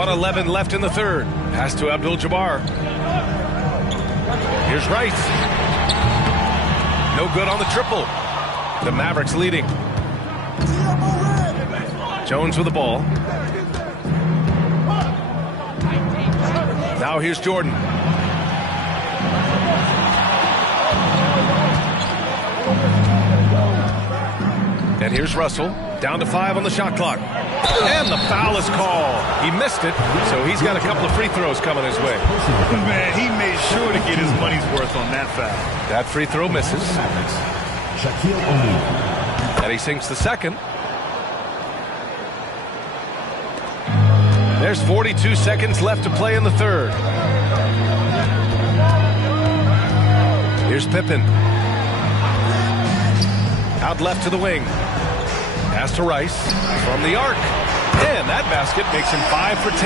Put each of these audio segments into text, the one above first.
1:11 left in the third. Pass to Abdul-Jabbar. Here's Rice. No good on the triple. The Mavericks leading. Jones with the ball. Now here's Jordan. And here's Russell. Down to 5 on the shot clock. And the foul is called. He missed it, so he's got a couple of free throws coming his way. Man, he made sure to get his money's worth on that foul. That free throw misses. And he sinks the second. There's 42 seconds left to play in the third. Here's Pippen. Out left to the wing. Pass to Rice from the arc. And that basket makes him 5 for 10.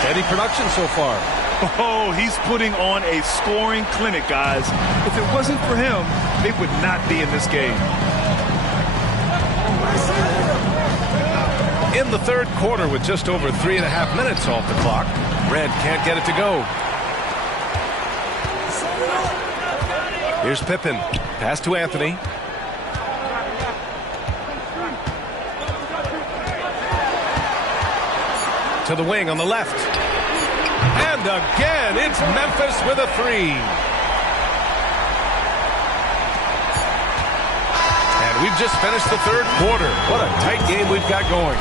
Steady production so far. Oh, he's putting on a scoring clinic, guys. If it wasn't for him, they would not be in this game. In the third quarter with just over 3.5 minutes off the clock, Red can't get it to go. Here's Pippen. Pass to Anthony. To the wing on the left. And again, it's Memphis with a three. And we've just finished the third quarter. What a tight game we've got going.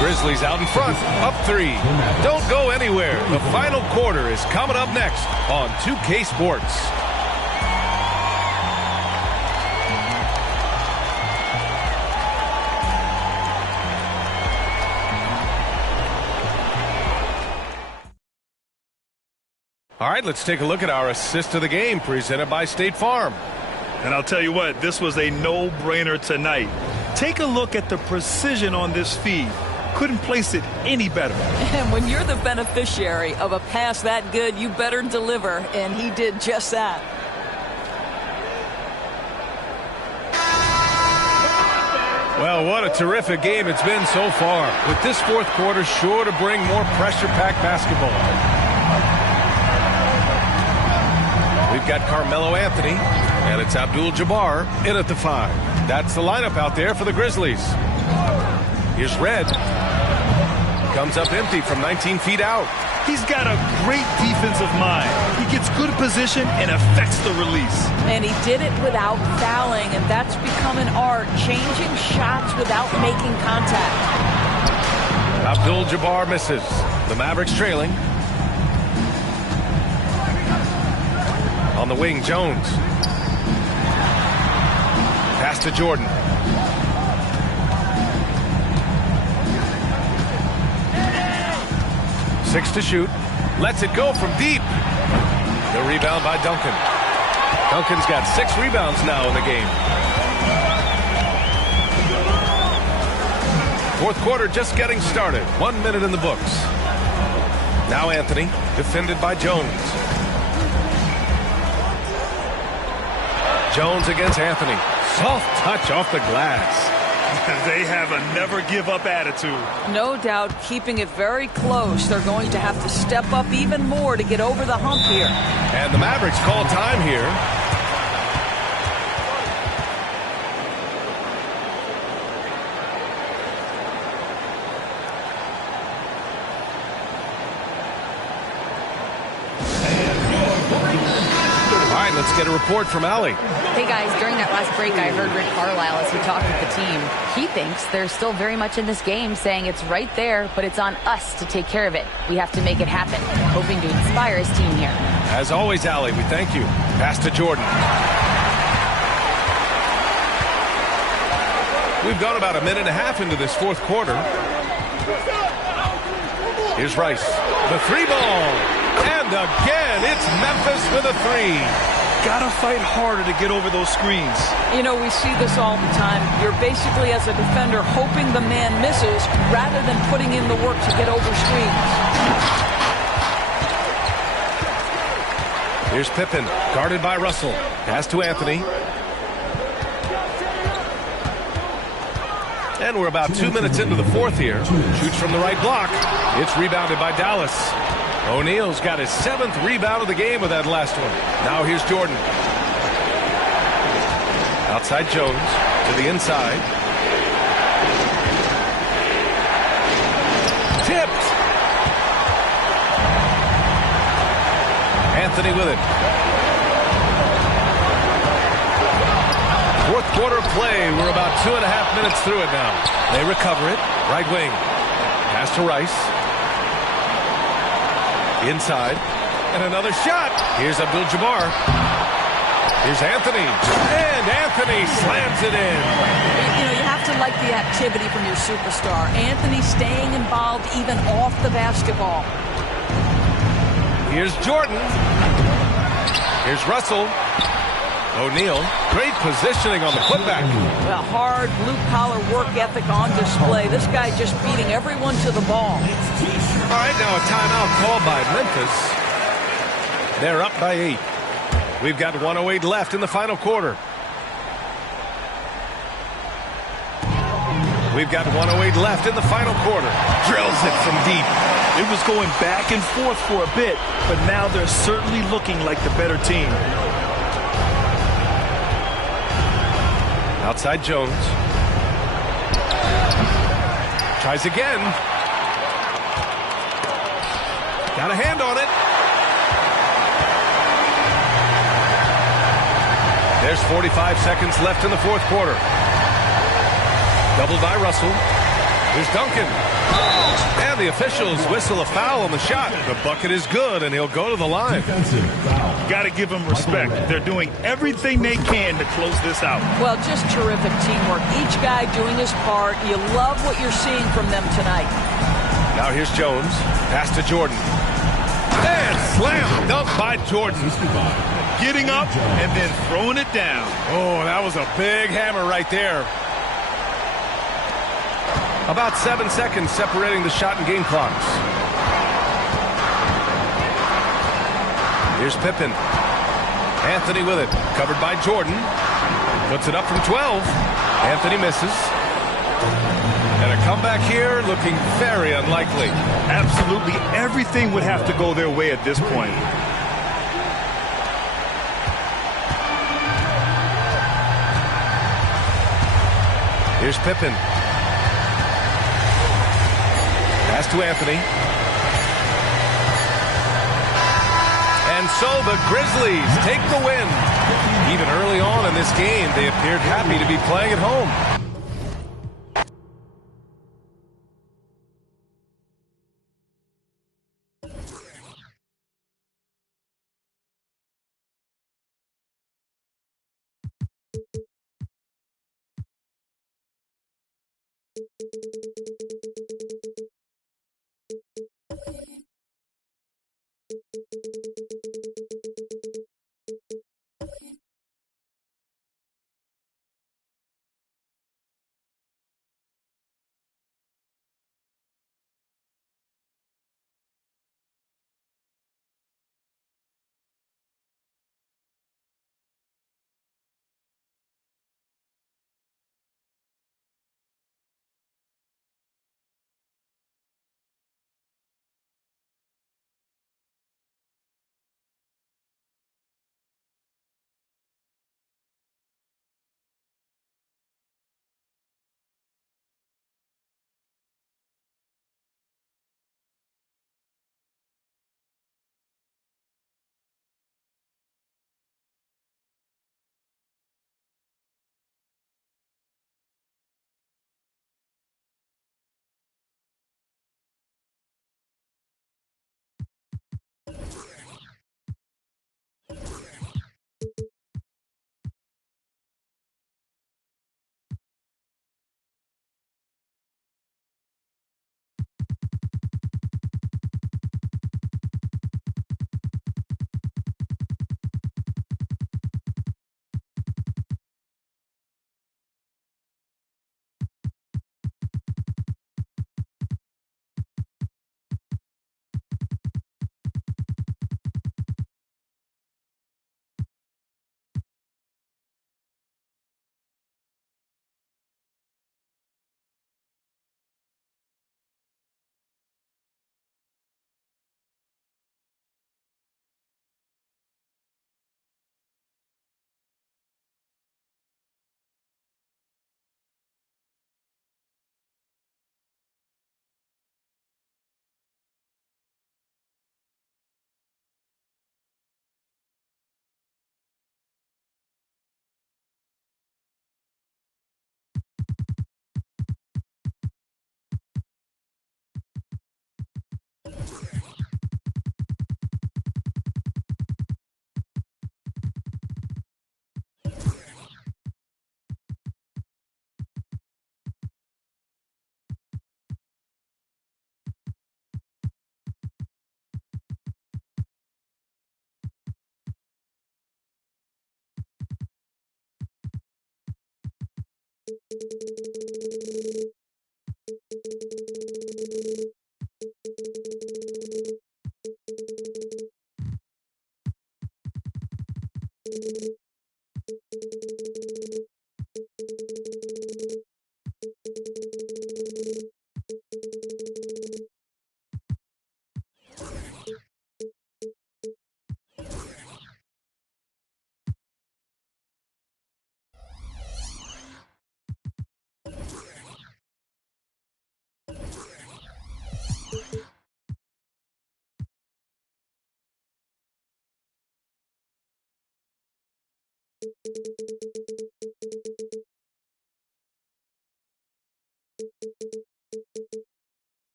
Grizzlies out in front, up 3. Don't go anywhere. The final quarter is coming up next on 2K Sports. All right, let's take a look at our assist of the game presented by State Farm. And I'll tell you what, this was a no-brainer tonight. Take a look at the precision on this feed. Couldn't place it any better. And when you're the beneficiary of a pass that good, you better deliver, and he did just that. Well, what a terrific game it's been so far. With this fourth quarter sure to bring more pressure-packed basketball. We've got Carmelo Anthony, and it's Abdul-Jabbar in at the 5. That's the lineup out there for the Grizzlies. Here's Red. Comes up empty from 19 feet out. He's got a great defensive mind. He gets good position and affects the release. And he did it without fouling, and that's become an art, changing shots without making contact. Abdul-Jabbar misses. The Mavericks trailing. On the wing, Jones. Pass to Jordan. Six to shoot. Lets it go from deep. The rebound by Duncan. Duncan's got 6 rebounds now in the game. Fourth quarter just getting started. 1 minute in the books. Now Anthony, defended by Jones. Jones against Anthony. Soft touch off the glass. They have a never-give-up attitude. No doubt keeping it very close. They're going to have to step up even more to get over the hump here. And the Mavericks call time here. Let's get a report from Allie. Hey guys, during that last break I heard Rick Carlisle as he talked with the team. He thinks they're still very much in this game, saying it's right there, but it's on us to take care of it. We have to make it happen. Hoping to inspire his team here. As always, Allie, we thank you. Pass to Jordan. We've gone about a minute and a half into this fourth quarter. Here's Rice. The 3-ball. And again, it's Memphis with a 3. Gotta fight harder to get over those screens. You know, we see this all the time. You're basically, as a defender, hoping the man misses rather than putting in the work to get over screens. Here's Pippen, guarded by Russell. Pass to Anthony. And we're about 2 minutes into the fourth here. Shoots from the right block. It's rebounded by Dallas. O'Neal's got his 7th rebound of the game with that last one. Now here's Jordan. Outside Jones to the inside. Tipped. Anthony with it. Fourth quarter of play. We're about 2.5 minutes through it now. They recover it. Right wing. Pass to Rice. Inside. And another shot. Here's Abdul-Jabbar. Here's Anthony. And Anthony slams it in. You know, you have to like the activity from your superstar. Anthony staying involved even off the basketball. Here's Jordan. Here's Russell. O'Neal. Great positioning on the putback. A hard blue-collar work ethic on display. This guy just beating everyone to the ball. All right, now a timeout called by Memphis. They're up by 8. We've got 1:08 left in the final quarter. We've got 1:08 left in the final quarter. Drills it from deep. It was going back and forth for a bit, but now they're certainly looking like the better team. Outside Jones. Tries again. Got a hand on it. There's 45 seconds left in the fourth quarter. Doubled by Russell. Here's Duncan. And the officials whistle a foul on the shot. The bucket is good, and he'll go to the line. Got to give them respect. They're doing everything they can to close this out. Well, just terrific teamwork. Each guy doing his part. You love what you're seeing from them tonight. Now here's Jones. Pass to Jordan. And slam dunk by Jordan. Getting up and then throwing it down. Oh, that was a big hammer right there. About 7 seconds separating the shot and game clocks. Here's Pippen. Anthony with it. Covered by Jordan. Puts it up from 12. Anthony misses. And a comeback here looking very unlikely. Absolutely everything would have to go their way at this point. Here's Pippen. Pass to Anthony. And so the Grizzlies take the win. Even early on in this game, they appeared happy to be playing at home.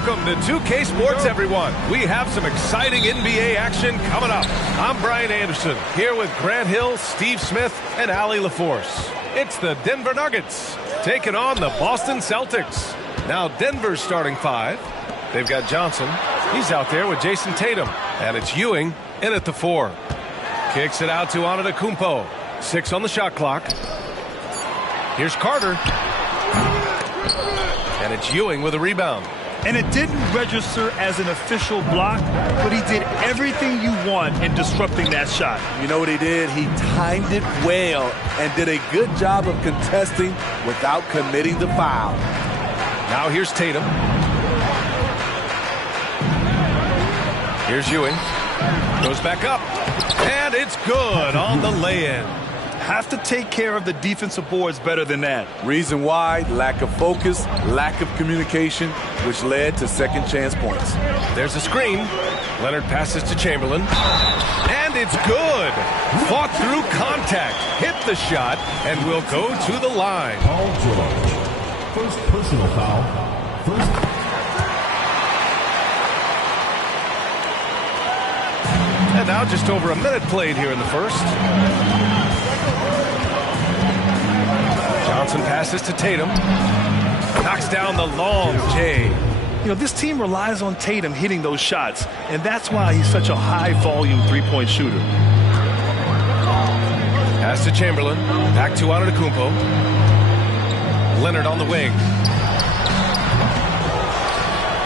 Welcome to 2K Sports, everyone. We have some exciting NBA action coming up. I'm Brian Anderson, here with Grant Hill, Steve Smith, and Allie LaForce. It's the Denver Nuggets taking on the Boston Celtics. Now Denver's starting five. They've got Johnson. He's out there with Jason Tatum. And it's Ewing in at the 4. Kicks it out to Antetokounmpo. 6 on the shot clock. Here's Carter. And it's Ewing with a rebound. And it didn't register as an official block, but he did everything you want in disrupting that shot. You know what he did? He timed it well and did a good job of contesting without committing the foul. Now here's Tatum. Here's Ewing. Goes back up. And it's good on the lay-in. Have to take care of the defensive boards better than that. Reason why? Lack of focus, lack of communication, which led to second chance points. There's a screen. Leonard passes to Chamberlain. And it's good. Fought through contact. Hit the shot and will go to the line. Paul George. First personal foul. And now just over a minute played here in the first. Johnson passes to Tatum. Knocks down the long J. You know, this team relies on Tatum hitting those shots, and that's why he's such a high-volume three-point shooter. Pass to Chamberlain. Back to Antetokounmpo. Leonard on the wing.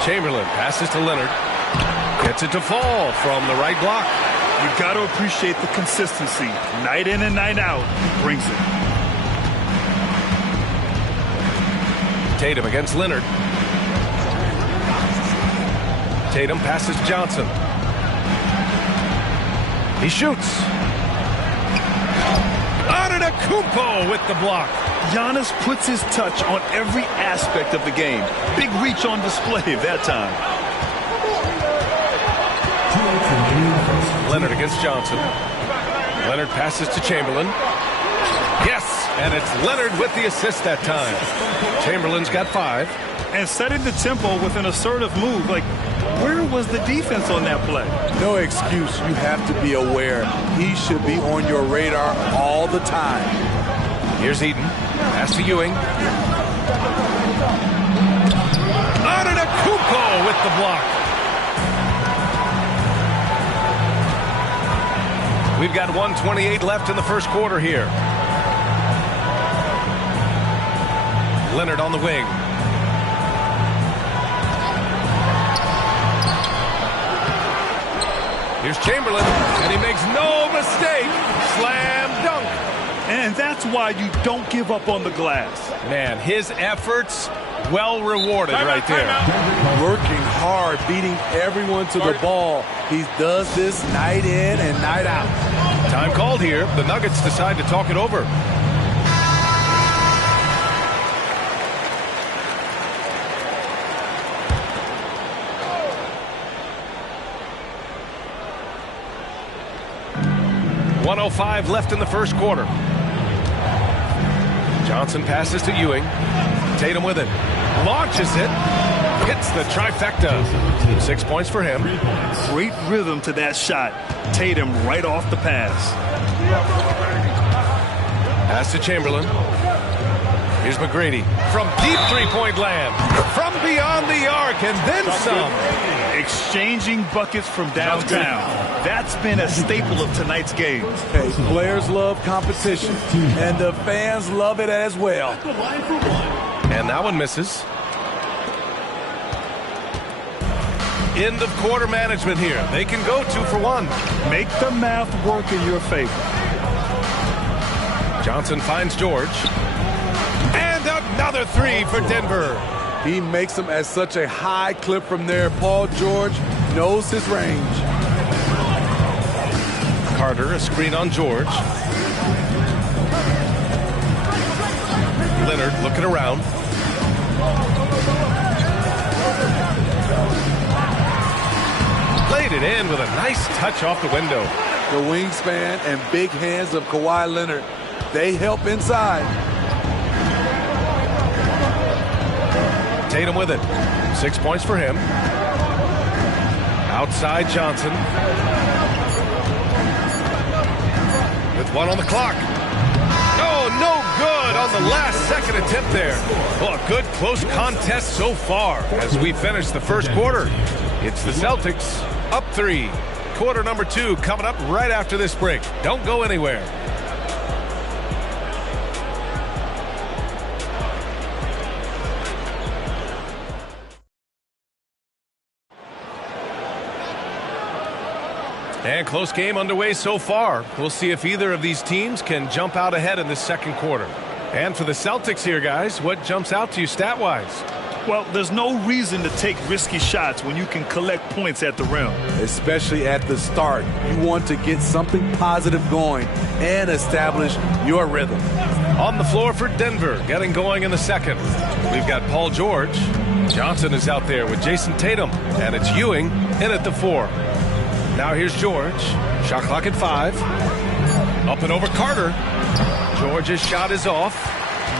Chamberlain passes to Leonard. Gets it to fall from the right block. You've got to appreciate the consistency. Night in and night out, he brings it. Tatum against Leonard. Tatum passes to Johnson. He shoots. Antetokounmpo with the block. Giannis puts his touch on every aspect of the game. Big reach on display that time. Leonard against Johnson. Leonard passes to Chamberlain. Yes, and it's Leonard with the assist that time. Chamberlain's got 5. And setting the tempo with an assertive move. Like, where was the defense on that play? No excuse. You have to be aware. He should be on your radar all the time. Here's Eden. Pass to Ewing. Antetokounmpo with the block. We've got 1:28 left in the first quarter here. Leonard on the wing. Here's Chamberlain, and he makes no mistake. Slam dunk. And that's why you don't give up on the glass. Man, his efforts well rewarded right there. Working hard, beating everyone to the ball. He does this night in and night out. Time called here. The Nuggets decide to talk it over. .105 left in the first quarter. Johnson passes to Ewing. Tatum with it. Launches it. Hits the trifecta. 6 points for him. Great rhythm to that shot. Tatum right off the pass. Pass to Chamberlain. Here's McGrady. From deep three-point land. From beyond the arc and then some. Exchanging buckets from downtown. That's been a staple of tonight's game. Hey, players love competition, and the fans love it as well. And that one misses. End of quarter management here. They can go 2 for 1. Make the math work in your favor. Johnson finds George. And another 3 for Denver. He makes them at such a high clip from there. Paul George knows his range. Carter, a screen on George. Leonard looking around. Played it in with a nice touch off the window. The wingspan and big hands of Kawhi Leonard, they help inside. Tatum with it. 6 points for him. Outside Johnson. With 1 on the clock. Oh, no good on the last second attempt there. Well, a good close contest so far as we finish the first quarter. It's the Celtics up 3. Quarter number 2 coming up right after this break. Don't go anywhere. And close game underway so far. We'll see if either of these teams can jump out ahead in the second quarter. And for the Celtics here, guys, what jumps out to you stat-wise? Well, there's no reason to take risky shots when you can collect points at the rim. Especially at the start. You want to get something positive going and establish your rhythm. On the floor for Denver, getting going in the second. We've got Paul George. Johnson is out there with Jason Tatum. And it's Ewing in at the 4. Now here's George. Shot clock at 5. Up and over Carter. George's shot is off.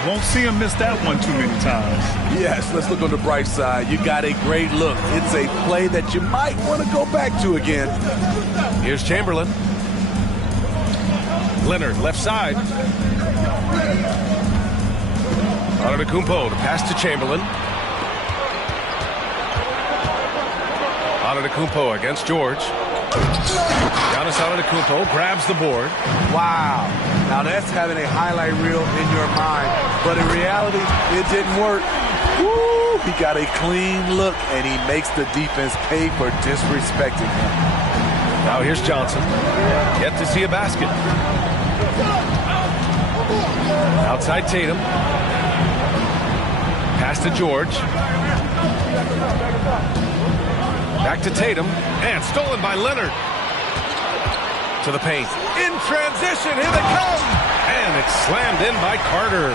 You won't see him miss that one too many times. Yes, let's look on the bright side. You got a great look. It's a play that you might want to go back to again. Here's Chamberlain. Leonard, left side. Antetokounmpo to pass to Chamberlain. Antetokounmpo against George. Giannis Antetokounmpo grabs the board. Wow. Now that's having a highlight reel in your mind. But in reality, it didn't work. Woo! He got a clean look, and he makes the defense pay for disrespecting him. Now here's Johnson. Yet to see a basket. Outside Tatum. Pass to George. Back to Tatum. And stolen by Leonard. To the paint. In transition. Here they come. And it's slammed in by Carter.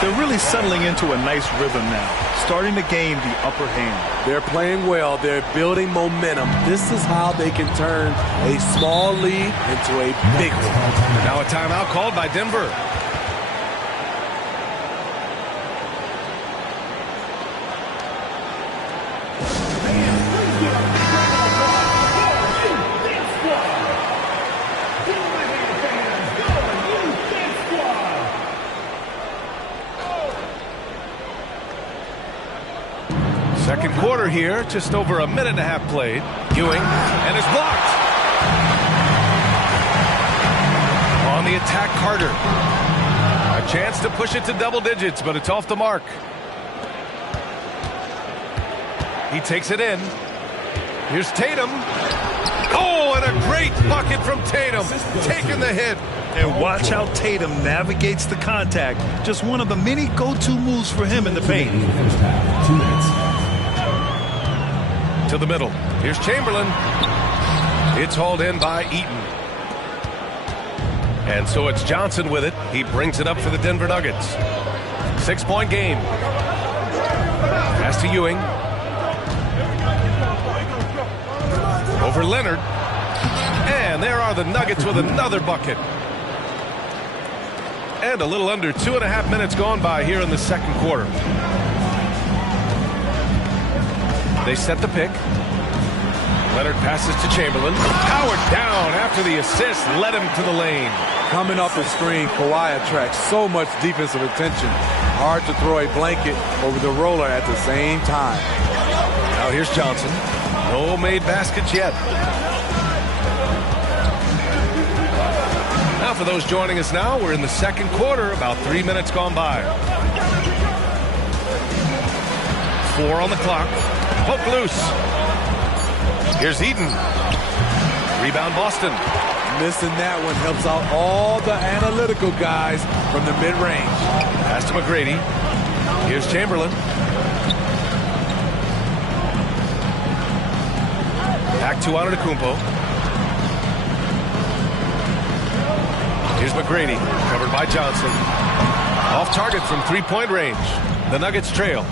They're really settling into a nice rhythm now. Starting to gain the upper hand. They're playing well. They're building momentum. This is how they can turn a small lead into a big one. Now a timeout called by Denver. Second quarter here, just over a minute and a half played. Ewing, and is blocked. On the attack, Carter. A chance to push it to double digits, but it's off the mark. He takes it in. Here's Tatum. Oh, and a great bucket from Tatum. Taking the hit. And watch how Tatum navigates the contact. Just one of the many go-to moves for him in the paint. 2 minutes. To the middle. Here's Chamberlain. It's hauled in by Eaton. And so it's Johnson with it. He brings it up for the Denver Nuggets. 6-point game. Pass to Ewing. Over Leonard. And there are the Nuggets with another bucket. And a little under 2.5 minutes gone by here in the second quarter. They set the pick. Leonard passes to Chamberlain. Powered down after the assist led him to the lane. Coming off the screen, Kawhi attracts so much defensive attention. Hard to throw a blanket over the roller at the same time. Now here's Johnson. No made baskets yet. Now for those joining us now, we're in the second quarter, about 3 minutes gone by. 4 on the clock. Poke loose. Here's Eaton. Rebound Boston. Missing that one helps out all the analytical guys from the mid-range. Pass to McGrady. Here's Chamberlain. Back to Antetokounmpo. Here's McGrady, covered by Johnson. Off target from three-point range. The Nuggets trail.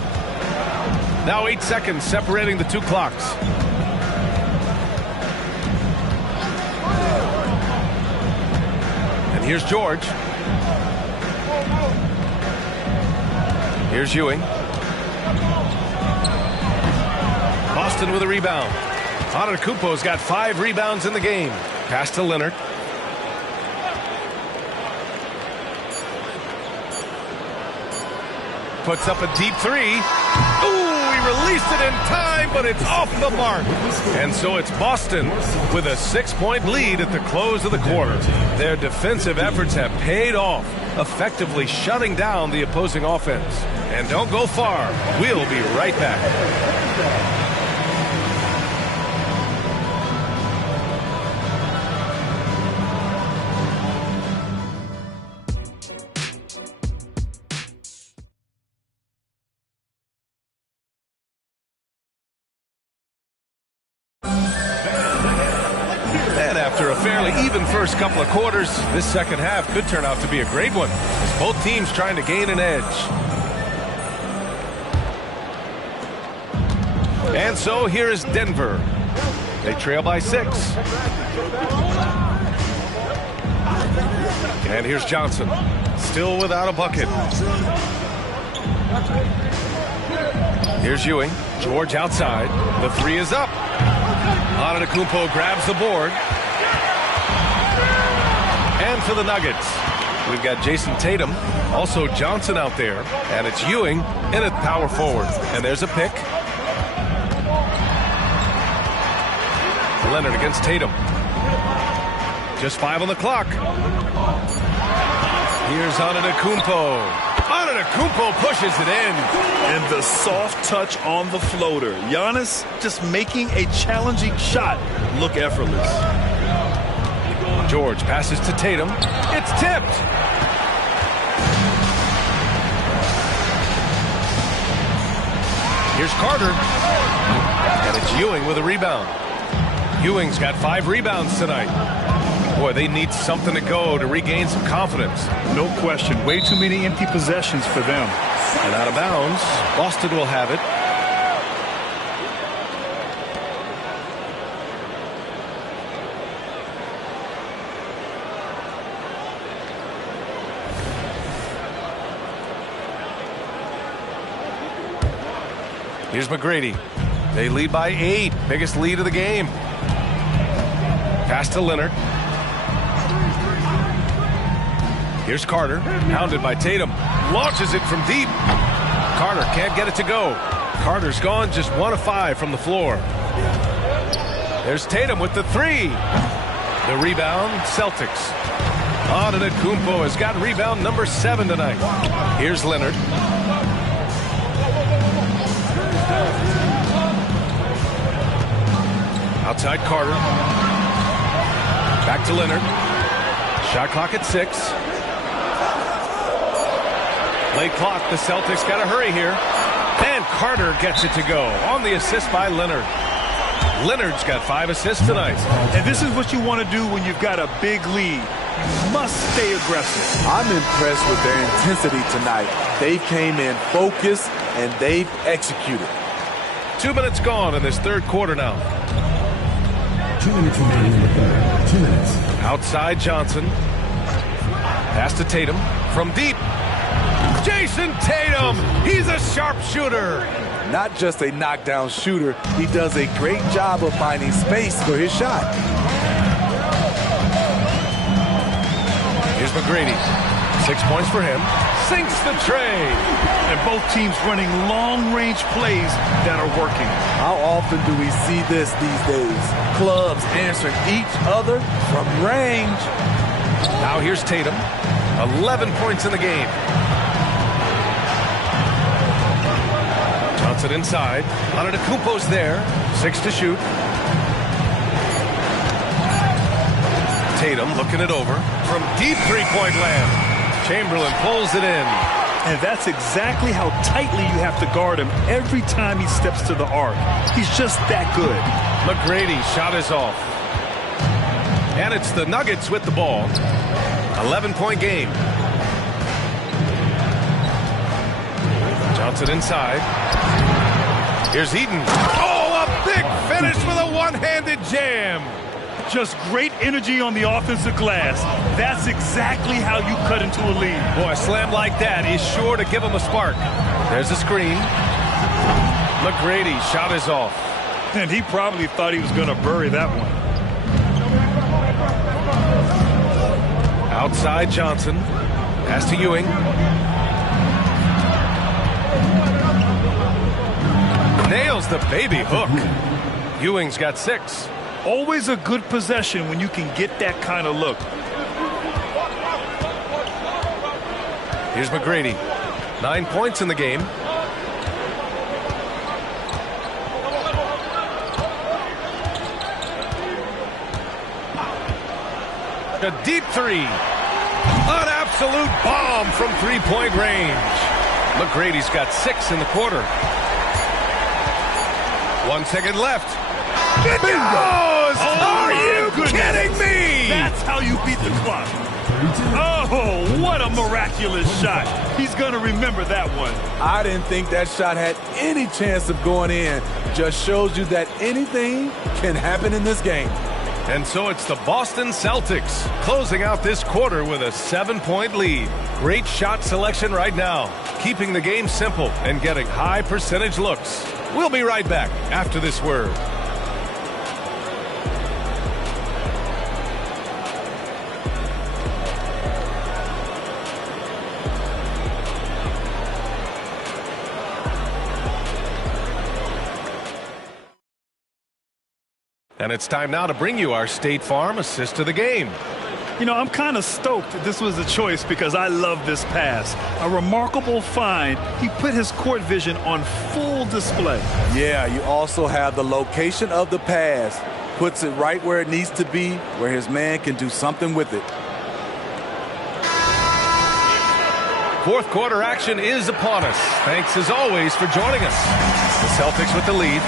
Now 8 seconds separating the two clocks. And here's George. Here's Ewing. Boston with a rebound. Antetokounmpo's got 5 rebounds in the game. Pass to Leonard. Puts up a deep 3. Ooh, he released it in time, but it's off the mark. And so it's Boston with a 6-point lead at the close of the quarter. Their defensive efforts have paid off, effectively shutting down the opposing offense. And don't go far. We'll be right back. After a fairly even first couple of quarters, this second half could turn out to be a great one, as both teams trying to gain an edge. And so here is Denver. They trail by 6. And here's Johnson, still without a bucket. Here's Ewing. George outside. The 3 is up. Antetokounmpo grabs the board. And for the Nuggets, we've got Jason Tatum, also Johnson out there, and it's Ewing in at power forward. And there's a pick. Leonard against Tatum. Just 5 on the clock. Here's Antetokounmpo. Antetokounmpo pushes it in. And the soft touch on the floater. Giannis just making a challenging shot look effortless. George passes to Tatum. It's tipped. Here's Carter. And it's Ewing with a rebound. Ewing's got 5 rebounds tonight. Boy, they need something to go to regain some confidence. No question. Way too many empty possessions for them. And out of bounds, Boston will have it. Here's McGrady. They lead by 8. Biggest lead of the game. Pass to Leonard. Here's Carter. Hounded by Tatum. Launches it from deep. Carter can't get it to go. Carter's gone just 1 of 5 from the floor. There's Tatum with the 3. The rebound, Celtics. Antetokounmpo has got rebound number 7 tonight. Here's Leonard. Outside Carter. Back to Leonard. Shot clock at 6. Late clock. The Celtics got to hurry here. And Carter gets it to go on the assist by Leonard. Leonard's got 5 assists tonight. And this is what you want to do when you've got a big lead. You must stay aggressive. I'm impressed with their intensity tonight. They came in focused and they've executed. 2 minutes gone in this third quarter now. 2 minutes remaining in the third. 2 minutes. Outside Johnson. Pass to Tatum from deep. Jason Tatum. He's a sharpshooter. Not just a knockdown shooter, he does a great job of finding space for his shot. Here's McGrady. 6 points for him. Sinks the tray. And both teams running long-range plays that are working. How often do we see this these days? Clubs answering each other from range. Now here's Tatum. 11 points in the game. Johnson inside. Antetokounmpo's there. 6 to shoot. Tatum looking it over. From deep three-point land. Chamberlain pulls it in. And that's exactly how tightly you have to guard him every time he steps to the arc. He's just that good. McGrady shot is off. And it's the Nuggets with the ball. 11-point game. Johnson inside. Here's Eaton. Oh, a big finish with a one-handed jam. Just great energy on the offensive glass. That's exactly how you cut into a lead. Boy, a slam like that is sure to give him a spark. There's a screen. McGrady shot is off. And he probably thought he was going to bury that one. Outside Johnson. Pass to Ewing. Nails the baby hook. Ewing's got 6. Always a good possession when you can get that kind of look. Here's McGrady. 9 points in the game. A deep 3. An absolute bomb from 3-point range. McGrady's got 6 in the quarter. 1 second left. It goes! Are you kidding me? That's how you beat the clock. Oh, what a miraculous shot. He's going to remember that one. I didn't think that shot had any chance of going in. Just shows you that anything can happen in this game. And so it's the Boston Celtics closing out this quarter with a 7-point lead. Great shot selection right now, keeping the game simple and getting high percentage looks. We'll be right back after this word. And it's time now to bring you our State Farm assist of the game. You know, I'm kind of stoked that this was a choice because I love this pass. A remarkable find. He put his court vision on full display. Yeah, you also have the location of the pass. Puts it right where it needs to be, where his man can do something with it. Fourth quarter action is upon us. Thanks as always for joining us. The Celtics with the lead.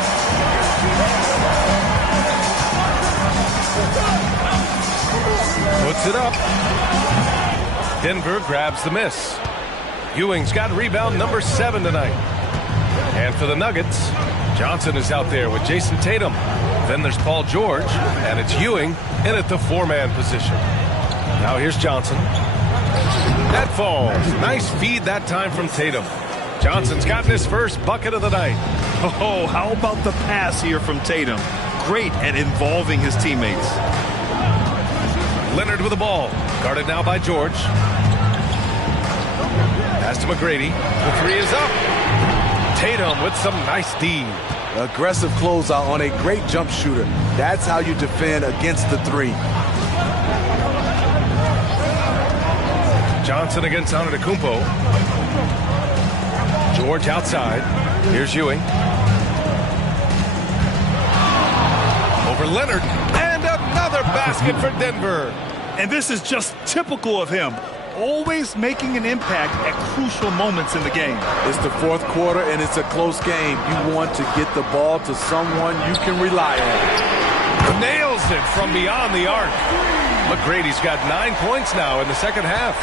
Puts it up. Denver grabs the miss. Ewing's got rebound number 7 tonight. And for the Nuggets, Johnson is out there with Jason Tatum. Then there's Paul George, and it's Ewing in at the 4-man position. Now here's Johnson. That falls. Nice feed that time from Tatum. Johnson's gotten his first bucket of the night. Oh, how about the pass here from Tatum? Great at involving his teammates. Leonard with the ball. Guarded now by George. Pass to McGrady. The 3 is up. Tatum with some nice D. Aggressive closeout on a great jump shooter. That's how you defend against the 3. Johnson against Antetokounmpo. George outside. Here's Ewing. Over Leonard. And another basket for Denver. And this is just typical of him. Always making an impact at crucial moments in the game. It's the fourth quarter and it's a close game. You want to get the ball to someone you can rely on. Nails it from beyond the arc. McGrady's got 9 points now in the second half.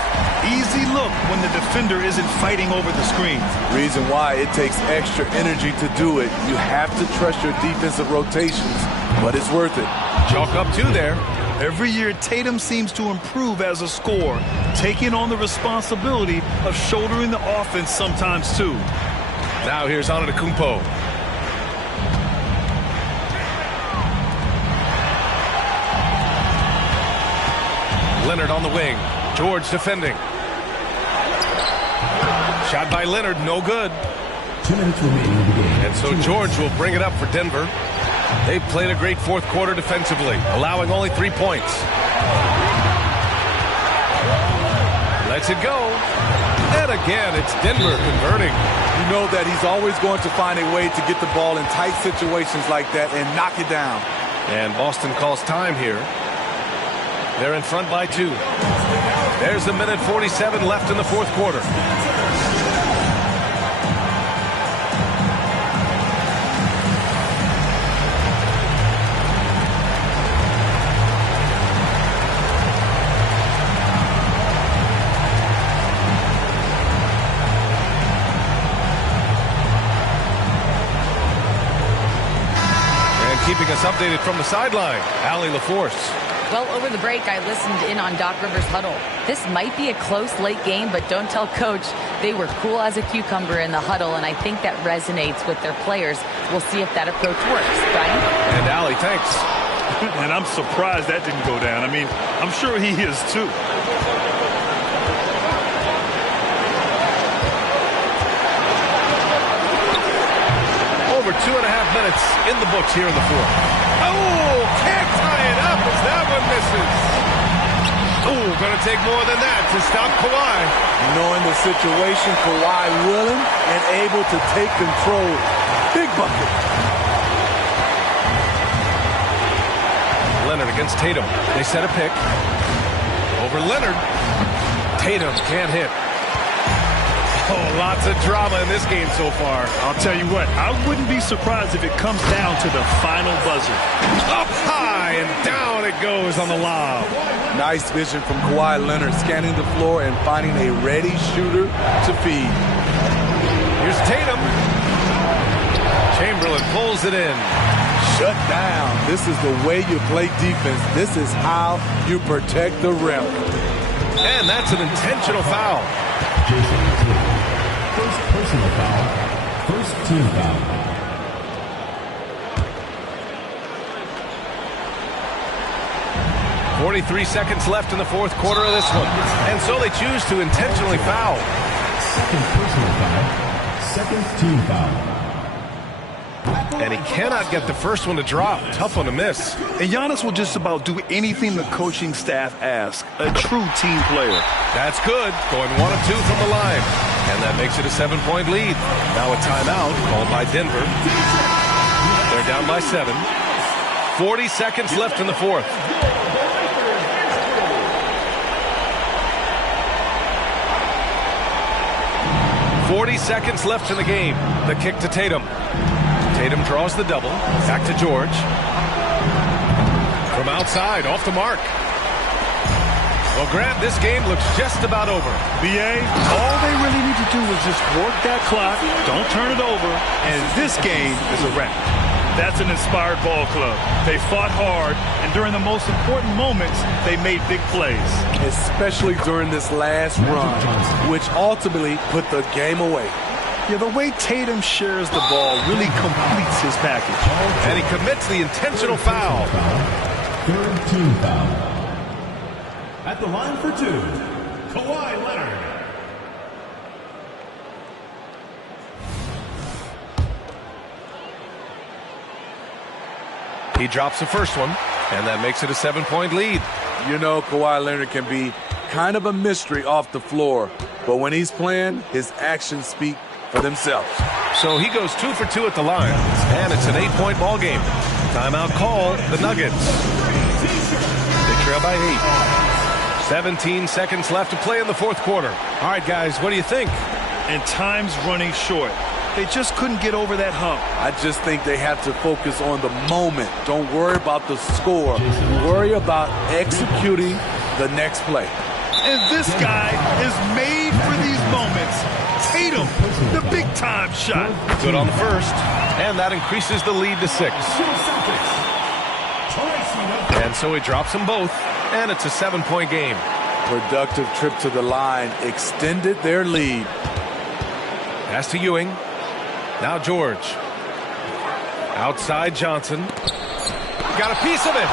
Easy look when the defender isn't fighting over the screen. Reason why it takes extra energy to do it. You have to trust your defensive rotations, but it's worth it. Chalk up 2 there. Every year, Tatum seems to improve as a scorer, taking on the responsibility of shouldering the offense sometimes too. Now here's Antetokounmpo. Leonard on the wing. George defending. Shot by Leonard, no good. 2 minutes remaining in the game. And so George will bring it up for Denver. They've played a great fourth quarter defensively, allowing only 3 points. Lets it go. And again, it's Denver converting. You know that he's always going to find a way to get the ball in tight situations like that and knock it down. And Boston calls time here. They're in front by 2. There's 1:47 left in the fourth quarter. Keeping us updated from the sideline, Allie LaForce. Well, over the break, I listened in on Doc Rivers' huddle. This might be a close late game, but don't tell Coach. They were cool as a cucumber in the huddle, and I think that resonates with their players. We'll see if that approach works. Brian? And Allie, thanks. And I'm surprised that didn't go down. I mean, I'm sure he is too. Over 2.5 minutes in the books here in the fourth. Oh, can't tie it up as that one misses. Oh, going to take more than that to stop Kawhi. Knowing the situation, Kawhi willing and able to take control. Big bucket. Leonard against Tatum. They set a pick. Over Leonard. Tatum can't hit. Oh, lots of drama in this game so far. I'll tell you what, I wouldn't be surprised if it comes down to the final buzzer. Up high and down it goes on the lob. Nice vision from Kawhi Leonard, scanning the floor and finding a ready shooter to feed. Here's Tatum. Chamberlain pulls it in. Shut down. This is the way you play defense. This is how you protect the rim. And that's an intentional foul. First personal foul. First team foul. .43 seconds left in the fourth quarter of this one. And so they choose to intentionally foul. Second personal foul. Second team foul. And he cannot get the first one to drop. Tough one to miss. And Giannis will just about do anything the coaching staff asks. A true team player. That's good. Going 1 of 2 from the line. And that makes it a 7-point lead. Now a timeout called by Denver. They're down by 7. 40 seconds left in the fourth. .40 seconds left in the game. The kick to Tatum. Tatum draws the double. Back to George. From outside, off the mark. Well, Grant, this game looks just about over. BA, all they really need to do is just work that clock, don't turn it over, and this game is a wrap. That's an inspired ball club. They fought hard, and during the most important moments, they made big plays. Especially during this last run, which ultimately put the game away. Yeah, the way Tatum shares the ball really completes his package. And he commits the intentional foul. Third team foul. At the line for 2, Kawhi Leonard. He drops the first one, and that makes it a 7-point lead. You know, Kawhi Leonard can be kind of a mystery off the floor, but when he's playing, his actions speak for themselves. So he goes 2 for 2 at the line, and it's an 8-point ball game. Timeout call, the Nuggets. They trail by 8. 17 seconds left to play in the fourth quarter. All right, guys, what do you think? And time's running short. They just couldn't get over that hump. I just think they have to focus on the moment. Don't worry about the score. Worry about executing the next play. And this guy is made for these moments. Tatum, the big-time shot. Good on the first, and that increases the lead to 6. And so he drops them both, and it's a 7-point game. Productive trip to the line extended their lead. Pass to Ewing. Now George. Outside Johnson. Got a piece of it.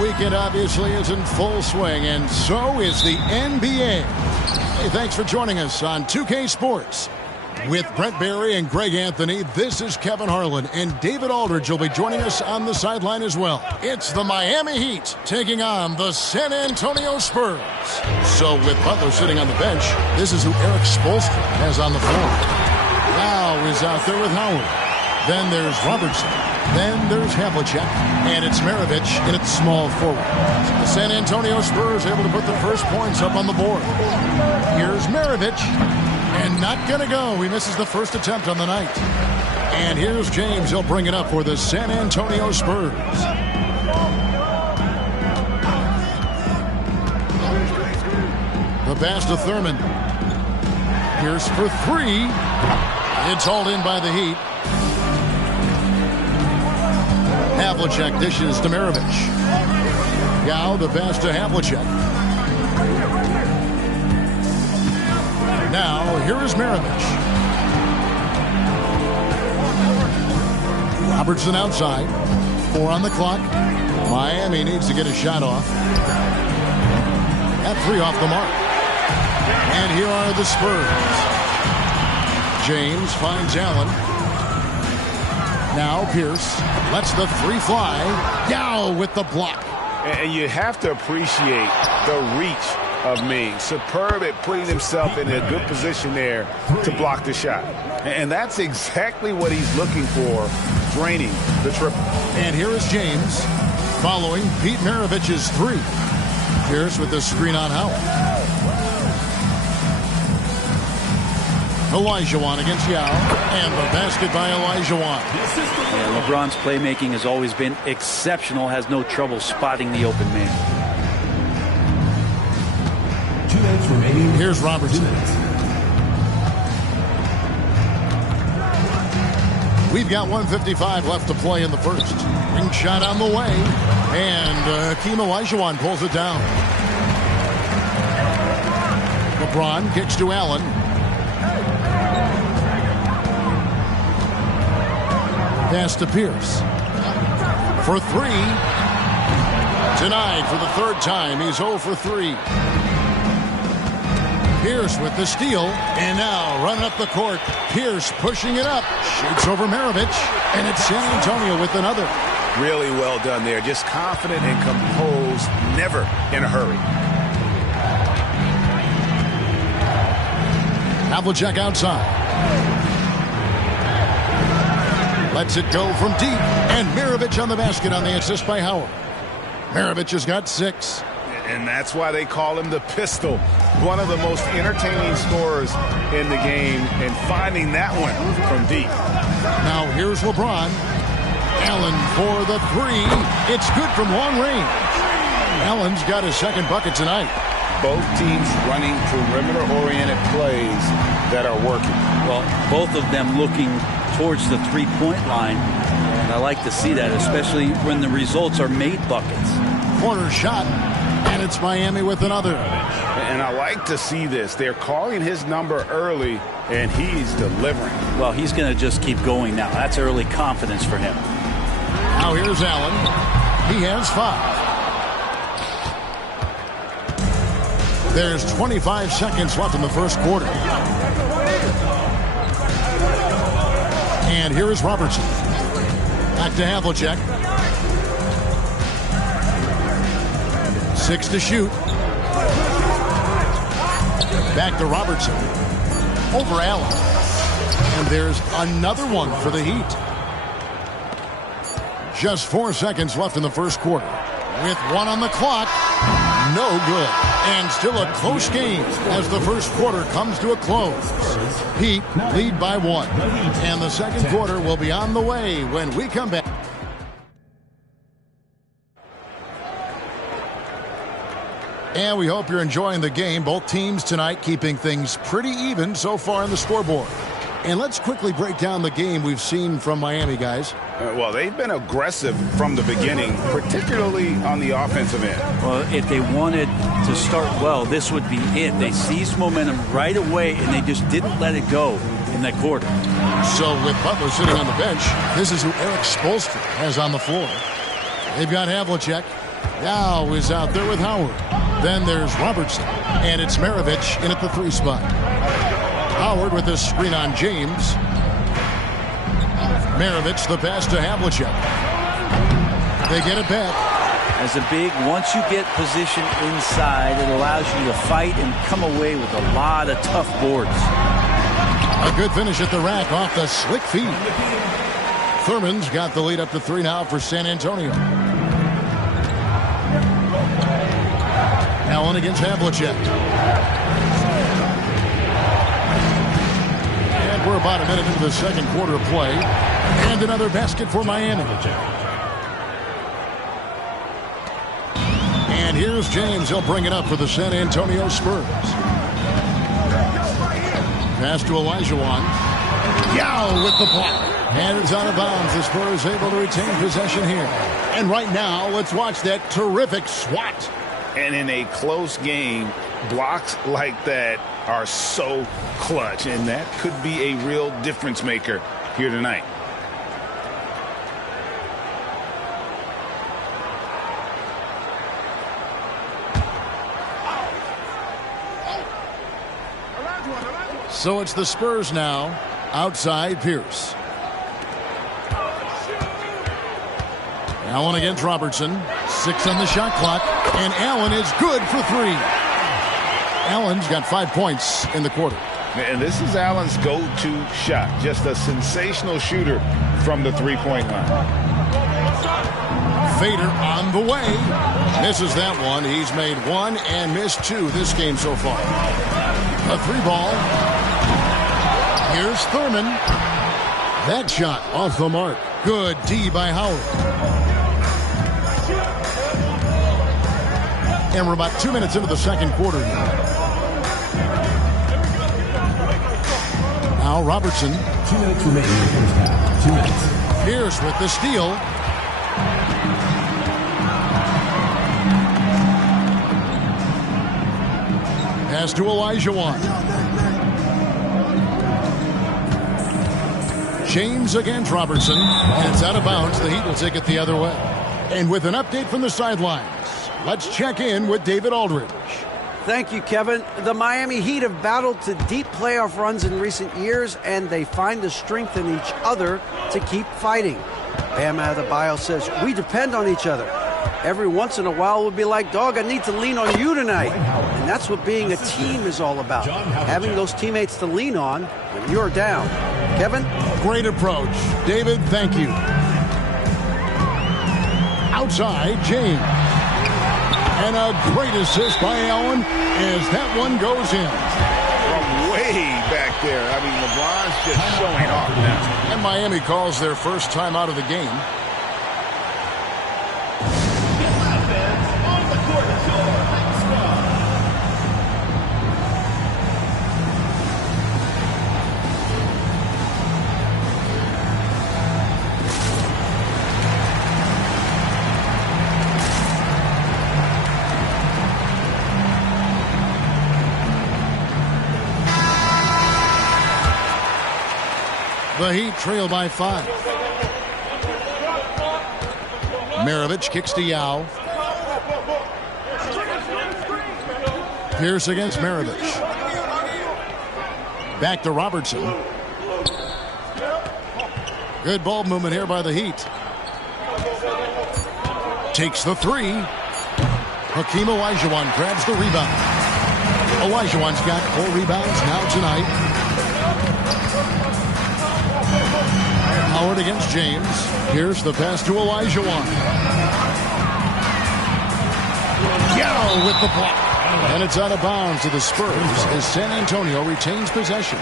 weekend obviously is in full swing, and so is the NBA. Hey, thanks for joining us on 2K Sports. With Brent Barry and Greg Anthony, this is Kevin Harlan, and David Aldridge will be joining us on the sideline as well. It's the Miami Heat taking on the San Antonio Spurs. So with Butler sitting on the bench, this is who Eric Spoelstra has on the floor. Now is out there with Howard. Then there's Robertson. Then there's Havlicek, and it's Maravich in its small forward. The San Antonio Spurs able to put the first points up on the board. Here's Maravich. And not going to go. He misses the first attempt on the night. And here's James. He'll bring it up for the San Antonio Spurs. The pass to Thurman. Here's for three. It's hauled in by the Heat. Havlicek dishes to Maravich. Yao, the pass to Havlicek. Now, here is Maravich. Robertson outside. 4 on the clock. Miami needs to get a shot off. At 3 off the mark. And here are the Spurs. James finds Allen. Now Pierce lets the 3 fly. Yao with the block. And you have to appreciate the reach of Ming. Superb at putting himself in a good position there to block the shot. And that's exactly what he's looking for, draining the triple. And here is James following Pete Maravich's 3. Pierce with the screen on Howard. Olajuwon against Yao, and the basket by Olajuwon. Yeah, LeBron's playmaking has always been exceptional, has no trouble spotting the open man. 2 minutes remaining. Here's Robertson. We've got 1:55 left to play in the first. Ring shot on the way, and Hakeem Olajuwon pulls it down. LeBron kicks to Allen. Pass to Pierce. For 3. Denied for the 3rd time. He's 0 for 3. Pierce with the steal. And now running up the court. Pierce pushing it up. Shoots over Maravich. And it's San Antonio with another. Really well done there. Just confident and composed. Never in a hurry. Havlicek outside. Lets it go from deep, and Maravich on the basket on the assist by Howard. Maravich has got 6. And that's why they call him the pistol. One of the most entertaining scorers in the game, and finding that one from deep. Now here's LeBron. Allen for the 3. It's good from long range. Allen's got his 2nd bucket tonight. Both teams running perimeter-oriented plays that are working. Well, both of them looking towards the 3-point line. And I like to see that, especially when the results are made buckets. Corner shot, and it's Miami with another. And I like to see this. They're calling his number early, and he's delivering. Well, he's going to just keep going now. That's early confidence for him. Now here's Allen. He has 5. There's 25 seconds left in the first quarter. And here is Robertson. Back to Havlicek. 6 to shoot. Back to Robertson. Over Allen. And there's another one for the Heat. Just 4 seconds left in the first quarter. With 1 on the clock. No good. And still a close game as the first quarter comes to a close. Heat lead by 1. And the second quarter will be on the way when we come back. And we hope you're enjoying the game. Both teams tonight keeping things pretty even so far on the scoreboard. And let's quickly break down the game we've seen from Miami, guys. Well, they've been aggressive from the beginning, particularly on the offensive end. Well, if they wanted to start well, this would be it. They seized momentum right away, and they just didn't let it go in that quarter. So with Butler sitting on the bench, this is who Eric Spoelstra has on the floor. They've got Havlicek. Yao is out there with Howard. Then there's Robertson. And it's Maravich in at the 3 spot. Howard with this screen on James. Maravich the pass to Havlicek. They get it back. As a big, once you get position inside, it allows you to fight and come away with a lot of tough boards. A good finish at the rack off the slick feed. Thurman's got the lead up to 3 now for San Antonio. Allen against Havlicek. And we're about a minute into the second quarter of play. And another basket for Miami. And here's James. He'll bring it up for the San Antonio Spurs. Pass to Olajuwon. Yao with the block. And it's out of bounds. The Spurs able to retain possession here. And right now, let's watch that terrific swat. And in a close game, blocks like that are so clutch. And that could be a real difference maker here tonight. So it's the Spurs now. Outside Pierce. Allen against Robertson. 6 on the shot clock. And Allen is good for 3. Allen's got 5 points in the quarter. And this is Allen's go-to shot. Just a sensational shooter from the three-point line. Fader on the way. Misses that one. He's made 1 and missed 2 this game so far. A 3 ball. Here's Thurman. That shot off the mark. Good D by Howard. And we're about 2 minutes into the second quarter now. Now Robertson. 2 minutes remaining in the first half. 2 minutes. Pierce with the steal. Pass to Olajuwon. James against Robertson. And it's out of bounds. The Heat will take it the other way. And with an update from the sidelines, let's check in with David Aldridge. Thank you, Kevin. The Miami Heat have battled to deep playoff runs in recent years, and they find the strength in each other to keep fighting. Bam Adebayo says, we depend on each other. Every once in a while we'll be like, dog, I need to lean on you tonight. And that's what being a team is all about. Having those teammates to lean on when you're down. Kevin? Great approach. David, thank you. Outside, James. And a great assist by Allen as that one goes in. From way back there. I mean, LeBron's just showing off now. And Miami calls their first time out of the game. The Heat trail by 5. Maravich kicks to Yao. Pierce against Maravich. Back to Robertson. Good ball movement here by the Heat. Takes the 3. Hakeem Olajuwon grabs the rebound. Olajuwon's got 4 rebounds now tonight. Howard against James. Here's the pass to Olajuwon. Yao with the block. And it's out of bounds to the Spurs as San Antonio retains possession.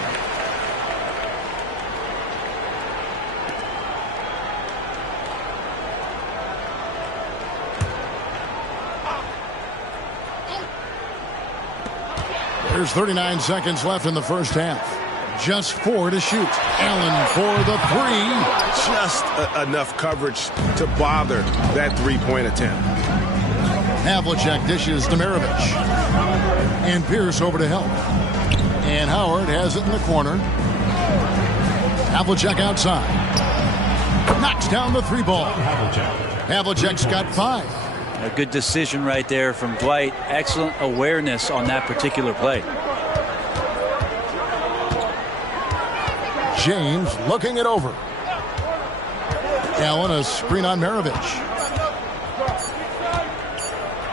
There's 39 seconds left in the first half. Just 4 to shoot. Allen for the 3. Just enough coverage to bother that three-point attempt. Havlicek dishes to Maravich. And Pierce over to help. And Howard has it in the corner. Havlicek outside. Knocks down the 3 ball. Havlicek's got 5. A good decision right there from Dwight. Excellent awareness on that particular play. James looking it over. Allen, a screen on Maravich.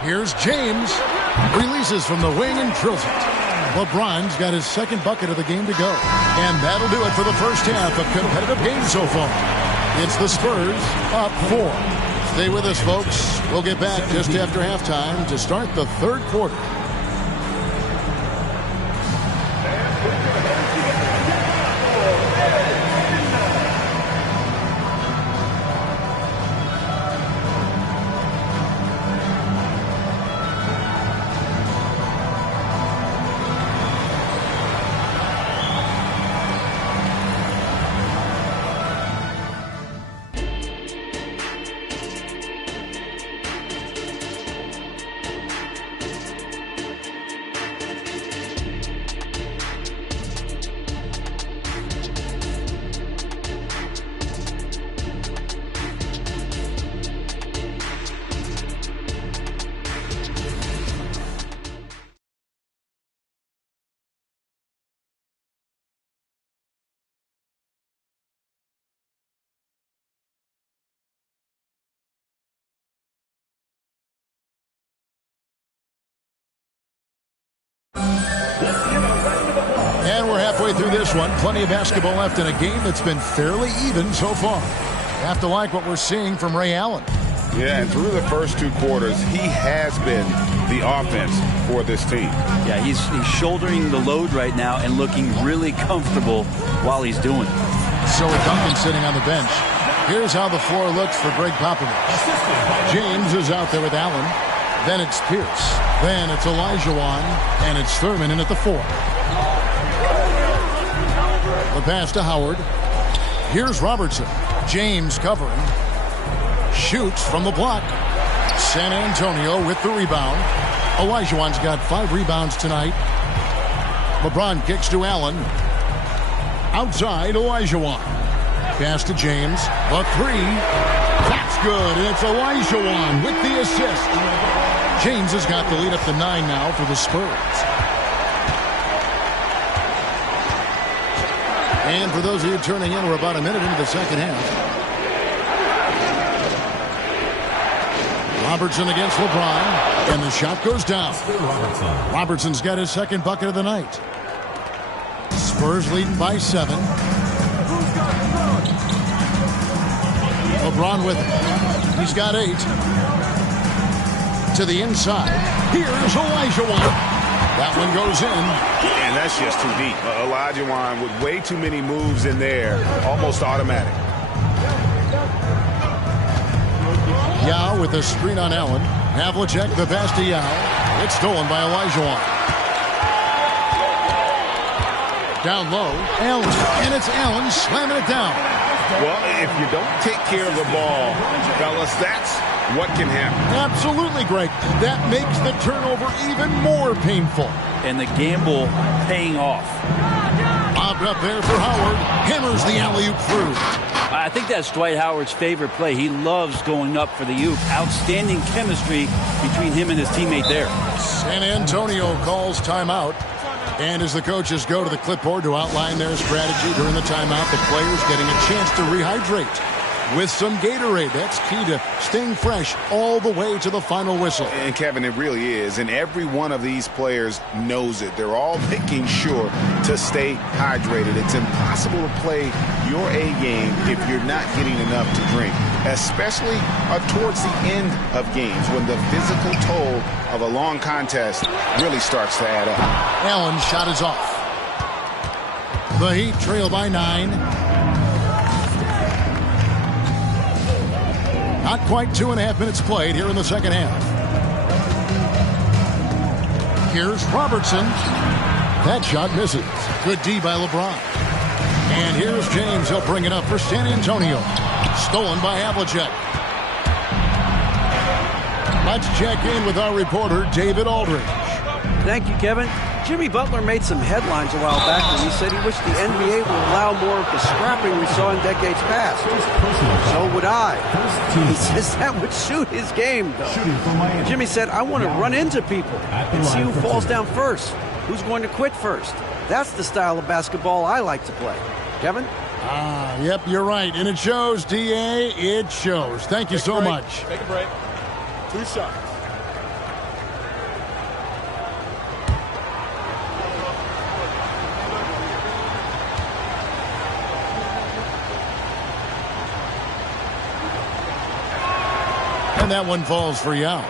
Here's James. Releases from the wing and drills it. LeBron's got his second bucket of the game to go. And that'll do it for the first half of competitive game so far. It's the Spurs up 4. Stay with us, folks. We'll get back just after halftime to start the third quarter. And we're halfway through this one. Plenty of basketball left in a game that's been fairly even so far. Have to like what we're seeing from Ray Allen. Yeah, and through the first 2 quarters, he has been the offense for this team. Yeah, he's shouldering the load right now and looking really comfortable while he's doing it. So Duncan sitting on the bench. Here's how the floor looks for Greg Popovich. James is out there with Allen. Then it's Pierce. Then it's Olajuwon. And it's Thurman in at the 4. The pass to Howard. Here's Robertson. James covering. Shoots from the block. San Antonio with the rebound. Olajuwon's got 5 rebounds tonight. LeBron kicks to Allen. Outside, Olajuwon. Pass to James. A 3. That's good, and it's Olajuwon with the assist. James has got the lead up to 9 now for the Spurs. And for those of you turning in, we're about a minute into the second half. Robertson against LeBron, and the shot goes down. Robertson's got his second bucket of the night. Spurs leading by 7. LeBron with it. He's got 8. To the inside. Here's Olajuwon. That one goes in. And that's just too deep. Olajuwon with way too many moves in there. Almost automatic. Yao with a screen on Allen. Havlicek the pass to Yao. It's stolen by Olajuwon. Down low. Allen. And it's Allen slamming it down. Well, if you don't take care of the ball, fellas, that's what can happen. Absolutely, Greg. That makes the turnover even more painful. And the gamble paying off. Bobbed up there for Howard. Hammers the alley-oop through. I think that's Dwight Howard's favorite play. He loves going up for the oop. Outstanding chemistry between him and his teammate there. San Antonio calls timeout. And as the coaches go to the clipboard to outline their strategy during the timeout, the players getting a chance to rehydrate with some Gatorade. That's key to staying fresh all the way to the final whistle. And Kevin, it really is. And every one of these players knows it. They're all making sure to stay hydrated. It's impossible to play your A game if you're not getting enough to drink, especially towards the end of games when the physical toll of a long contest really starts to add up. Allen's shot is off. The Heat trail by 9. Not quite 2.5 minutes played here in the second half. Here's Robertson. That shot misses. Good D by LeBron. And here's James. He'll bring it up for San Antonio. Stolen by Havlicek. Let's check in with our reporter, David Aldridge. Thank you, Kevin. Jimmy Butler made some headlines a while back when he said he wished the NBA would allow more of the scrapping we saw in decades past. So would I. He says that would suit his game, though. Jimmy said, I want to run into people and see who falls down first, who's going to quit first. That's the style of basketball I like to play. Kevin? Yep, you're right. And it shows, D.A. It shows. Thank you so much. Take a break. 2 shots. And that one falls for Yao.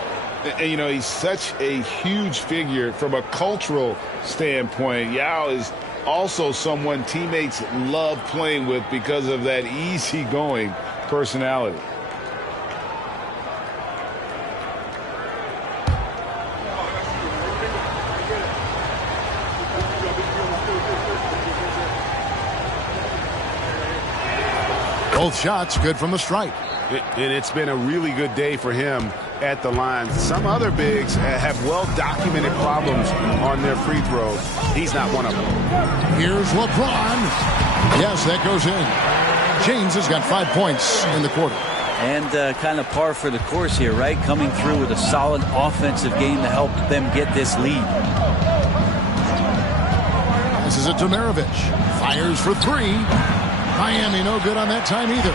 And, you know, he's such a huge figure from a cultural standpoint. Yao is also someone teammates love playing with because of that easygoing personality. Both shots good from the stripe. And it's been a really good day for him at the line. Some other bigs have well-documented problems on their free throws. He's not one of them. Here's LeBron. Yes, that goes in. James has got 5 points in the quarter. And kind of par for the course here, right? Coming through with a solid offensive game to help them get this lead. Passes it to Maravich. Fires for 3. Miami no good on that time either.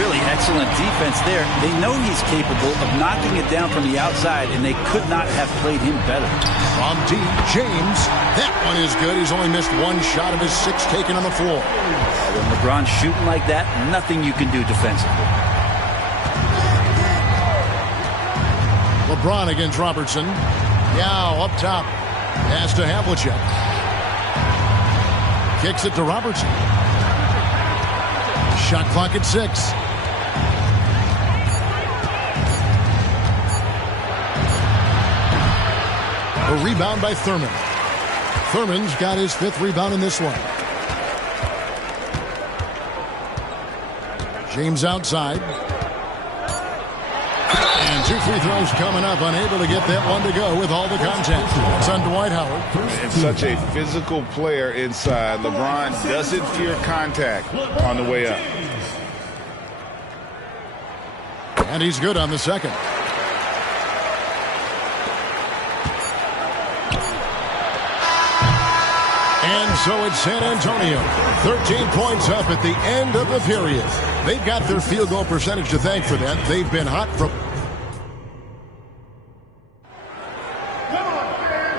Really excellent defense there. They know he's capable of knocking it down from the outside, and they could not have played him better. From deep, James. That one is good. He's only missed 1 shot of his 6 taken on the floor. When LeBron's shooting like that, nothing you can do defensively. LeBron against Robertson. Yao up top. Pass to Havlicek. Kicks it to Robertson. Shot clock at 6. A rebound by Thurman. Thurman's got his 5th rebound in this one. James outside. And 2 free throws coming up. Unable to get that one to go with all the contact. It's on Dwight Howard. And such a physical player inside. LeBron doesn't fear contact on the way up. And he's good on the second. And so it's San Antonio. 13 points up at the end of the period. They've got their field goal percentage to thank for that. They've been hot from...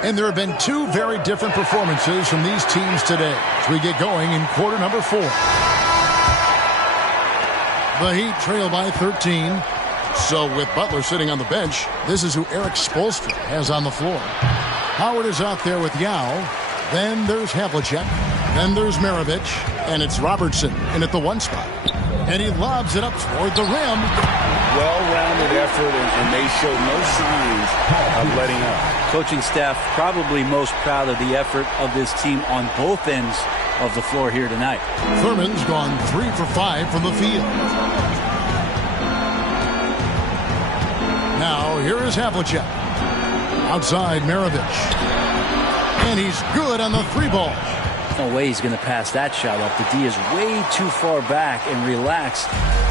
And there have been 2 very different performances from these teams today as we get going in quarter number 4. The Heat trail by 13. So with Butler sitting on the bench, this is who Eric Spoelstra has on the floor. Howard is out there with Yao. Then there's Havlicek. Then there's Maravich. And it's Robertson in at the 1 spot. And he lobs it up toward the rim. Well-rounded effort, and they show no signs of letting up. Coaching staff probably most proud of the effort of this team on both ends of the floor here tonight. Thurman's gone 3 for 5 from the field. Now, here is Havlicek. Outside, Maravich. And he's good on the 3-ball. No way he's going to pass that shot up. The D is way too far back and relaxed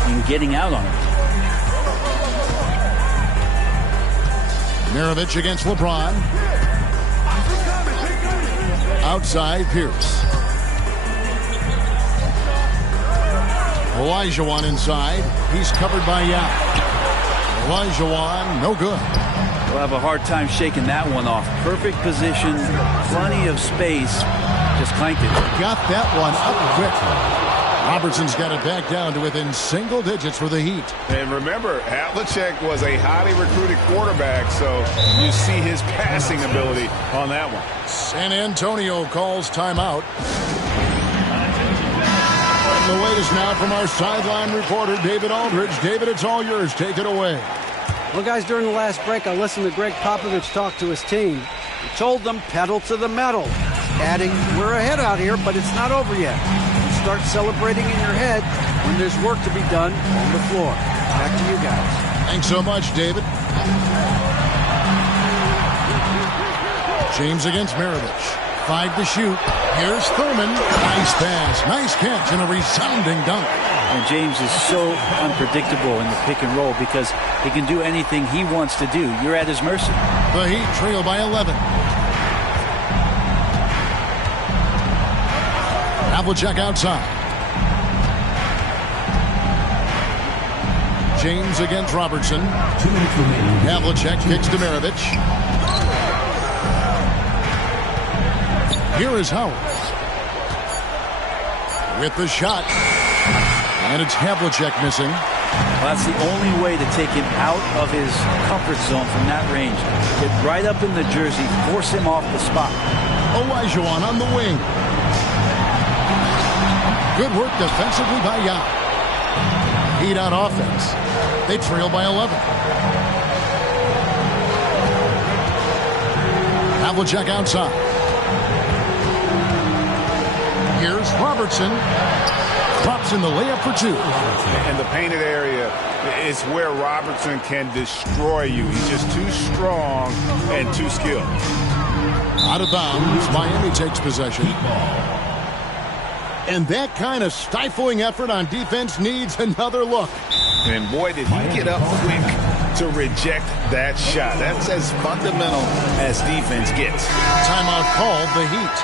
in getting out on it. Maravich against LeBron. Outside, Pierce. Olajuwon inside. He's covered by Yao. Olajuwon, no good. We'll have a hard time shaking that one off. Perfect position, plenty of space. Just clanked it. Got that one up quick. Robertson's got it back down to within single digits for the Heat. And remember, Havlicek was a highly recruited quarterback, so you see his passing ability on that one. San Antonio calls timeout. The latest now from our sideline reporter, David Aldridge. David, it's all yours. Take it away. Well, guys, during the last break, I listened to Greg Popovich talk to his team. He told them pedal to the metal, adding, we're ahead out here, but it's not over yet. You start celebrating in your head when there's work to be done on the floor. Back to you guys. Thanks so much, David. James against Maravich. 5 to shoot. Here's Thurman. Nice pass. Nice catch and a resounding dunk. And James is so unpredictable in the pick and roll because he can do anything he wants to do. You're at his mercy. The Heat trail by 11. Havlicek outside. James against Robertson. 2 minutes remaining. Havlicek kicks to Maravich. Here is Howard. With the shot. And it's Havlicek missing. Well, that's the only way to take him out of his comfort zone from that range. Get right up in the jersey, force him off the spot. Olajuwon on the wing. Good work defensively by Yao. Heat on offense. They trail by 11. Havlicek outside. Here's Robertson. Drops in the layup for 2. And the painted area is where Robertson can destroy you. He's just too strong and too skilled. Out of bounds, Miami takes possession. And that kind of stifling effort on defense needs another look. And boy, did he get up quick to reject that shot. That's as fundamental as defense gets. Timeout called, the Heat.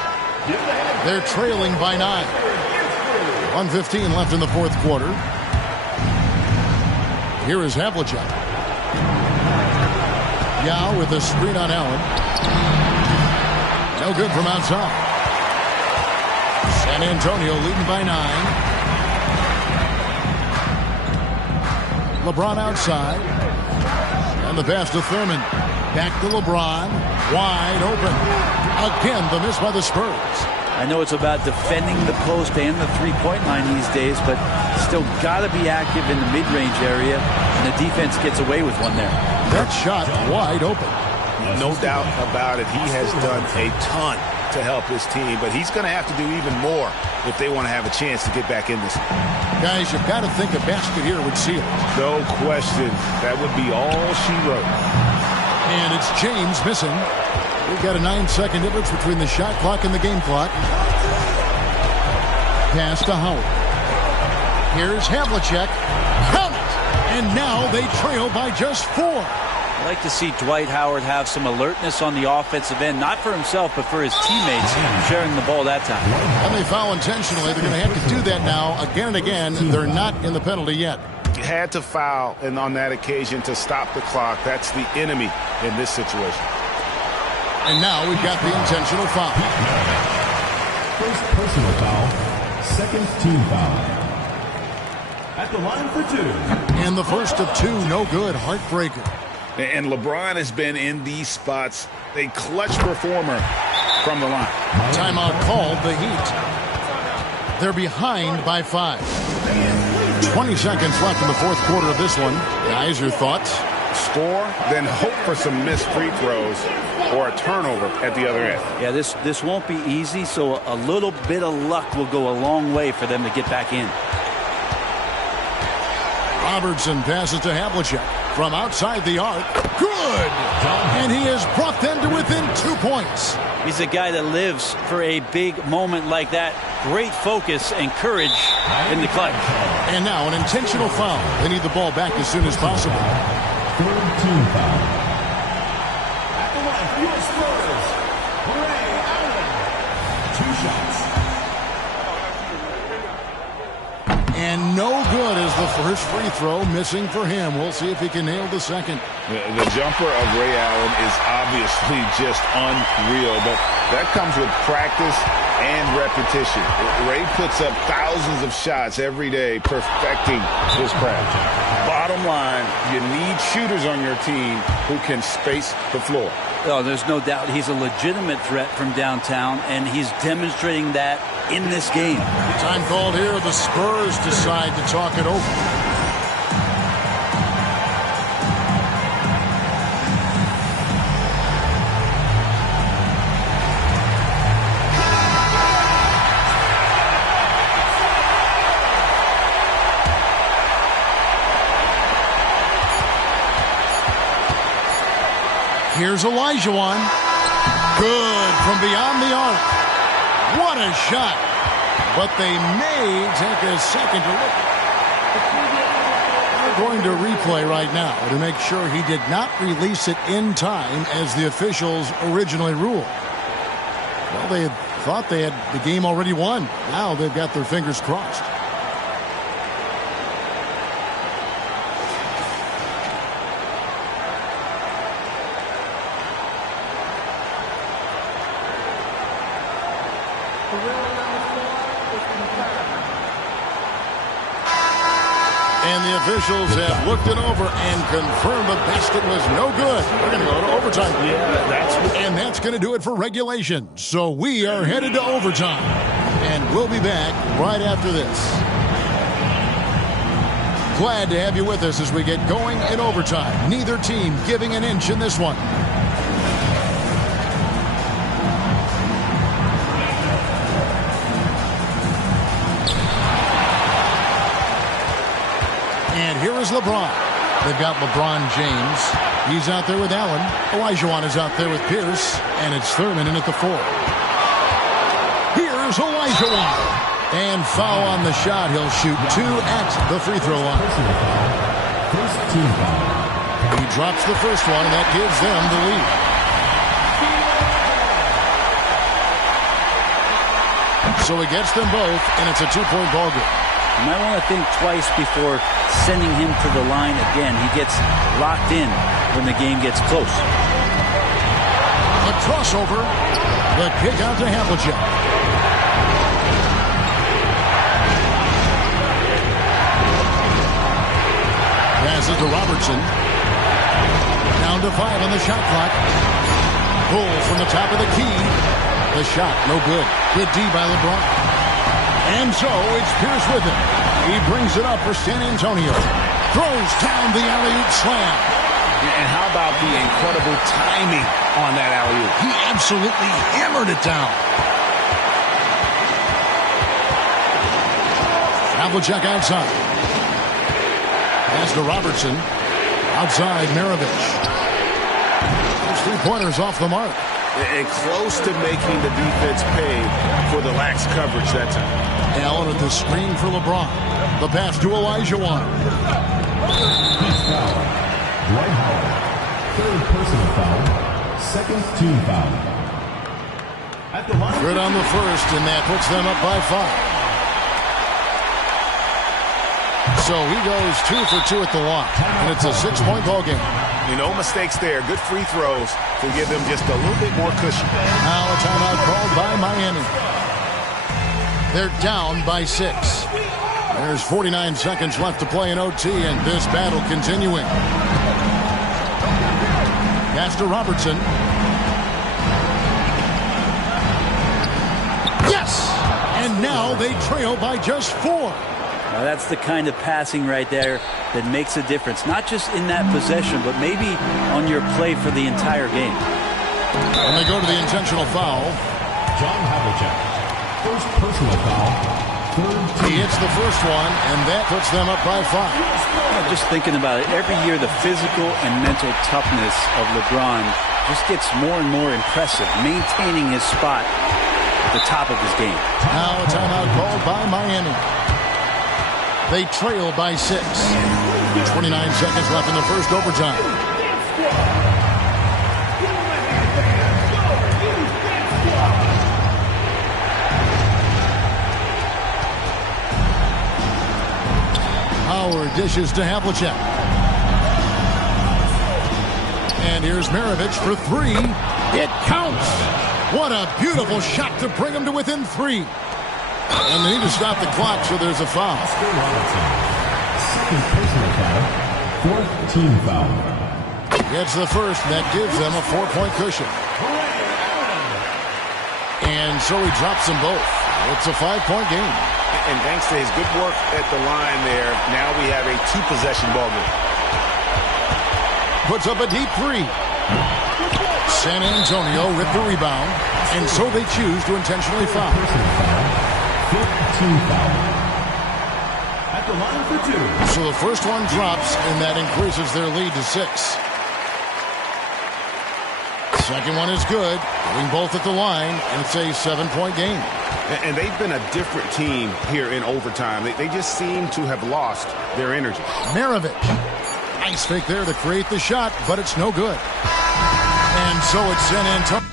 They're trailing by 9. 1:15 left in the fourth quarter. Here is Havlicek. Yao with a screen on Allen. No good from outside. San Antonio leading by 9. LeBron outside. And the pass to Thurman. Back to LeBron. Wide open. Again, the miss by the Spurs. I know it's about defending the post and the three-point line these days, but still got to be active in the mid-range area, and the defense gets away with one there. That shot wide open. No doubt about it. He has done a ton to help his team, but he's going to have to do even more if they want to have a chance to get back in this. Guys, you've got to think a basket here would seal it. No question. That would be all she wrote. And it's James missing. We've got a 9-second difference between the shot clock and the game clock. Pass to Howard. Here's Havlicek. Count it! And now they trail by just 4. I'd like to see Dwight Howard have some alertness on the offensive end, not for himself, but for his teammates sharing the ball that time. And they foul intentionally. They're going to have to do that now again and again. They're not in the penalty yet. Had to foul, and on that occasion to stop the clock. That's the enemy in this situation. And now we've got the intentional foul. First personal foul. Second team foul. At the line for 2. And the first of 2, no good. Heartbreaker. And LeBron has been in these spots a clutch performer from the line. Timeout called, the Heat. They're behind by 5. 20 seconds left in the fourth quarter of this one. Guys, your thoughts? Score, then hope for some missed free throws or a turnover at the other end. Yeah, this won't be easy, so a little bit of luck will go a long way for them to get back in. Robertson passes to Havlicek from outside the arc. Good! And he has brought them to within 2 points. He's a guy that lives for a big moment like that. Great focus and courage in the clutch. And now an intentional foul. They need the ball back as soon as possible. Third team foul. At the line for your Spurs, Ray Allen. 2 shots. And no good as the first free throw missing for him. We'll see if he can nail the second. The jumper of Ray Allen is obviously just unreal, but that comes with practice and repetition. Ray puts up thousands of shots every day, perfecting his craft. Bottom line, you need shooters on your team who can space the floor. Oh, there's no doubt he's a legitimate threat from downtown, and he's demonstrating that in this game. Time called here. The Spurs decide to talk it over. Here's Olajuwon. Good from beyond the arc. What a shot. But they may take a second to look. They're going to replay right now to make sure he did not release it in time as the officials originally ruled. Well, they had thought they had the game already won. Now they've got their fingers crossed. And the officials have looked it over and confirmed the basket was no good. We're going to go to overtime. And that's going to do it for regulation. So we are headed to overtime. And we'll be back right after this. Glad to have you with us as we get going in overtime. Neither team giving an inch in this one. And here is LeBron. They've got LeBron James. He's out there with Allen. Olajuwon is out there with Pierce. And it's Thurman in at the 4. Here's Olajuwon. And foul on the shot. He'll shoot 2 at the free throw line. He drops the first one, and that gives them the lead. So he gets them both, and it's a 2-point ball game. You might want to think twice before sending him to the line again. He gets locked in when the game gets close. A crossover. The kick out to Havlicek. Passes to Robertson. Down to 5 on the shot clock. Pulls from the top of the key. The shot, no good. Good D by LeBron. And so it's Pierce with it. He brings it up for San Antonio. Throws down the alley-oop slam. And how about the incredible timing on that alley-oop? He absolutely hammered it down. Havlicek outside. Pass to Robertson. Outside, Maravich. Those three-pointers off the mark. And close to making the defense pay for the lax coverage that time. Allen with the screen for LeBron. The pass to Olajuwon. Dwight Howard. Third personal foul. Second team foul. At the line. Good on the first, and that puts them up by 5. So he goes 2 for 2 at the line, and it's a 6-point ball game. No mistakes there. Good free throws to give them just a little bit more cushion. Now a timeout called by Miami. They're down by 6. There's 49 seconds left to play in OT, and this battle continuing. Pass to Robertson. Yes! And now they trail by just 4. Now that's the kind of passing right there that makes a difference. Not just in that possession, but maybe on your play for the entire game. And they go to the intentional foul. John Havlicek. First personal foul. He hits the first one, and that puts them up by 5. Just thinking about it, every year the physical and mental toughness of LeBron just gets more and more impressive, maintaining his spot at the top of his game. Now a timeout called by Miami. They trail by 6. 29 seconds left in the first overtime. Howard dishes to Havlicek. And here's Maravich for 3. It counts. What a beautiful shot to bring him to within 3. And they need to stop the clock, so there's a foul. Second personal foul. Fourth team foul. Gets the first. That gives them a 4-point cushion. And so he drops them both. It's a 5-point game. And thanks to his good work at the line there, now we have a 2-possession ball game. Puts up a deep 3. San Antonio with the rebound. And so they choose to intentionally foul. Team foul. At the line for 2. So the first one drops, and that increases their lead to 6. Second one is good. Getting both at the line, and it's a 7-point game. And they've been a different team here in overtime. They just seem to have lost their energy. Maravich. Nice fake there to create the shot, but it's no good. And so it's San Antonio.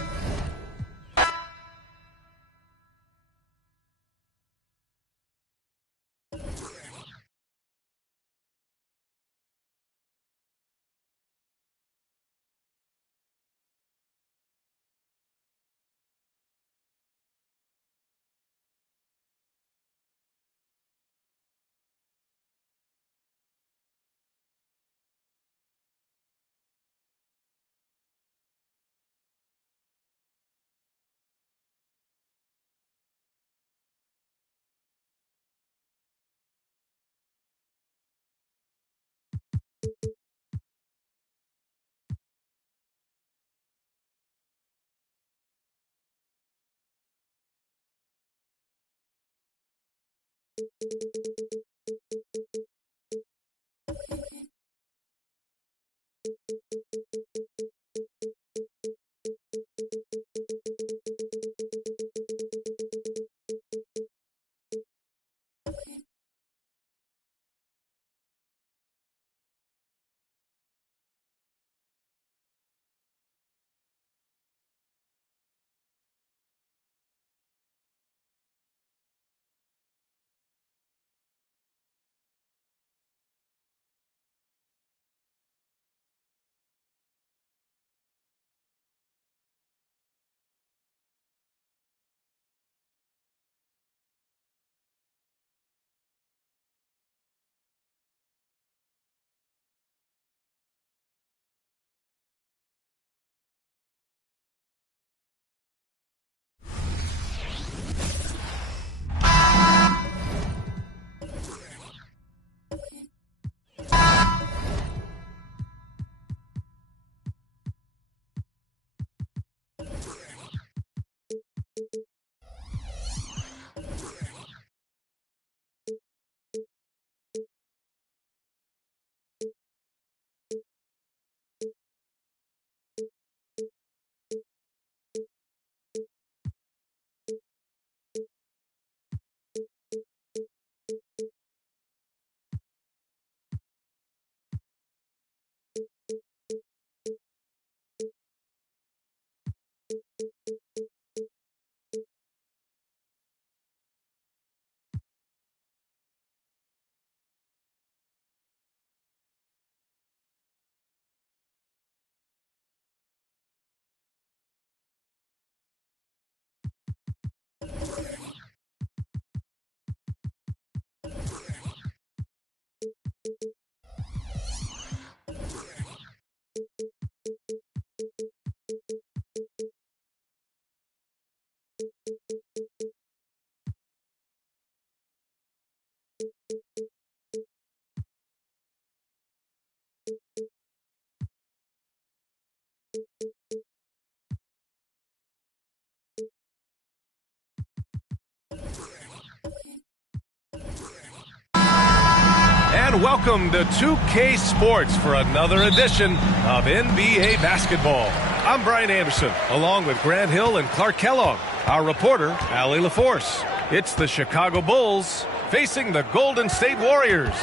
And welcome to 2K Sports for another edition of NBA basketball. I'm Brian Anderson, along with Grant Hill and Clark Kellogg. Our reporter, Allie LaForce. It's the Chicago Bulls facing the Golden State Warriors.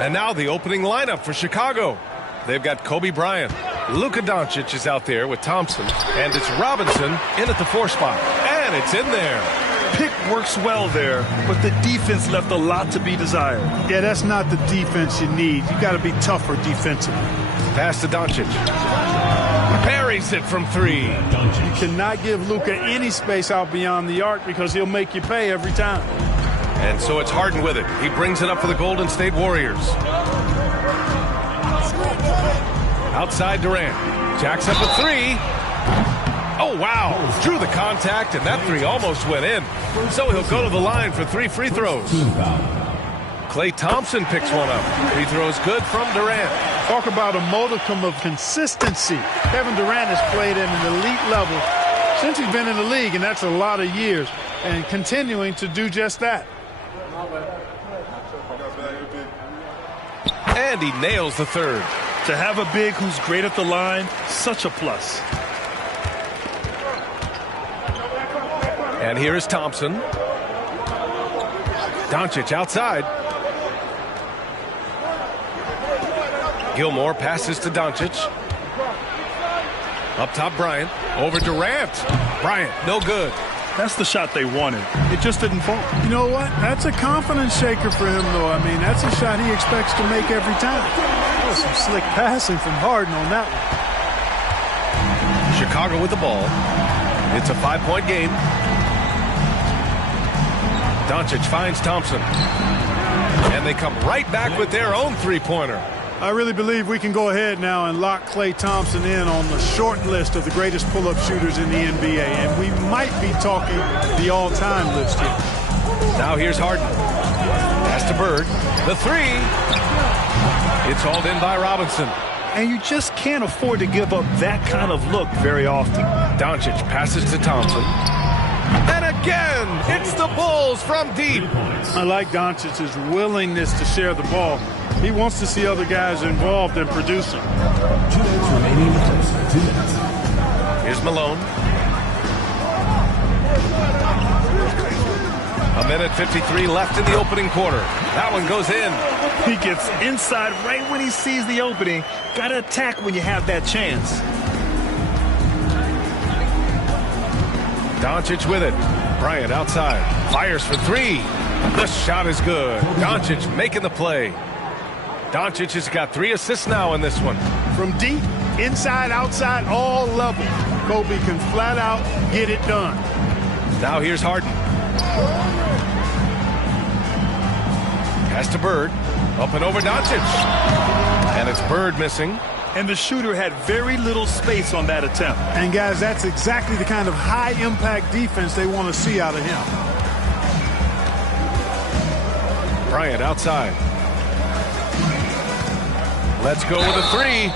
And now the opening lineup for Chicago. They've got Kobe Bryant. Luka Doncic is out there with Thompson. And it's Robinson in at the 4 spot. And it's in there. Pick works well there, but the defense left a lot to be desired. Yeah, that's not the defense you need. You got to be tougher defensively. Pass to Doncic. Parries it from 3. You cannot give Luka any space out beyond the arc because he'll make you pay every time. And so it's Harden with it. He brings it up for the Golden State Warriors. Outside Durant. Jacks up a 3. Oh, wow. Drew the contact, and that 3 almost went in. So he'll go to the line for 3 free throws. Klay Thompson picks one up. Free throws good from Durant. Talk about a modicum of consistency. Kevin Durant has played at an elite level since he's been in the league, and that's a lot of years, and continuing to do just that. And he nails the 3rd. To have a big who's great at the line, such a plus. And here is Thompson. Doncic outside. Gilmore passes to Doncic. Up top, Bryant. Over Durant. Bryant, no good. That's the shot they wanted. It just didn't fall. You know what? That's a confidence shaker for him, though. I mean, that's a shot he expects to make every time. That was some slick passing from Harden on that one. Chicago with the ball. It's a 5-point game. Doncic finds Thompson. And they come right back with their own three-pointer. I really believe we can go ahead now and lock Klay Thompson in on the short list of the greatest pull-up shooters in the NBA. And we might be talking the all-time list here. Now here's Harden. Pass to Bird. The three. It's hauled in by Robinson. And you just can't afford to give up that kind of look very often. Doncic passes to Thompson. And again, it's the Bulls from deep. I like Doncic's willingness to share the ball. He wants to see other guys involved in producing. 2 minutes remaining in the first. 2 minutes. Here's Malone. A minute 53 left in the opening quarter. That one goes in. He gets inside right when he sees the opening. Got to attack when you have that chance. Doncic with it. Bryant outside. Fires for three. The shot is good. Doncic making the play. Doncic has got 3 assists now in this one. From deep, inside, outside, all level. Kobe can flat out get it done. Now here's Harden. Pass to Bird. Up and over Doncic. And it's Bird missing. And the shooter had very little space on that attempt. And guys, that's exactly the kind of high-impact defense they want to see out of him. Bryant outside. Let's go with a three.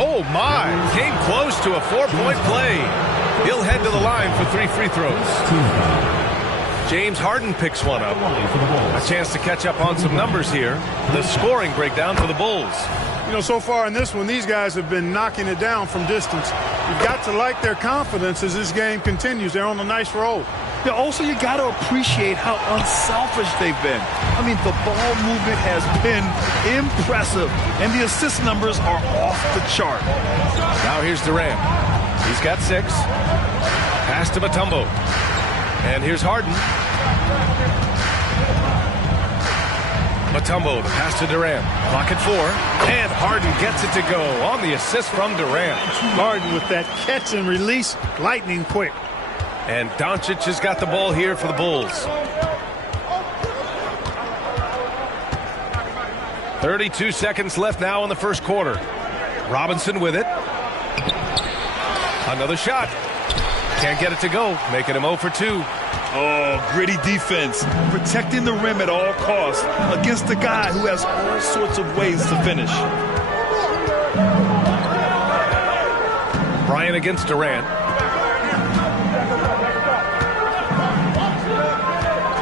Oh, my. Came close to a 4-point play. He'll head to the line for 3 free throws. James Harden picks one up. A chance to catch up on some numbers here. The scoring breakdown for the Bulls. You know, so far in this one, these guys have been knocking it down from distance. You've got to like their confidence as this game continues. They're on a nice roll. Yeah, also, you got to appreciate how unselfish they've been. I mean, the ball movement has been impressive, and the assist numbers are off the chart. Now here's Durant. He's got 6. Pass to Mutombo. And here's Harden. Mutombo, the pass to Durant. Clock at 4. And Harden gets it to go on the assist from Durant. Harden with that catch and release, lightning quick. And Doncic has got the ball here for the Bulls. 32 seconds left now in the first quarter. Robinson with it. Another shot. Can't get it to go, making him 0 for 2. Oh, gritty defense. Protecting the rim at all costs against a guy who has all sorts of ways to finish. Bryant against Durant.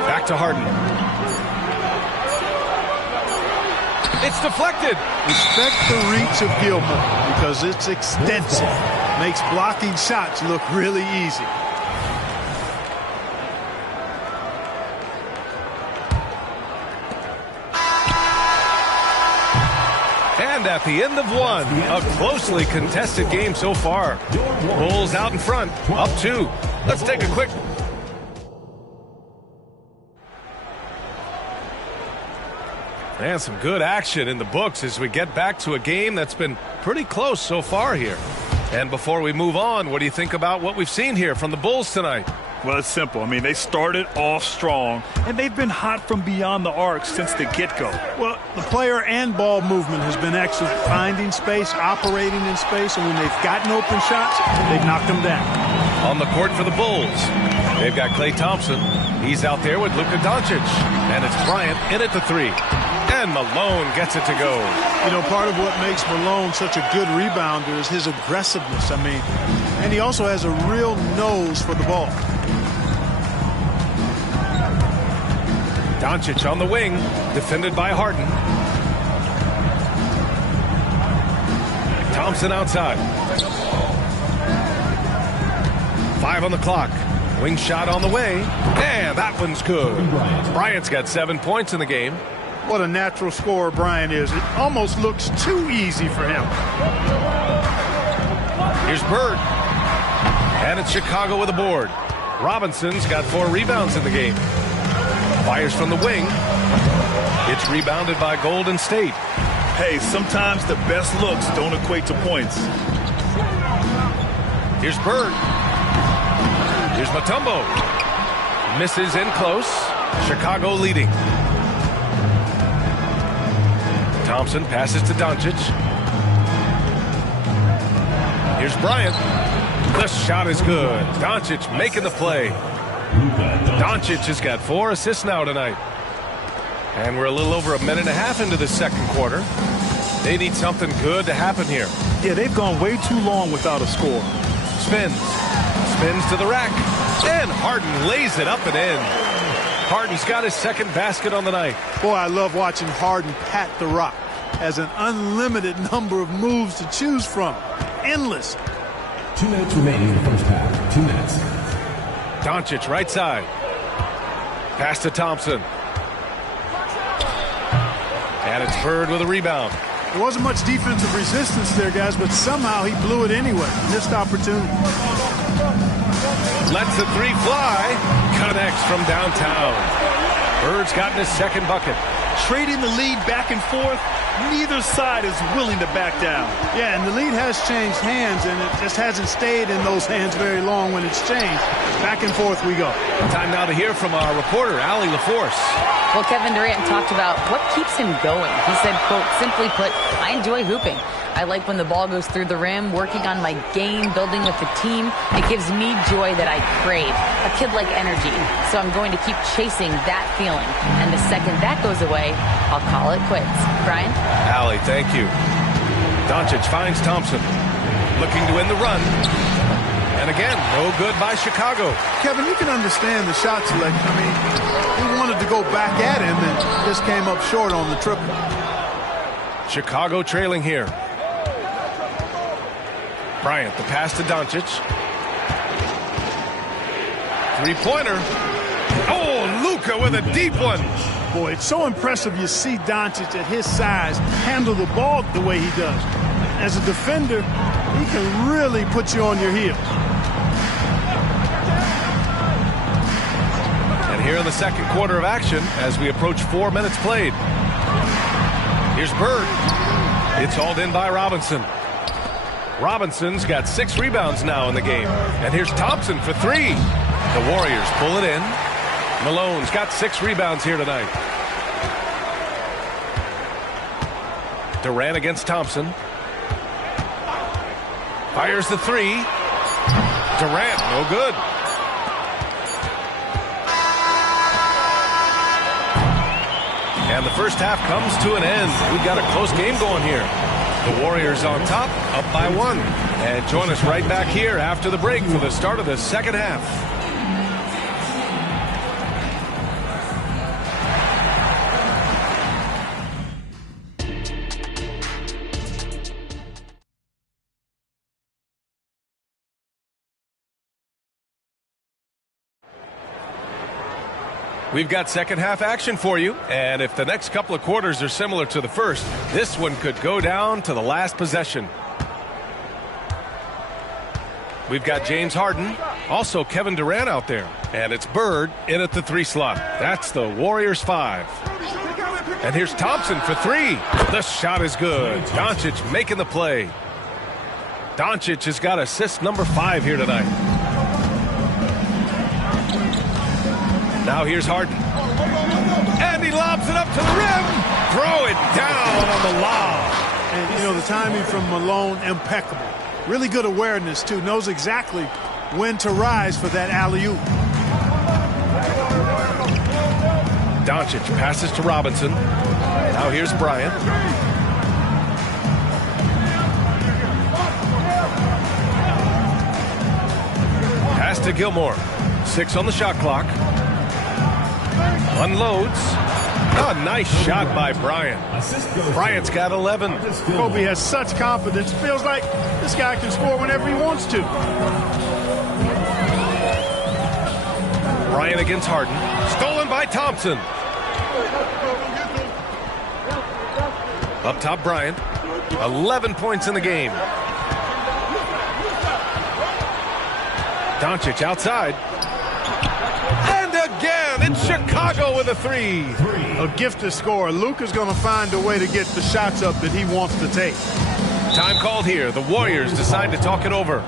Back to Harden. It's deflected. Respect the reach of Gilmore because it's extensive. Makes blocking shots look really easy. And at the end of one, a closely contested game so far. Bulls out in front, up 2. Let's take a quick... And some good action in the books as we get back to a game that's been pretty close so far here. And before we move on, what do you think about what we've seen here from the Bulls tonight? Well, it's simple. I mean, they started off strong, and they've been hot from beyond the arc since the get-go. Well, the player and ball movement has been excellent. Finding space, operating in space, and when they've gotten open shots, they've knocked them down. On the court for the Bulls, they've got Klay Thompson. He's out there with Luka Doncic. And it's Bryant in at the 3. And Malone gets it to go. You know, part of what makes Malone such a good rebounder is his aggressiveness. I mean, and he also has a real nose for the ball. Doncic on the wing, defended by Harden. Thompson outside. 5 on the clock. Wing shot on the way, and that one's good. Bryant's got 7 points in the game. What a natural scorer Bryant is. It almost looks too easy for him. Here's Bird. And it's Chicago with a board. Robinson's got 4 rebounds in the game. Fires from the wing. It's rebounded by Golden State. Hey, sometimes the best looks don't equate to points. Here's Bird. Here's Mutombo. Misses in close. Chicago leading. Thompson passes to Doncic. Here's Bryant. The shot is good. Doncic making the play. Doncic has got 4 assists now tonight. And we're a little over a minute and a half into the second quarter. They need something good to happen here. Yeah, they've gone way too long without a score. Spins to the rack, and Harden lays it up and in. Harden's got his second basket on the night. Boy, I love watching Harden pat the rock. Has an unlimited number of moves to choose from. Endless. 2 minutes remaining in the first half. 2 minutes. Doncic right side. Pass to Thompson. And it's Bird with a rebound. There wasn't much defensive resistance there, guys, but somehow he blew it anyway. Missed opportunity. Lets the 3 fly. Connects from downtown. Bird's gotten his second bucket. Trading the lead back and forth, neither side is willing to back down. Yeah, and the lead has changed hands, and it just hasn't stayed in those hands very long when it's changed. Back and forth we go. Time now to hear from our reporter, Allie LaForce. Well, Kevin Durant talked about what keeps him going. He said, quote, simply put, I enjoy hooping. I like when the ball goes through the rim, working on my game, building with the team. It gives me joy that I crave, a kid-like energy. So I'm going to keep chasing that feeling. And the second that goes away, I'll call it quits. Brian? Allie, thank you. Doncic finds Thompson. Looking to win the run. And again, no good by Chicago. Kevin, you can understand the shot selection. I mean, he wanted to go back at him and just came up short on the triple. Chicago trailing here. Bryant, the pass to Doncic. 3-pointer. Oh, Luka with a deep one. Boy, it's so impressive you see Doncic at his size handle the ball the way he does. As a defender, he can really put you on your heels. And here in the second quarter of action, as we approach 4 minutes played. Here's Bird. It's hauled in by Robinson. Robinson's got 6 rebounds now in the game. And here's Thompson for 3. The Warriors pull it in. Malone's got 6 rebounds here tonight. Durant against Thompson. Fires the 3. Durant, no good. And the first half comes to an end. We've got a close game going here. The Warriors on top, up by 1. And join us right back here after the break for the start of the second half. We've got second half action for you, and if the next couple of quarters are similar to the first, this one could go down to the last possession. We've got James Harden, also Kevin Durant out there, and it's Bird in at the 3 slot. That's the Warriors 5. And here's Thompson for 3. The shot is good. Doncic making the play. Doncic has got assist number 5 here tonight. Now here's Harden. And he lobs it up to the rim. Throw it down on the lob. And, you know, the timing from Malone, impeccable. Really good awareness, too. Knows exactly when to rise for that alley-oop. Doncic passes to Robinson. Now here's Bryant. Pass to Gilmore. 6 on the shot clock. Unloads. Oh, nice shot by Bryant. Bryant's got 11. Kobe has such confidence. Feels like this guy can score whenever he wants to. Bryant against Harden. Stolen by Thompson. Up top, Bryant. 11 points in the game. Doncic outside. And again, it's Chicago with a three. A gifted scorer. Luka's going to find a way to get the shots up that he wants to take. Time called here. The Warriors decide to talk it over.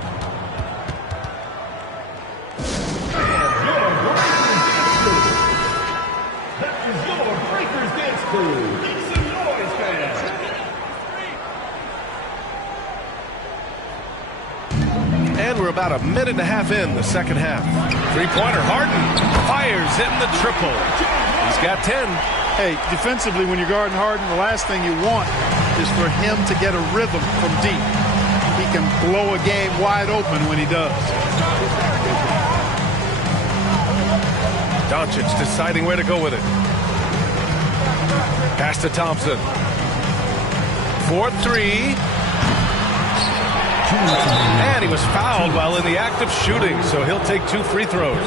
And we're about a minute and a half in the second half. Three-pointer, Harden fires in the triple. He's got 10. Hey, defensively, when you're guarding Harden, the last thing you want is for him to get a rhythm from deep. He can blow a game wide open when he does. Doncic deciding where to go with it. Pass to Thompson. 4-3. And he was fouled while in the act of shooting, so he'll take 2 free throws.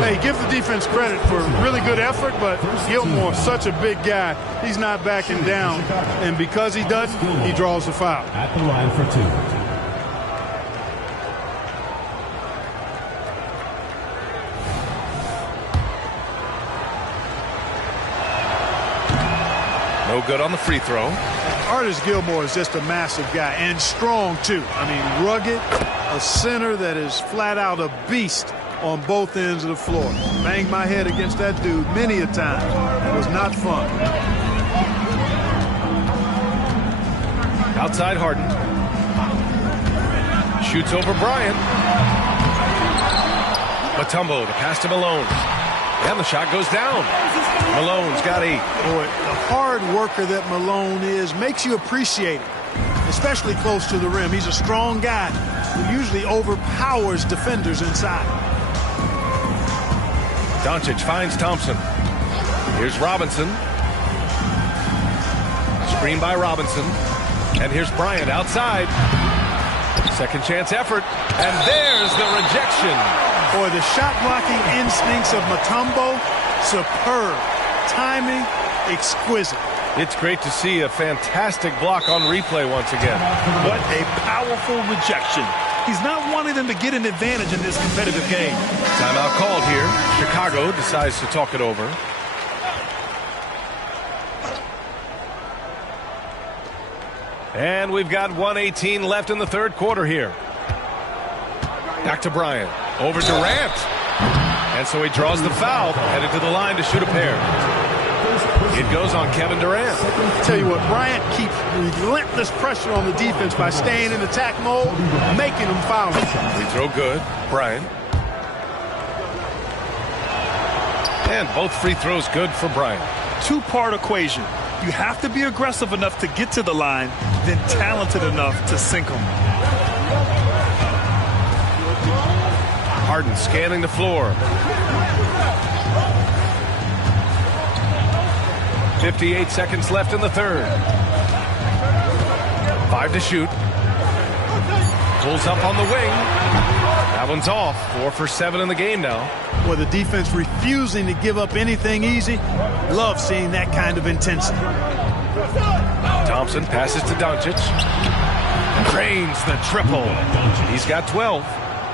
Hey, give the defense credit for really good effort, but Gilmore, such a big guy, he's not backing down. And because he doesn't, he draws the foul. At the line for 2. No good on the free throw. Artis Gilmore is just a massive guy and strong, too. I mean, rugged, a center that is flat out a beast on both ends of the floor. Banged my head against that dude many a time. It was not fun. Outside Harden. Shoots over Bryant. Mutombo, the pass to Malone. And the shot goes down. Malone's got 8. Boy, the hard worker that Malone is makes you appreciate it, especially close to the rim. He's a strong guy who usually overpowers defenders inside. Doncic finds Thompson. Here's Robinson. Screen by Robinson. And here's Bryant outside. Second chance effort. And there's the rejection. Boy, the shot blocking instincts of Mutombo, superb. Timing, exquisite. It's great to see a fantastic block on replay once again. What a powerful rejection. He's not wanting them to get an advantage in this competitive game. Timeout called here. Chicago decides to talk it over. And we've got 1:18 left in the third quarter here. Back to Bryant. Over Durant. And so he draws the foul, headed to the line to shoot a pair. It goes on Kevin Durant. I tell you what, Bryant keeps relentless pressure on the defense by staying in attack mode, making them foul. Free throw good. Bryant. And both free throws good for Bryant. Two-part equation. You have to be aggressive enough to get to the line, then talented enough to sink them. Harden scanning the floor. 58 seconds left in the third. 5 to shoot. Pulls up on the wing. That one's off. 4 for 7 in the game now. With the defense refusing to give up anything easy, love seeing that kind of intensity. Thompson passes to Doncic. Drains the triple. He's got 12.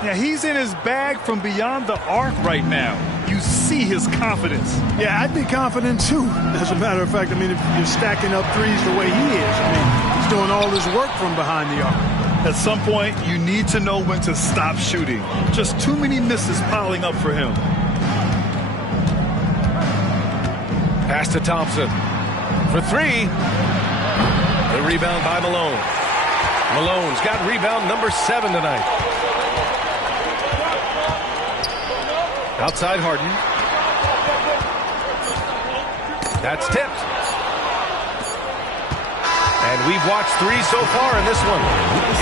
Yeah, he's in his bag from beyond the arc right now. You see his confidence. Yeah, I'd be confident too. As a matter of fact, I mean, if you're stacking up threes the way he is, I mean, he's doing all his work from behind the arc. At some point, you need to know when to stop shooting. Just too many misses piling up for him. Pass to Thompson. For 3. The rebound by Malone. Malone's got rebound number 7 tonight. Outside Harden. That's tipped. And we've watched 3 so far in this one.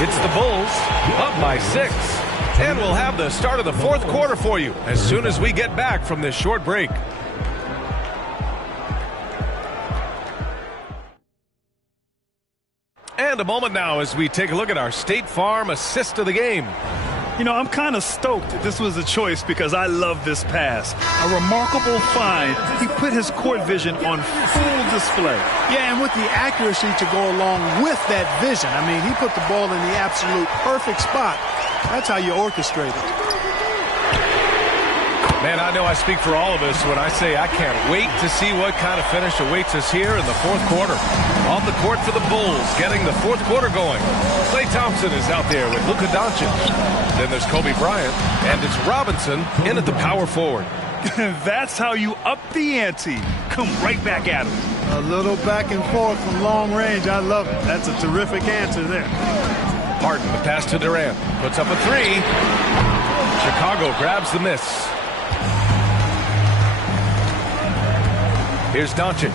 It's the Bulls up by 6. And we'll have the start of the fourth quarter for you as soon as we get back from this short break. And a moment now as we take a look at our State Farm assist of the game. You know, I'm kind of stoked that this was a choice because I love this pass. A remarkable find. He put his court vision on full display. Yeah, and with the accuracy to go along with that vision. I mean, he put the ball in the absolute perfect spot. That's how you orchestrate it. Man, I know I speak for all of us when I say I can't wait to see what kind of finish awaits us here in the fourth quarter. On the court for the Bulls, getting the fourth quarter going. Klay Thompson is out there with Luka Doncic. Then there's Kobe Bryant, and it's Robinson in at the power forward. That's how you up the ante. Come right back at him. A little back and forth from long range. I love it. That's a terrific answer there. Harden, the pass to Durant. Puts up a three. Chicago grabs the miss. Here's Doncic.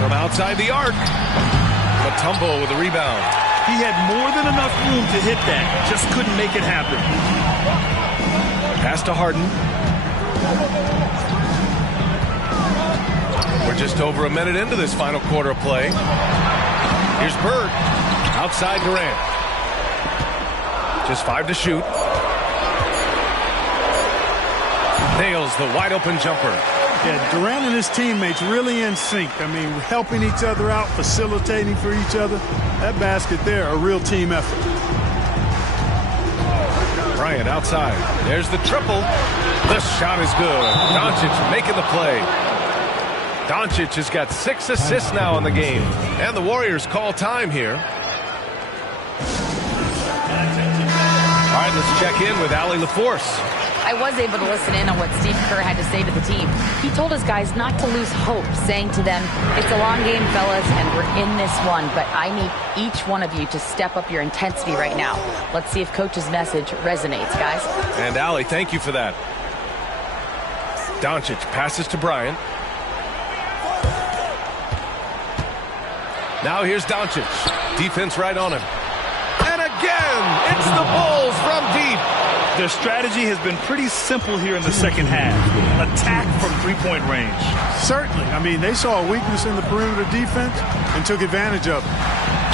From outside the arc. Mutombo with a rebound. He had more than enough room to hit that. Just couldn't make it happen. Pass to Harden. We're just over a minute into this final quarter of play. Here's Bird. Outside Durant. Just 5 to shoot. Nails the wide open jumper. Yeah, Durant and his teammates really in sync. I mean, helping each other out, facilitating for each other. That basket there, a real team effort. Bryant outside. There's the triple. The shot is good. Doncic making the play. Doncic has got 6 assists now in the game. And the Warriors call time here. All right, let's check in with Allie LaForce. I was able to listen in on what Steve Kerr had to say to the team. He told his guys not to lose hope, saying to them, it's a long game, fellas, and we're in this one, but I need each one of you to step up your intensity right now. Let's see if Coach's message resonates, guys. And Allie, thank you for that. Doncic passes to Bryant. Now here's Doncic. Defense right on him. And again, it's the Bulls from deep. Their strategy has been pretty simple here in the second half. Attack from three-point range. Certainly. I mean, they saw a weakness in the perimeter defense and took advantage of it.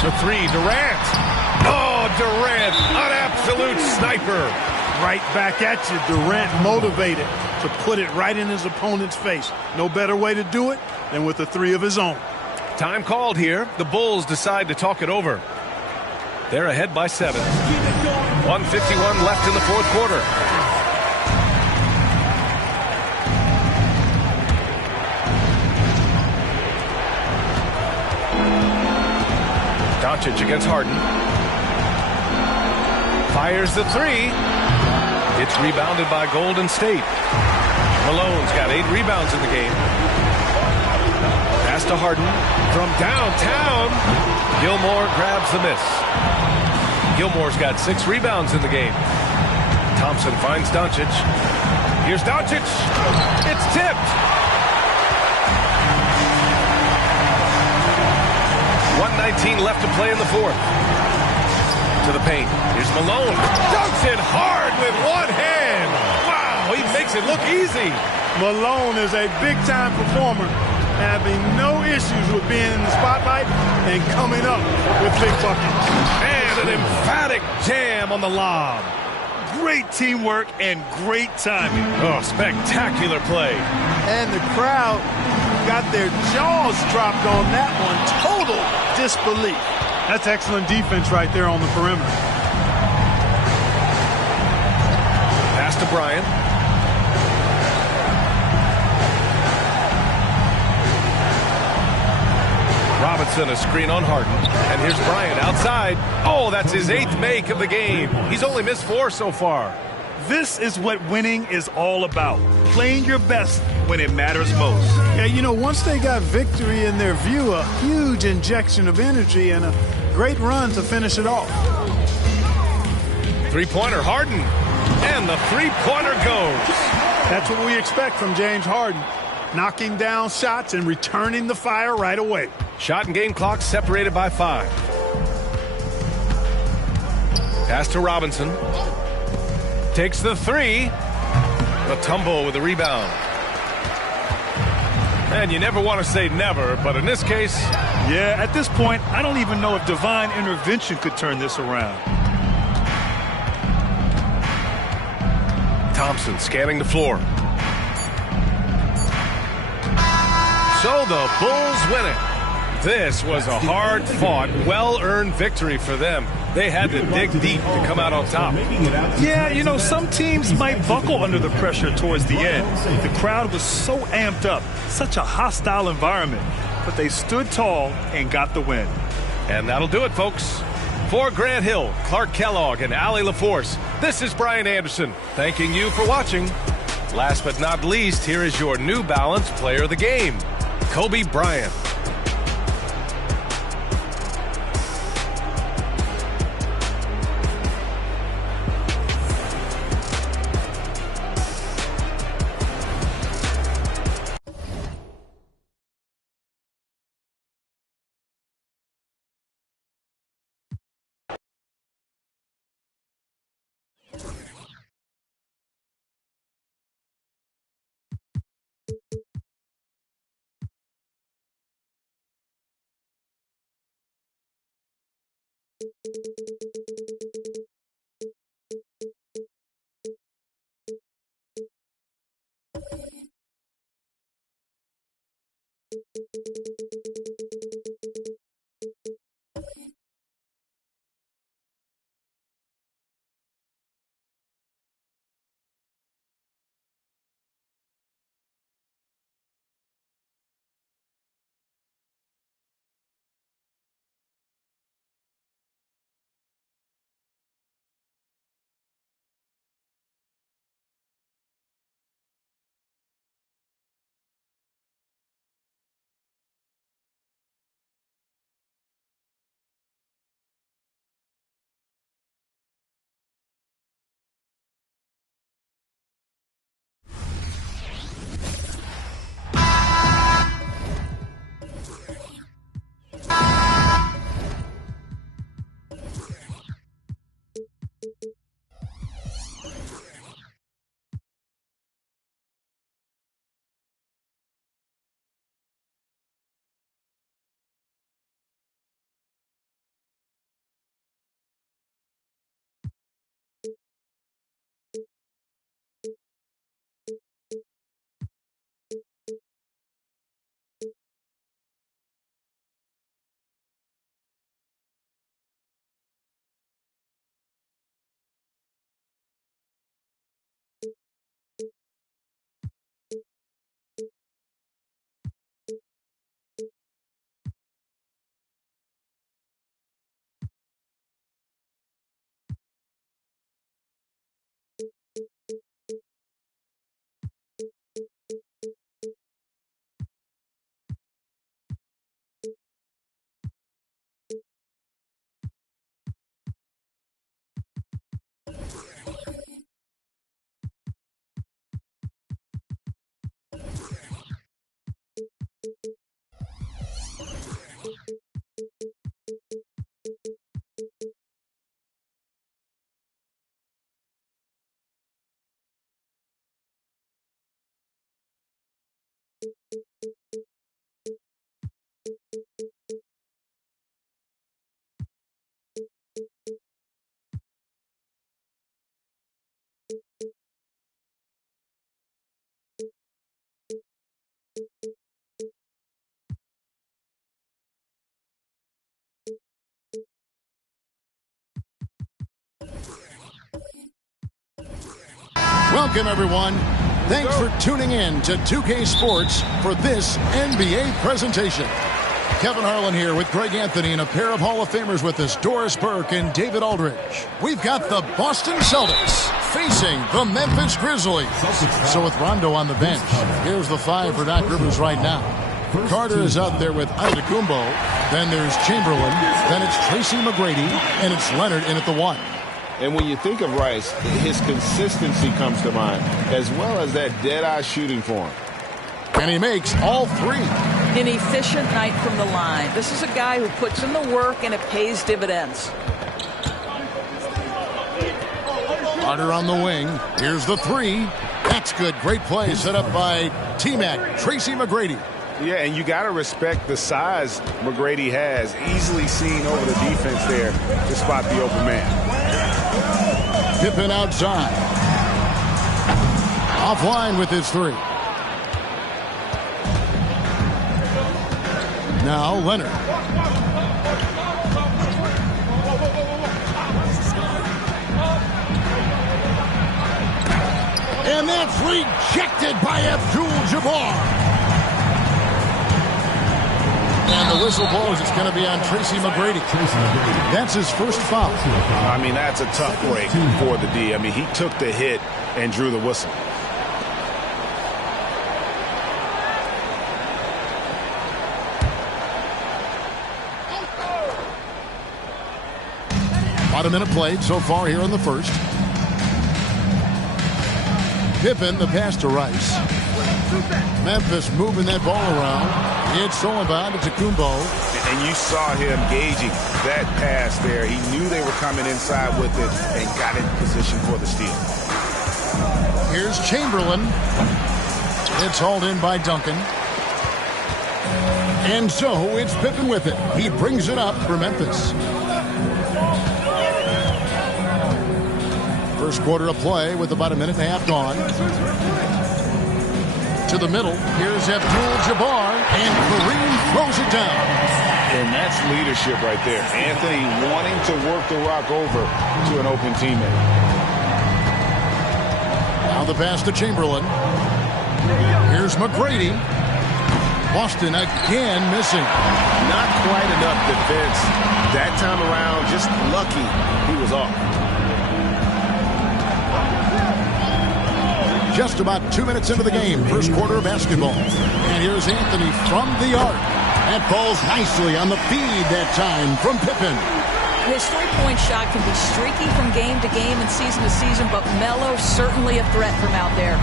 The three, Durant. Oh, Durant, an absolute sniper. Right back at you. Durant motivated to put it right in his opponent's face. No better way to do it than with a three of his own. Time called here. The Bulls decide to talk it over. They're ahead by 7. 1:51 left in the fourth quarter. Doncic against Harden. Fires the three. It's rebounded by Golden State. Malone's got 8 rebounds in the game. Pass to Harden. From downtown, Gilmore grabs the miss. Gilmore's got 6 rebounds in the game. Thompson finds Doncic. Here's Doncic. It's tipped. 1:19 left to play in the fourth. To the paint. Here's Malone. Dunks it hard with one hand. Wow, he makes it look easy. Malone is a big-time performer, having no issues with being in the spotlight and coming up with big buckets. And an emphatic jam on the lob. Great teamwork and great timing. Oh, spectacular play. And the crowd got their jaws dropped on that one. Total disbelief. That's excellent defense right there on the perimeter. Pass to Bryant. Robinson, a screen on Harden. And here's Bryant outside. Oh, that's his 8th make of the game. He's only missed 4 so far. This is what winning is all about. Playing your best when it matters most. Yeah, you know, once they got victory in their view, a huge injection of energy and a great run to finish it off. Three-pointer, Harden. And the three-pointer goes. That's what we expect from James Harden. Knocking down shots and returning the fire right away. Shot and game clock separated by 5. Pass to Robinson. Takes the three. Mutombo with the rebound. And you never want to say never, but in this case... Yeah, at this point, I don't even know if divine intervention could turn this around. Thompson scanning the floor. So the Bulls win it. This was a hard-fought, well-earned victory for them. They had to dig deep to come out on top. Yeah, you know, some teams might buckle under the pressure towards the end. The crowd was so amped up, such a hostile environment. But they stood tall and got the win. And that'll do it, folks. For Grant Hill, Clark Kellogg, and Allie LaForce, this is Brian Anderson, thanking you for watching. Last but not least, here is your New Balance Player of the Game, Kobe Bryant. Welcome, everyone. Thanks for tuning in to 2K Sports for this NBA presentation. Kevin Harlan here with Greg Anthony and a pair of Hall of Famers with us, Doris Burke and David Aldridge. We've got the Boston Celtics facing the Memphis Grizzlies. So with Rondo on the bench, here's the five for Doc Rivers right now. Carter is out there with Antetokounmpo. Then there's Chamberlain. Then it's Tracy McGrady. And it's Leonard in at the one. And when you think of Rice, his consistency comes to mind, as well as that dead-eye shooting form. And he makes all three. An efficient night from the line. This is a guy who puts in the work and it pays dividends. Carter on the wing. Here's the three. That's good. Great play set up by T-Mac, Tracy McGrady. Yeah, and you got to respect the size McGrady has. Easily seen over the defense there to spot the open man. Pippen outside. Offline with his three. Now Leonard. And that's rejected by Abdul-Jabbar. And the whistle blows. It's going to be on Tracy McGrady. That's his first foul. I mean, that's a tough break for the D. I mean, he took the hit and drew the whistle. About a minute played so far here in the first. Pippen, the pass to Rice. Memphis moving that ball around. It's Sullivan to Kumbo. And you saw him gauging that pass there. He knew they were coming inside with it and got in position for the steal. Here's Chamberlain. It's hauled in by Duncan. And so it's Pippen with it. He brings it up for Memphis. First quarter of play with about a minute and a half gone. To the middle. Here's Abdul-Jabbar. And Kareem throws it down. And that's leadership right there. Anthony wanting to work the rock over to an open teammate. Now the pass to Chamberlain. Here's McGrady. Boston again missing. Not quite enough defense. That time around, just lucky he was off. Just about 2 minutes into the game, first quarter of basketball. And here's Anthony from the arc. That falls nicely on the feed that time from Pippen. His three-point shot can be streaky from game to game and season to season, but Melo certainly a threat from out there.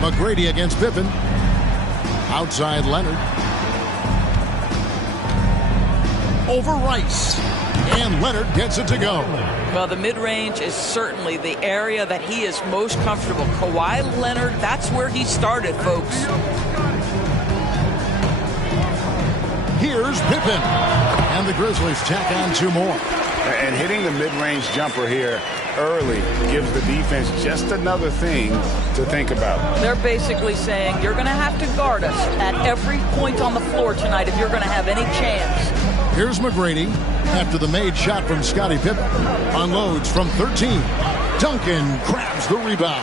McGrady against Pippen. Outside Leonard. Over Rice. And Leonard gets it to go. Well, the mid-range is certainly the area that he is most comfortable. Kawhi Leonard, that's where he started, folks. Here's Pippen. And the Grizzlies tack on 2 more. And hitting the mid-range jumper here early gives the defense just another thing to think about. They're basically saying you're going to have to guard us at every point on the floor tonight if you're going to have any chance. Here's McGrady after the made shot from Scottie Pippen. Unloads from 13. Duncan grabs the rebound.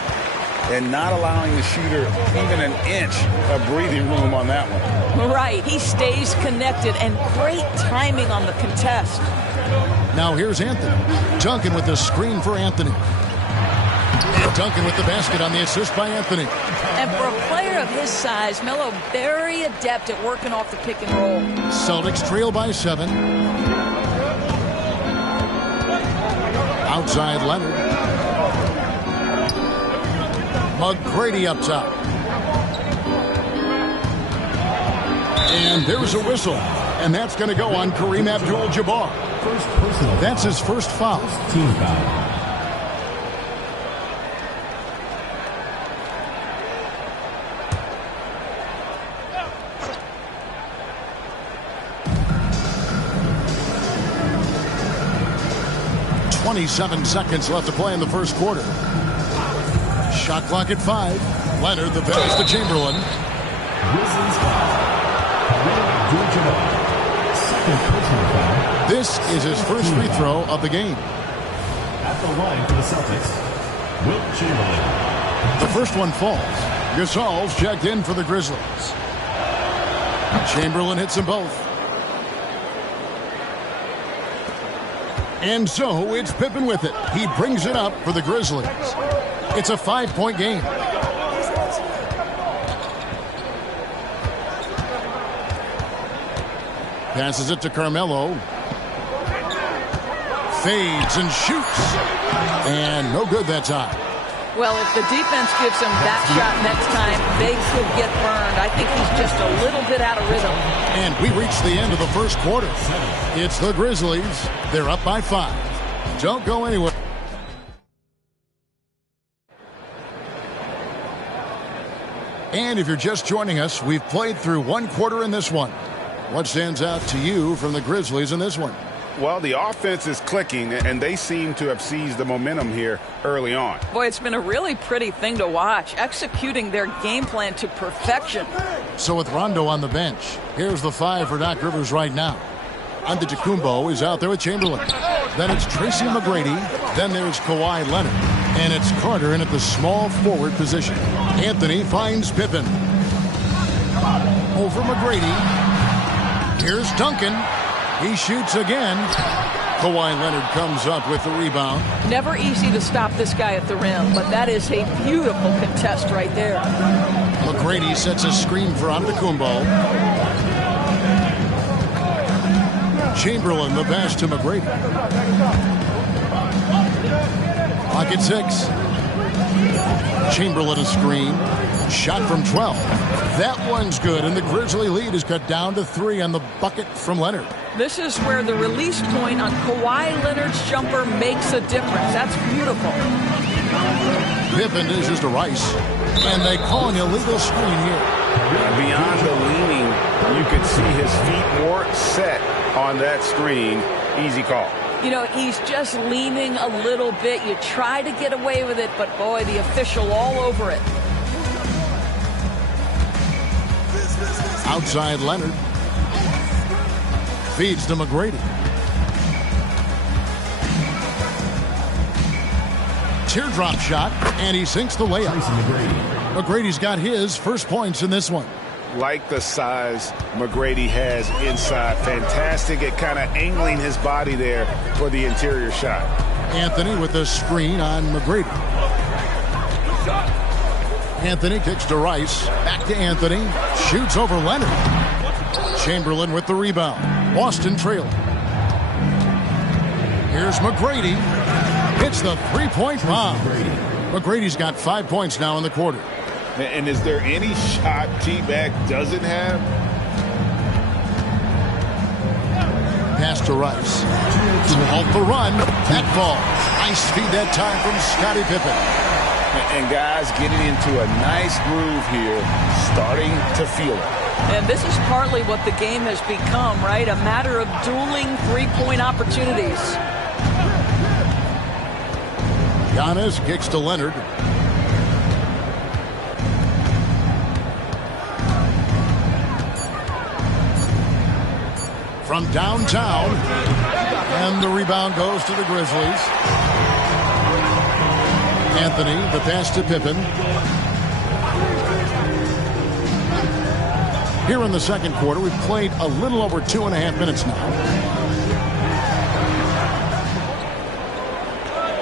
And not allowing the shooter even an inch of breathing room on that one. Right. He stays connected and great timing on the contest. Now here's Anthony. Duncan with the screen for Anthony. And Duncan with the basket on the assist by Anthony. And for a player of his size, Melo very adept at working off the pick and roll. Celtics trail by 7. Outside Leonard. McGrady up top. And there's a whistle. And that's going to go on Kareem Abdul-Jabbar. That's his first foul. Team foul. .27 seconds left to play in the first quarter. Shot clock at 5. Leonard, the pass to Chamberlain. Grizzlies foul. Second personal foul. This is his first free throw of the game. At the line for the Celtics, Wilt Chamberlain. The first one falls. Gasol's checked in for the Grizzlies. Chamberlain hits them both. And so it's Pippen with it. He brings it up for the Grizzlies. It's a 5-point game. Passes it to Carmelo. Fades and shoots. And no good that time. Well, if the defense gives him that shot next time, they could get burned. I think he's just a little bit out of rhythm. And we reach the end of the first quarter. It's the Grizzlies. They're up by 5. Don't go anywhere. And if you're just joining us, we've played through one quarter in this one. What stands out to you from the Grizzlies in this one? Well, the offense is clicking, and they seem to have seized the momentum here early on. Boy, it's been a really pretty thing to watch, executing their game plan to perfection. So with Rondo on the bench, here's the 5 for Doc Rivers right now. Antetokounmpo is out there with Chamberlain. Then it's Tracy McGrady. Then there's Kawhi Leonard. And it's Carter in at the small forward position. Anthony finds Pippen. Over McGrady. Here's Duncan. He shoots again. Kawhi Leonard comes up with the rebound. Never easy to stop this guy at the rim, but that is a beautiful contest right there. McGrady sets a screen for Antetokounmpo. Chamberlain the pass to McGrady. Pocket 6. Chamberlain a screen. Shot from 12. That one's good, and the Grizzly lead is cut down to 3 on the bucket from Leonard. This is where the release point on Kawhi Leonard's jumper makes a difference. That's beautiful. Pippen dishes to Rice, and they call an illegal screen here. Beyond the leaning, you could see his feet more set on that screen. Easy call. You know, he's just leaning a little bit. You try to get away with it, but boy, the official all over it. Outside Leonard. Feeds to McGrady. Teardrop shot, and he sinks the layup. McGrady's got his first points in this one. Like the size McGrady has inside. Fantastic at kind of angling his body there for the interior shot. Anthony with the screen on McGrady. Anthony kicks to Rice. Back to Anthony. Shoots over Leonard. Chamberlain with the rebound. Boston trailing. Here's McGrady. Hits the three-point bomb. McGrady's got 5 points now in the quarter. And is there any shot T-Mac doesn't have? Pass to Rice. Off the run. That ball. Nice feed that time from Scottie Pippen. And guys getting into a nice groove here, starting to feel it. And this is partly what the game has become, right? A matter of dueling three-point opportunities. Giannis kicks to Leonard. From downtown. And the rebound goes to the Grizzlies. Anthony, the pass to Pippen. Here in the second quarter, we've played a little over 2.5 minutes now.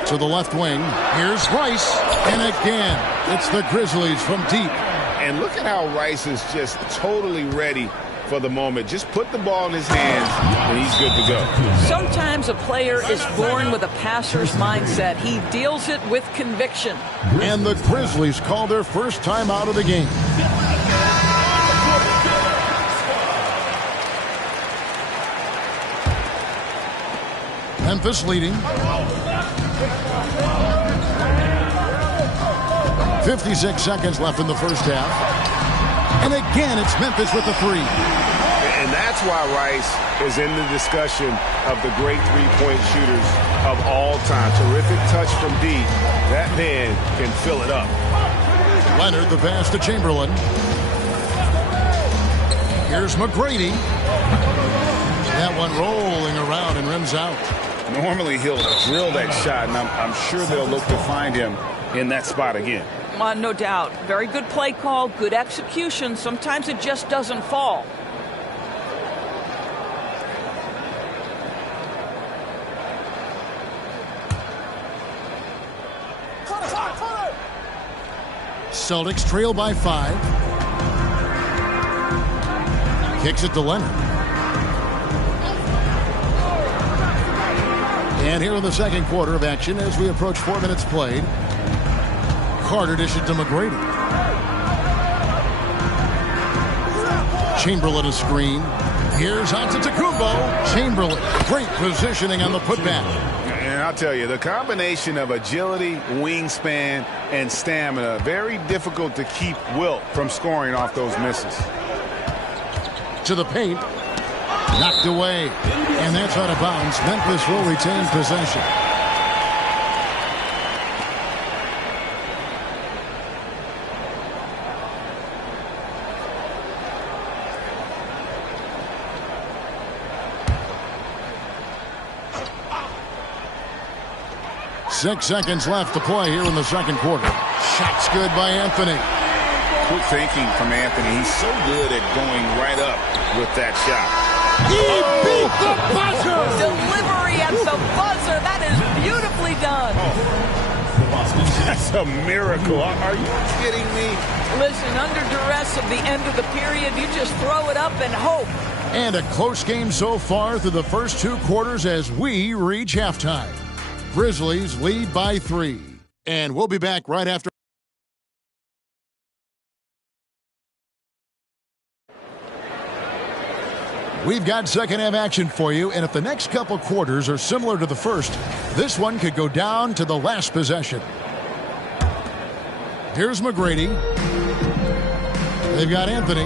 To the left wing, here's Rice, and again, it's the Grizzlies from deep. And look at how Rice is just totally ready for the moment. Just put the ball in his hands, and he's good to go. Sometimes a player is born with a passer's mindset. He deals it with conviction. And the Grizzlies call their first time out of the game. Memphis leading. 56 seconds left in the first half. And again, it's Memphis with the three. And that's why Rice is in the discussion of the great three-point shooters of all time. Terrific touch from deep. That man can fill it up. Leonard, the pass to Chamberlain. Here's McGrady. That one rolling around and rims out. Normally he'll drill that shot, and I'm sure they'll look to find him in that spot again. No doubt. Very good play call, good execution. Sometimes it just doesn't fall. Celtics trail by 5. Kicks it to Leonard. And here in the second quarter of action, as we approach 4 minutes played, Carter dishes to McGrady. Chamberlain a screen. Here's Antetokounmpo. Chamberlain, great positioning on the putback. And I'll tell you, the combination of agility, wingspan, and stamina, very difficult to keep Wilt from scoring off those misses. To the paint. Knocked away. And that's out of bounds. Memphis will retain possession. Six seconds left to play here in the second quarter. Shot's good by Anthony. Quick thinking from Anthony. He's so good at going right up with that shot. He beat the buzzer! Delivery at the buzzer. That is beautifully done. That's a miracle. Are you kidding me? Listen, under duress of the end of the period, you just throw it up and hope. And a close game so far through the first two quarters as we reach halftime. Grizzlies lead by 3. And we'll be back right after. We've got second half action for you, and if the next couple quarters are similar to the first, this one could go down to the last possession. Here's McGrady. They've got Anthony.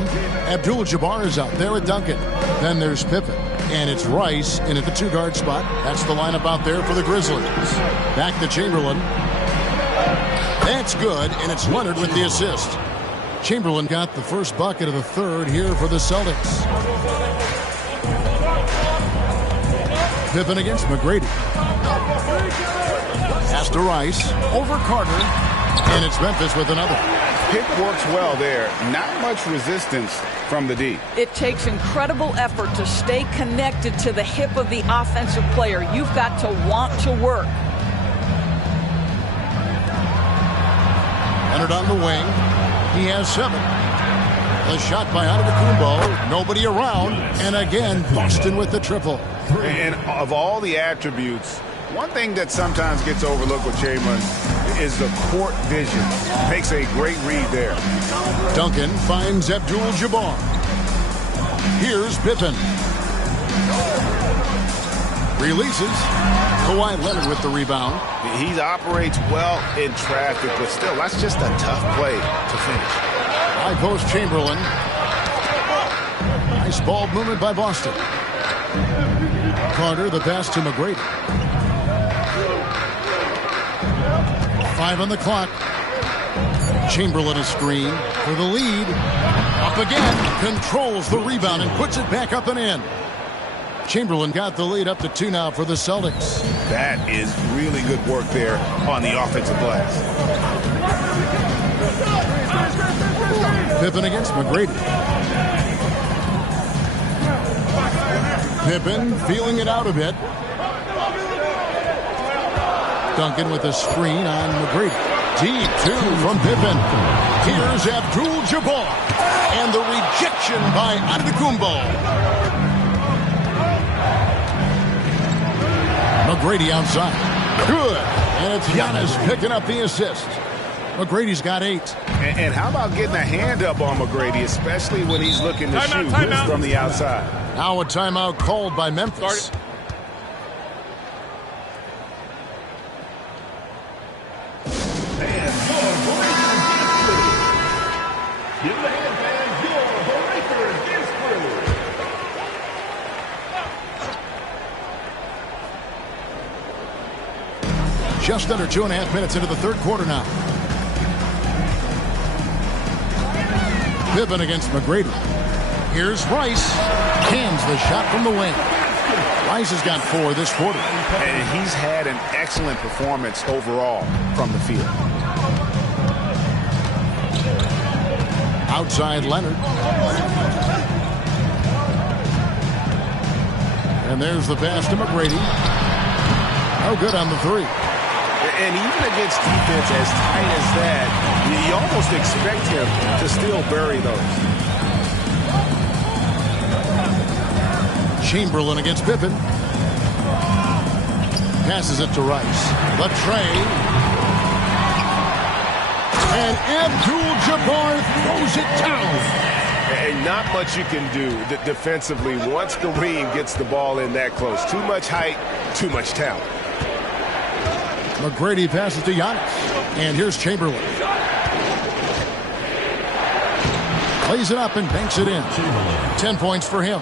Abdul-Jabbar is out there with Duncan. Then there's Pippen. And it's Rice in at the two-guard spot. That's the lineup out there for the Grizzlies. Back to Chamberlain. That's good, and it's Leonard with the assist. Chamberlain got the first bucket of the third here for the Celtics. Pippen against McGrady. Pass to Rice. Over Carter. And it's Memphis with another. Pick works well there. Not much resistance from the D. It takes incredible effort to stay connected to the hip of the offensive player. You've got to want to work. Leonard on the wing. He has 7. The shot by Antetokounmpo. Nobody around. And again, Boston with the triple. And of all the attributes, one thing that sometimes gets overlooked with Chamberlain is the court vision. Makes a great read there. Duncan finds Abdul-Jabbar. Here's Pippen. Releases. Kawhi Leonard with the rebound. He operates well in traffic, but still, that's just a tough play to finish. High post Chamberlain. Nice ball movement by Boston. Carter, the pass to McGrady. 5 on the clock. Chamberlain a screen for the lead. Up again. Controls the rebound and puts it back up and in. Chamberlain got the lead up to 2 now for the Celtics. That is really good work there on the offensive glass. Pippen against McGrady. Pippen feeling it out a bit. Duncan with a screen on McGrady. Deep 2 from Pippen. Here's Abdul-Jabbar. And the rejection by Antetokounmpo. McGrady outside. Good. And it's Giannis picking up the assist. McGrady's got 8. And how about getting a hand up on McGrady, especially when he's looking to shoot this from the outside. Now a timeout called by Memphis. Just under 2.5 minutes into the third quarter now. Pippen against McGrady. Here's Rice. Cans the shot from the wing. Rice has got 4 this quarter. And he's had an excellent performance overall from the field. Outside Leonard. And there's the pass to McGrady. No good on the 3. And even against defense as tight as that, you almost expect him to still bury those. Chamberlain against Pippen. Passes it to Rice. Latrey. And Abdul-Jabbar throws it down. And not much you can do defensively once Kareem gets the ball in that close. Too much height, too much talent. McGrady passes to Giannis. And here's Chamberlain. Plays it up and banks it in. 10 points for him.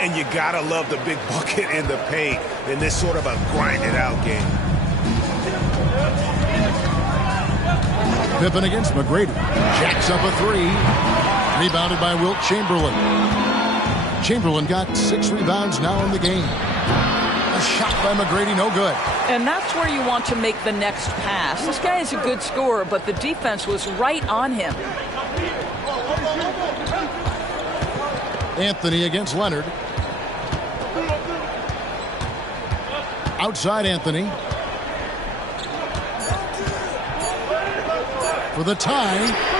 And you gotta love the big bucket and the paint in this sort of a grinded-out game. Pippen against McGrady. Jacks up a three. Rebounded by Wilt Chamberlain. Chamberlain got 6 rebounds now in the game. A shot by McGrady, no good. And that's where you want to make the next pass. This guy is a good scorer, but the defense was right on him. Anthony against Leonard. Outside Anthony. For the tie.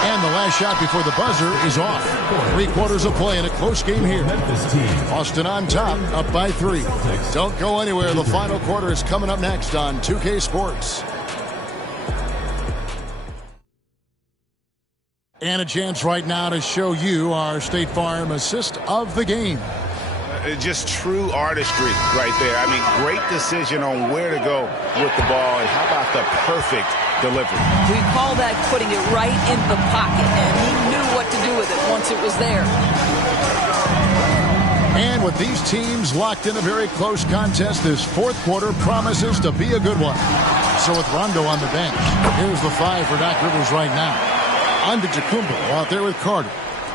And the last shot before the buzzer is off. 3 quarters of play in a close game here. Austin on top, up by 3. Don't go anywhere. The final quarter is coming up next on 2K Sports. And a chance right now to show you our State Farm assist of the game. Just true artistry right there. I mean, great decision on where to go with the ball. And how about the perfect delivery? We call that putting it right in the pocket, and he knew what to do with it once it was there. And with these teams locked in a very close contest, this 4th quarter promises to be a good one. So with Rondo on the bench, here's the 5 for Doc Rivers right now. Antetokounmpo out there with Carter.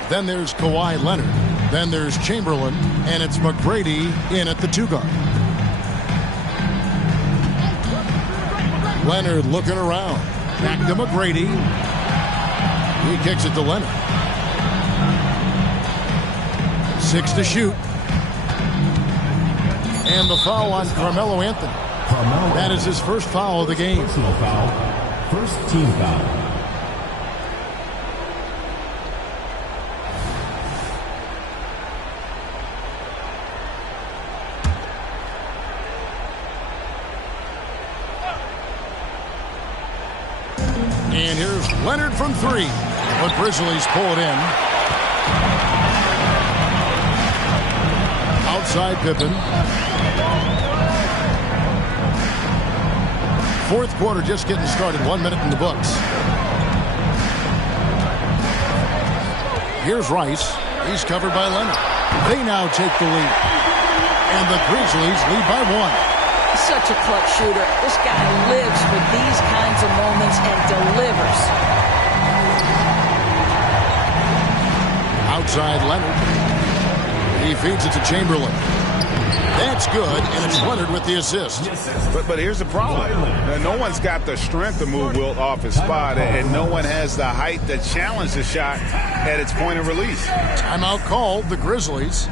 Then there's Kawhi Leonard. Then there's Chamberlain, and it's McGrady in at the 2 guard. Leonard looking around. Back to McGrady. He kicks it to Leonard. 6 to shoot. And the foul on Carmelo Anthony. That is his first foul of the game. Personal foul. First team foul. And here's Leonard from 3. But Grizzlies pull it in. Outside Pippen. 4th quarter just getting started. 1 minute in the books. Here's Rice. He's covered by Leonard. They now take the lead. And the Grizzlies lead by 1. Such a clutch shooter. This guy lives for these kinds of moments and delivers. Outside Leonard. He feeds it to Chamberlain. That's good, and it's Leonard with the assist. But here's the problem. No one's got the strength to move Wilt off his spot, and no one has the height to challenge the shot at its point of release. Timeout called, the Grizzlies.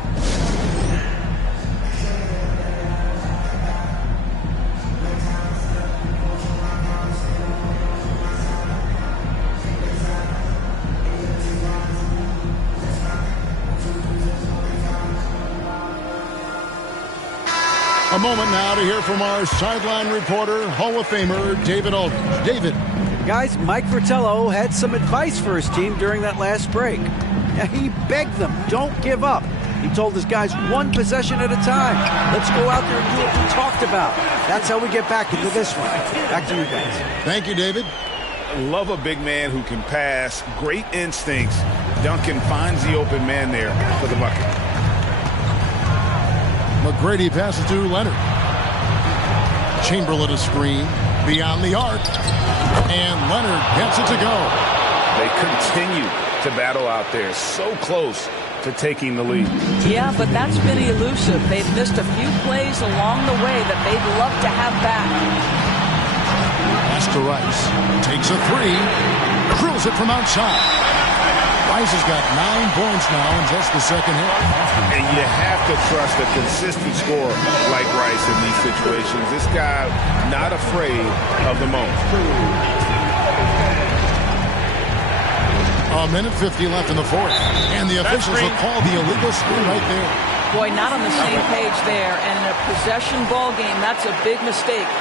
A moment now to hear from our sideline reporter, Hall of Famer David Aldridge. David. Guys, Mike Fratello had some advice for his team during that last break. He begged them, don't give up. He told his guys 1 possession at a time. Let's go out there and do what we talked about. That's how we get back into this one. Back to you guys. Thank you, David. I love a big man who can pass. Great instincts. Duncan finds the open man there for the bucket. McGrady passes to Leonard. Chamberlain a screen beyond the arc. And Leonard gets it to go. They continue to battle out there. So close to taking the lead. Yeah, but that's been elusive. They've missed a few plays along the way that they'd love to have back. Pass to Rice. Takes a 3. Drills it from outside. Rice has got 9 points now in just the second hit. And you have to trust a consistent scorer like Rice in these situations. This guy not afraid of the moment. A minute 50 left in the 4th. And the officials will call the illegal screen right there. Boy, not on the same page there. And in a possession ball game, that's a big mistake.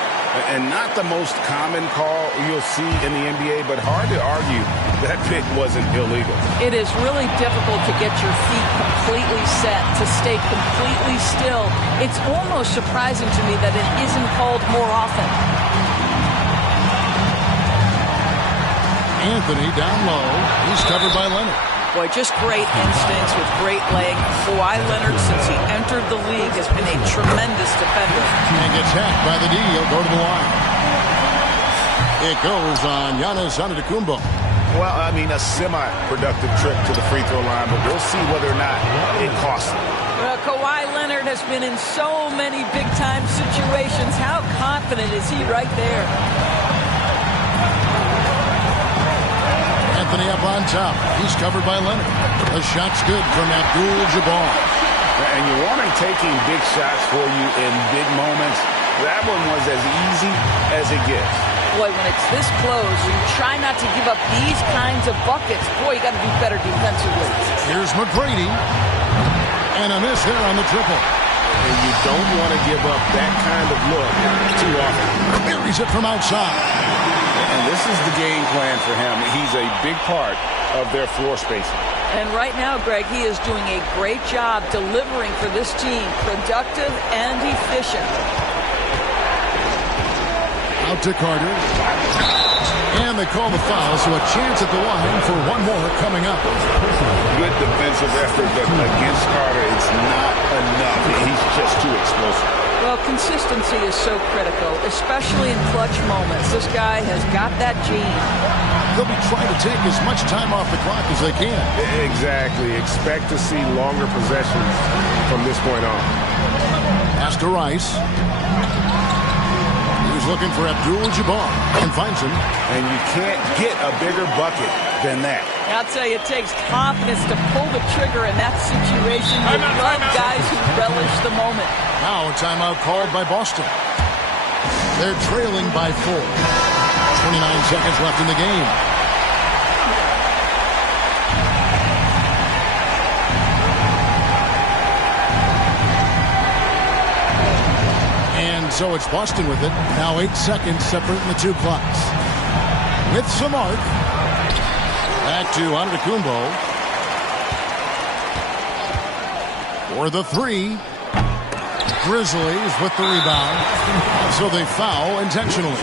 And not the most common call you'll see in the NBA, but hard to argue that pick wasn't illegal. It is really difficult to get your feet completely set, to stay completely still. It's almost surprising to me that it isn't called more often. Anthony down low. He's covered by Leonard. Boy, just great instincts with great leg. Kawhi Leonard, since he entered the league, has been a tremendous defender. And gets hacked by the D. He'll go to the line. It goes on Giannis Antetokounmpo. Well, I mean, a semi-productive trip to the free throw line, but we'll see whether or not it costs him. Well, Kawhi Leonard has been in so many big-time situations. How confident is he right there? Anthony up on top. He's covered by Leonard. The shot's good from Abdul-Jabbar. And you want him taking big shots for you in big moments. That one was as easy as it gets. Boy, when it's this close, you try not to give up these kinds of buckets. Boy, you got to do better defensively. Here's McGrady. And a miss there on the triple. And you don't want to give up that kind of look too often. Buries it from outside. And this is the game plan for him. He's a big part of their floor spacing. And right now, Greg, he is doing a great job delivering for this team. Productive and efficient. Out to Carter. And they call the foul, so a chance at the line for one more coming up. Good defensive effort, but against Carter, it's not enough. He's just too explosive. Well, consistency is so critical, especially in clutch moments. This guy has got that gene. They'll be trying to take as much time off the clock as they can. Exactly. Expect to see longer possessions from this point on. Pass to Rice. He's looking for Abdul-Jabbar and finds him. And you can't get a bigger bucket than that. I'll tell you, it takes confidence to pull the trigger in that situation. You love guys who relish the moment. Now a timeout called by Boston. They're trailing by 4. 29 seconds left in the game. And so it's Boston with it. Now 8 seconds separating the two clocks. With Samart. Back to Antetokounmpo. For the three. Grizzlies with the rebound. So they foul intentionally.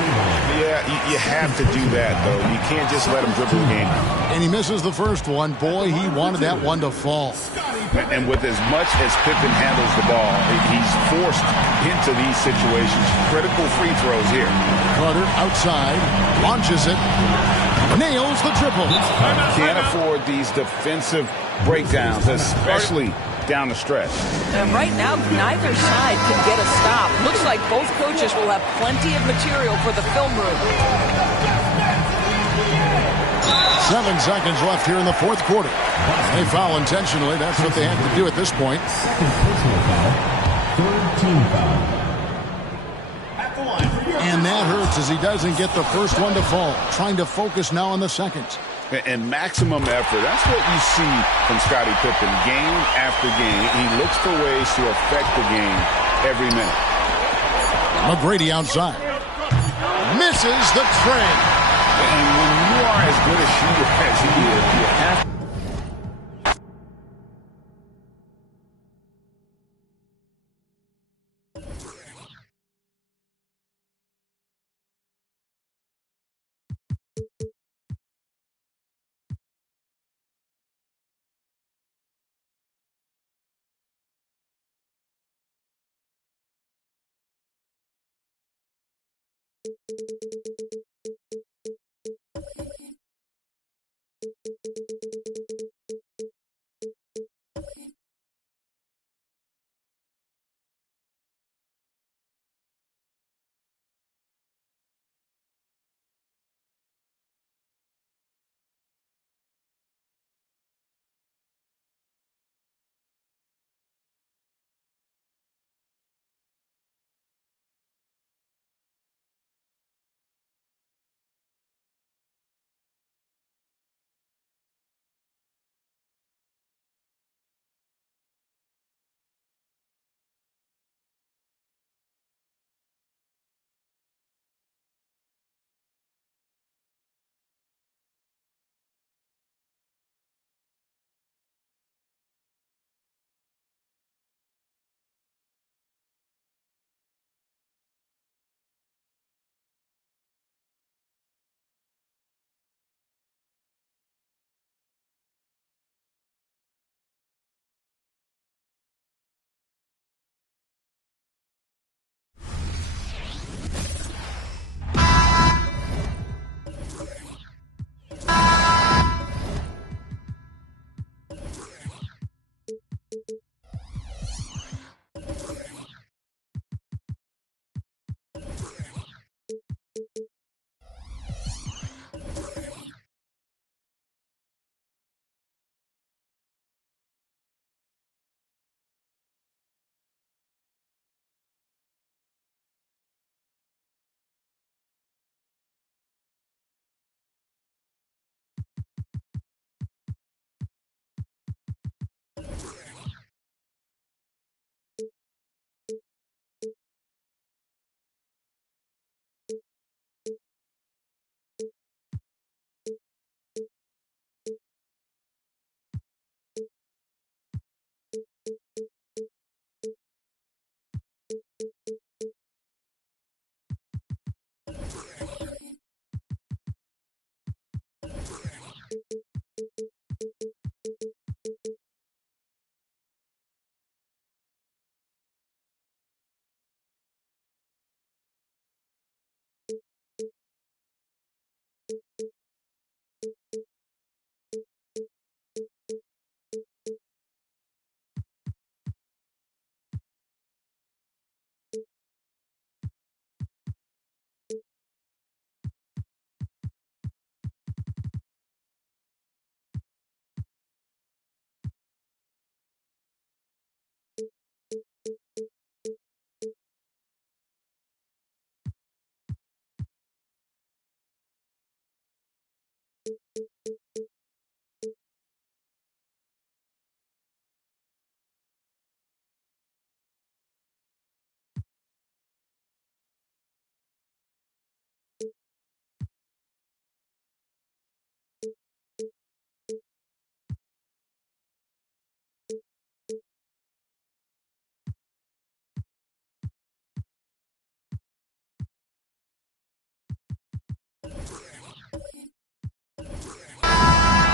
Yeah, you have to do that, though. You can't just let him dribble the game. And he misses the first one. Boy, he wanted that one to fall. And with as much as Pippen handles the ball, he's forced into these situations. Critical free throws here. Carter outside, launches it, nails the triple. Can't afford these defensive breakdowns, especially down the stretch. And right now, neither side can get a stop. Looks like both coaches will have plenty of material for the film room. 7 seconds left here in the fourth quarter. They foul intentionally. That's what they have to do at this point. Third team foul. At the line for your And that hurts as he doesn't get the first one to fall. Trying to focus now on the second. And maximum effort. That's what you see from Scottie Pippen game after game. He looks for ways to affect the game every minute. McGrady outside. Misses the tray. And when you are as good a shooter as he is, you have to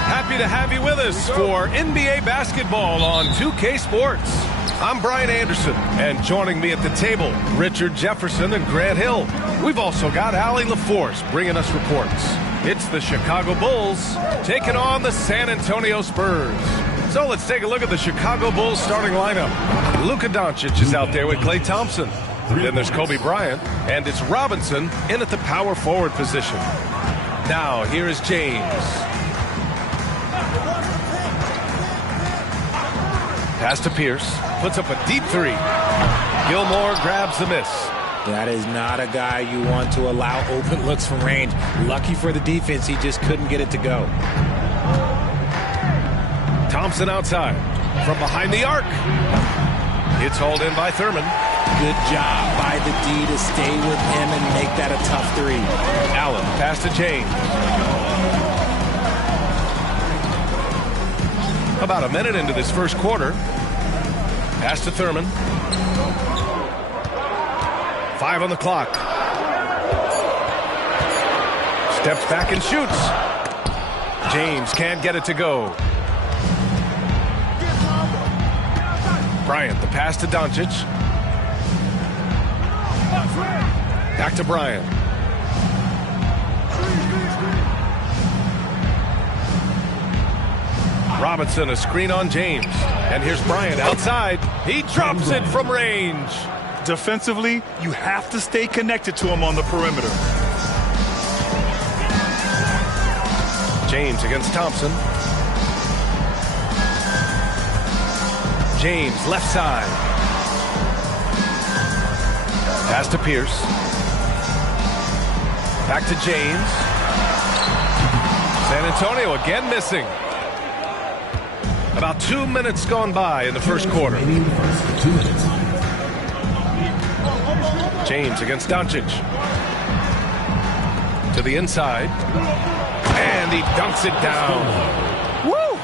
Happy to have you with us for NBA basketball on 2K Sports. I'm Brian Anderson, and joining me at the table, Richard Jefferson and Grant Hill. We've also got Allie LaForce bringing us reports. It's the Chicago Bulls taking on the San Antonio Spurs. So let's take a look at the Chicago Bulls starting lineup. Luka Doncic is out there with Klay Thompson. Then there's Kobe Bryant, and it's Robinson in at the power forward position. Now, here is James. Pass to Pierce, puts up a deep three. Gilmore grabs the miss. That is not a guy you want to allow open looks from range. Lucky for the defense, he just couldn't get it to go. Thompson outside, from behind the arc. It's hauled in by Thurman. Good job by the D to stay with him and make that a tough three. Allen, pass to James. About a minute into this first quarter. Pass to Thurman. 5 on the clock. Steps back and shoots. James can't get it to go. Bryant, the pass to Doncic. Back to Bryant. Robinson, a screen on James. And here's Bryant outside. He drops it from range. Defensively, you have to stay connected to him on the perimeter. James against Thompson. James, left side. Pass to Pierce. Back to James. San Antonio again missing. About 2 minutes gone by in the first quarter. James against Doncic. To the inside. And he dunks it down. Woo!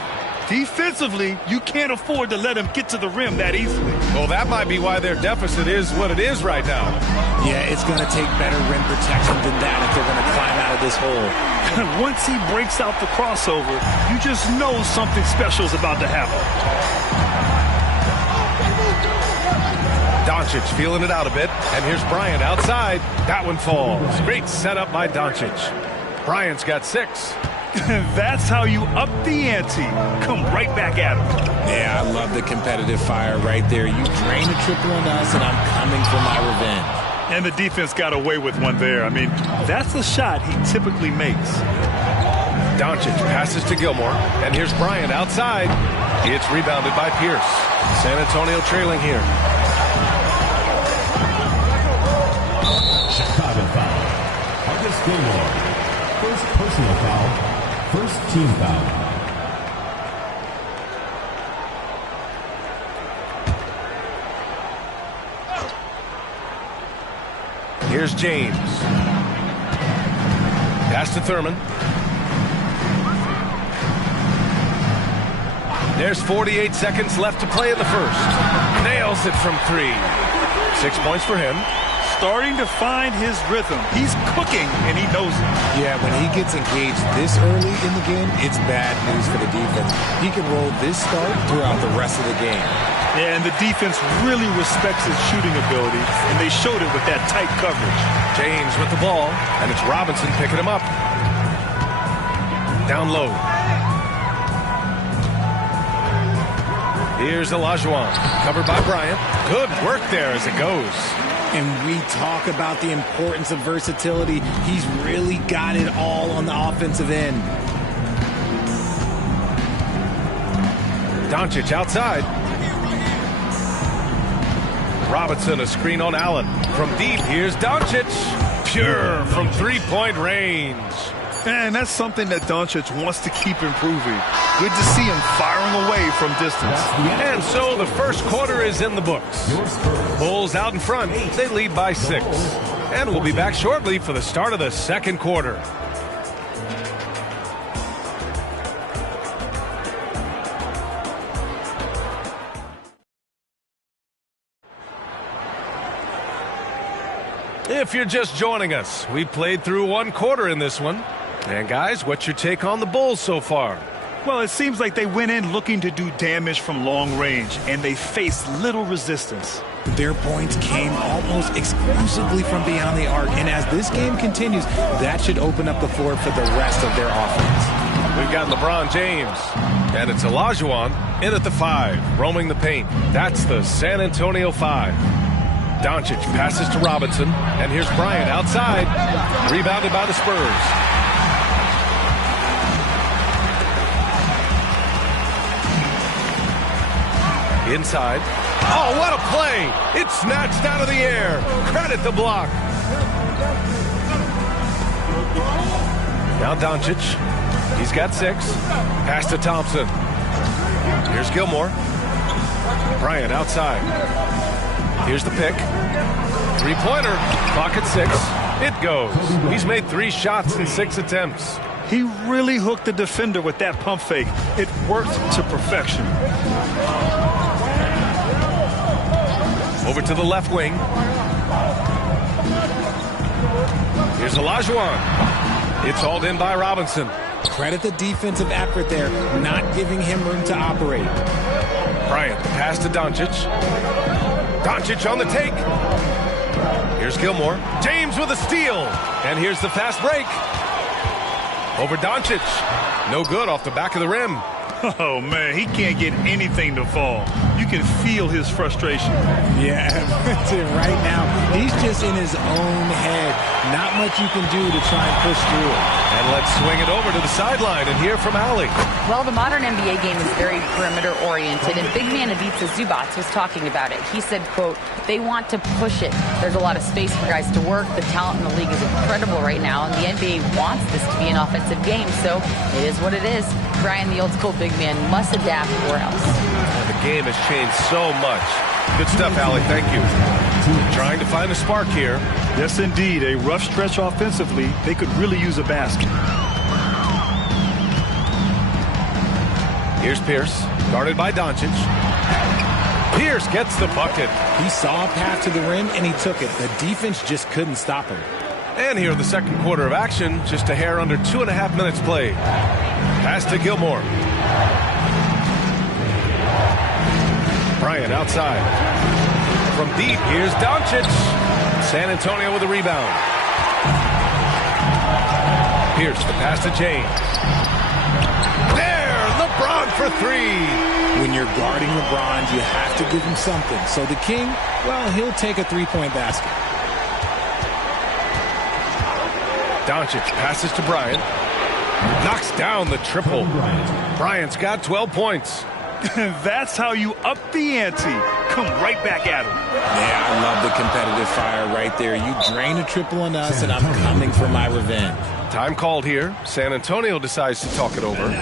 Defensively, you can't afford to let him get to the rim that easily. Well, that might be why their deficit is what it is right now. Yeah, it's going to take better rim protection than that if they're going to climb out of this hole. Once he breaks out the crossover, you just know something special is about to happen. Doncic feeling it out a bit, and here's Bryant outside. That one falls. Great setup by Doncic. Bryant's got 6. That's how you up the ante. Come right back at him. Yeah, I love the competitive fire right there. You drain a triple on us, and I'm coming for my revenge. And the defense got away with one there. I mean, that's a shot he typically makes. Doncic passes to Gilmore, and here's Bryant outside. It's rebounded by Pierce. San Antonio trailing here. Chicago foul. Marcus Gilmore. First personal foul. First team foul. Here's James. Pass to Thurman. There's 48 seconds left to play in the first. Nails it from 3. 6 points for him. Starting to find his rhythm. He's cooking, and he knows it. Yeah, when he gets engaged this early in the game, it's bad news for the defense. He can roll this start throughout the rest of the game. Yeah, and the defense really respects his shooting ability, and they showed it with that tight coverage. James with the ball, and it's Robinson picking him up. Down low. Here's Olajuwon, covered by Bryant. Good work there as it goes. And we talk about the importance of versatility. He's really got it all on the offensive end. Doncic outside. Robinson, a screen on Allen. From deep, here's Doncic. Pure from three-point range. And that's something that Doncic wants to keep improving. Good to see him firing away from distance. And so the first quarter is in the books. Bulls out in front. They lead by 6. And we'll be back shortly for the start of the second quarter. If you're just joining us, we played through one quarter in this one. And guys, what's your take on the Bulls so far? Well, it seems like they went in looking to do damage from long range, and they faced little resistance. Their points came almost exclusively from beyond the arc, and as this game continues, that should open up the floor for the rest of their offense. We've got LeBron James, and it's Olajuwon in at the 5, roaming the paint. That's the San Antonio 5. Doncic passes to Robinson, and here's Bryant outside, rebounded by the Spurs. Inside. Oh, what a play! It's snatched out of the air. Credit the block. Now Doncic. He's got 6. Pass to Thompson. Here's Gilmore. Bryant outside. Here's the pick. Three-pointer. Clock at 6. It goes. He's made 3 shots in 6 attempts. He really hooked the defender with that pump fake. It worked to perfection. Over to the left wing. Here's Olajuwon. It's hauled in by Robinson. Credit the defensive effort there, not giving him room to operate. Bryant, pass to Doncic. Doncic on the take. Here's Gilmore. James with a steal. And here's the fast break. Over Doncic. No good off the back of the rim. Oh, man, he can't get anything to fall. You can feel his frustration. Yeah, right now, he's just in his own head. Not much you can do to try and push through it. And let's swing it over to the sideline and hear from Allie. Well, the modern NBA game is very perimeter-oriented, and big man Ivica Zubac was talking about it. He said, quote, they want to push it. There's a lot of space for guys to work. The talent in the league is incredible right now, and the NBA wants this to be an offensive game, so it is what it is. Brian, the old-school big man, must adapt or else. The game has changed so much. Good stuff, Allie. Thank you. Trying to find a spark here. Yes, indeed. A rough stretch offensively. They could really use a basket. Here's Pierce, guarded by Doncic. Pierce gets the bucket. He saw a path to the rim, and he took it. The defense just couldn't stop him. And here in the second quarter of action, just a hair under 2.5 minutes played. Pass to Gilmore. Bryant outside. From deep, here's Doncic. San Antonio with a rebound. Pierce, the pass to James. There, LeBron for 3. When you're guarding LeBron, you have to give him something. So the King, well, he'll take a 3-point basket. Doncic passes to Bryant. Knocks down the triple. Bryant's got 12 points. That's how you up the ante. Come right back at him. Yeah, I love the competitive fire right there. You drain a triple on us, and I'm coming for my revenge. Time called here. San Antonio decides to talk it over.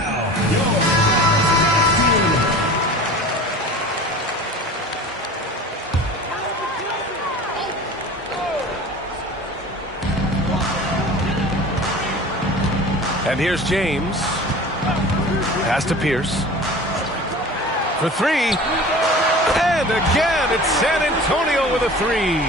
And here's James. Pass to Pierce. For 3. And again, it's San Antonio with a 3.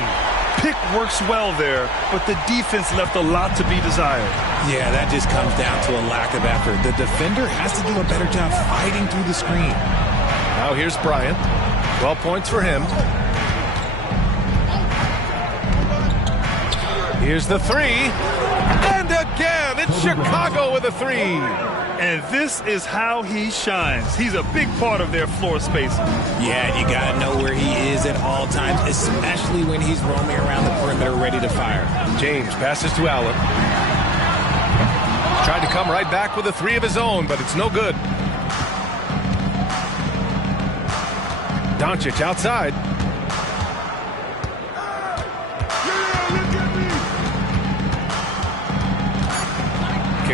Pick works well there, but the defense left a lot to be desired. Yeah, that just comes down to a lack of effort. The defender has to do a better job fighting through the screen. Now here's Bryant. 12 points for him. Here's the 3. And again, it's Chicago with a 3. And this is how he shines. He's a big part of their floor spacing. Yeah, you got to know where he is at all times, especially when he's roaming around the perimeter ready to fire. James passes to Allen. Tried to come right back with a 3 of his own, but it's no good. Doncic outside.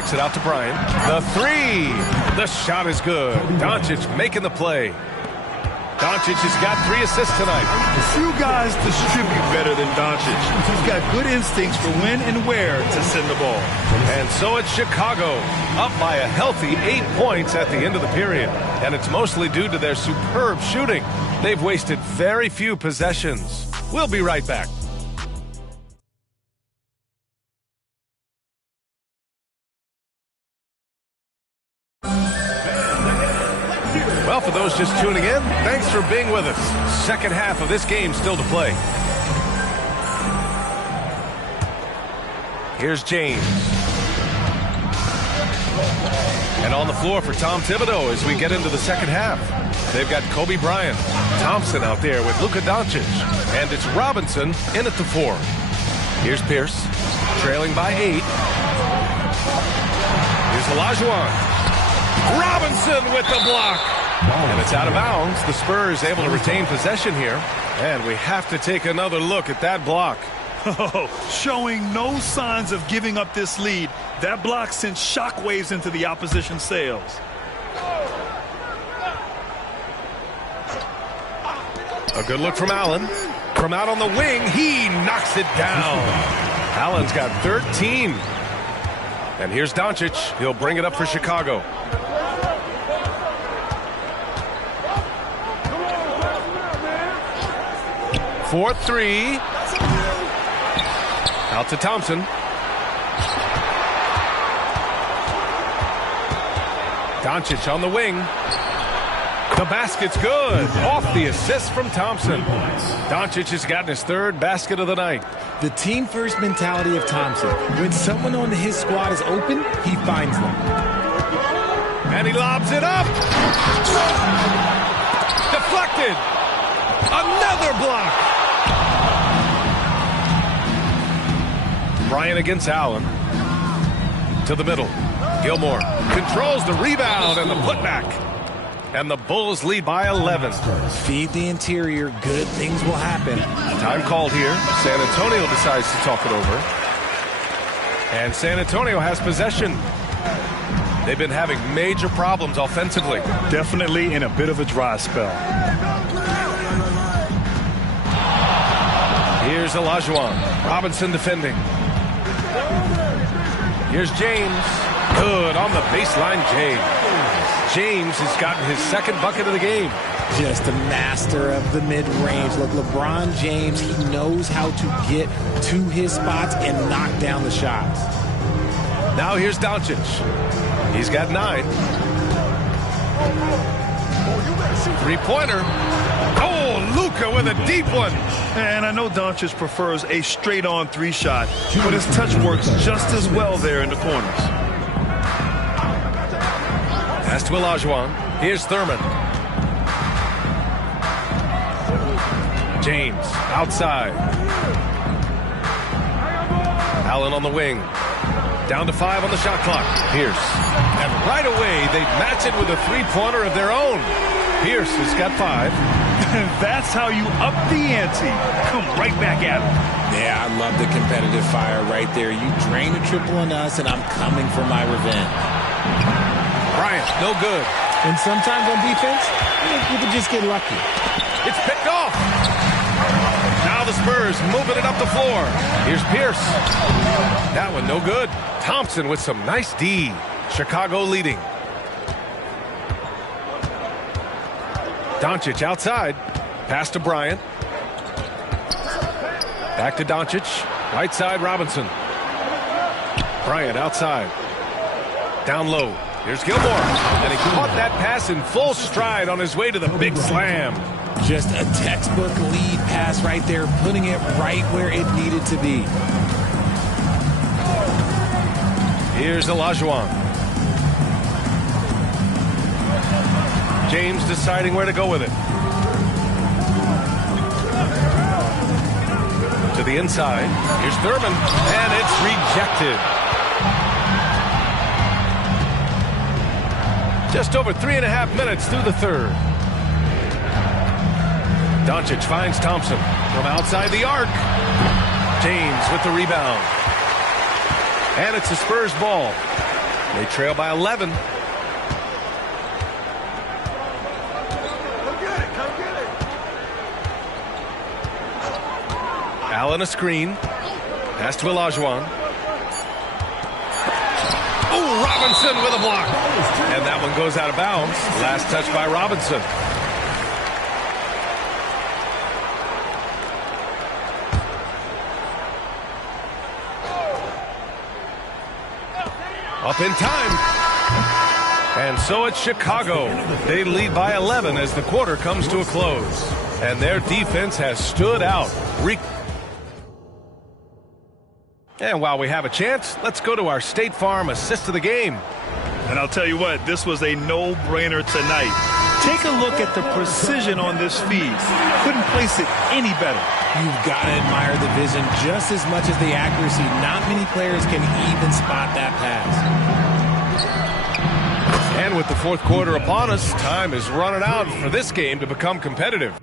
Kicks it out to Bryant. The three. The shot is good. Doncic making the play. Doncic has got 3 assists tonight. Few guys distribute better than Doncic. He's got good instincts for when and where to send the ball. And so it's Chicago, up by a healthy 8 points at the end of the period. And it's mostly due to their superb shooting. They've wasted very few possessions. We'll be right back. Well, for those just tuning in, thanks for being with us. Second half of this game still to play. Here's James. And on the floor for Tom Thibodeau as we get into the second half. They've got Kobe Bryant, Thompson out there with Luka Doncic. And it's Robinson in at the 4. Here's Pierce, trailing by 8. Here's Olajuwon. Robinson with the block. And it's out of bounds. The Spurs able to retain possession here. And we have to take another look at that block. Showing no signs of giving up this lead. That block sent shockwaves into the opposition sails. A good look from Allen. From out on the wing, he knocks it down. Allen's got 13. And here's Doncic. He'll bring it up for Chicago. For 3. Out to Thompson. Doncic on the wing. The basket's good. Off the assist from Thompson. Doncic has gotten his 3rd basket of the night. The team-first mentality of Thompson. When someone on his squad is open, he finds them. And he lobs it up. Deflected. Another block. Bryant against Allen. To the middle. Gilmore controls the rebound and the putback. And the Bulls lead by 11. Feed the interior. Good things will happen. Time called here. San Antonio decides to talk it over. And San Antonio has possession. They've been having major problems offensively. Definitely in a bit of a dry spell. Here's Olajuwon. Robinson defending. Here's James. Good on the baseline, James. James has gotten his 2nd bucket of the game. Just a master of the mid-range. Look, LeBron James, he knows how to get to his spots and knock down the shots. Now here's Doncic. He's got 9. 3-pointer. Oh, Luka with a deep one. And I know Doncic prefers a straight-on 3 shot, but his touch works just as well there in the corners. Pass to Olajuwon. Here's Thurman. James outside. Allen on the wing. Down to 5 on the shot clock. Pierce. And right away, they match it with a 3-pointer of their own. Pierce has got 5. That's how you up the ante. Come right back at him. Yeah, I love the competitive fire right there. You drain a triple on us, and I'm coming for my revenge. Bryant, no good. And sometimes on defense, you can just get lucky. It's picked off. Now the Spurs moving it up the floor. Here's Pierce. That one no good. Thompson with some nice D. Chicago leading. Doncic outside. Pass to Bryant. Back to Doncic. Right side, Robinson. Bryant outside. Down low. Here's Gilmore. And he caught that pass in full stride on his way to the big slam. Just a textbook lead pass right there, putting it right where it needed to be. Here's Olajuwon. James deciding where to go with it. To the inside. Here's Thurman. And it's rejected. Just over 3.5 minutes through the 3rd. Doncic finds Thompson from outside the arc. James with the rebound. And it's the Spurs ball. They trail by 11. Allen a screen. Pass to Olajuwon. Oh, Robinson with a block. And that one goes out of bounds. Last touch by Robinson. Up in time. And so it's Chicago. They lead by 11 as the quarter comes to a close. And their defense has stood out. And while we have a chance, let's go to our State Farm assist of the game. And I'll tell you what, this was a no-brainer tonight. Take a look at the precision on this feed. Couldn't place it any better. You've got to admire the vision just as much as the accuracy. Not many players can even spot that pass. And with the fourth quarter upon us, time is running out for this game to become competitive.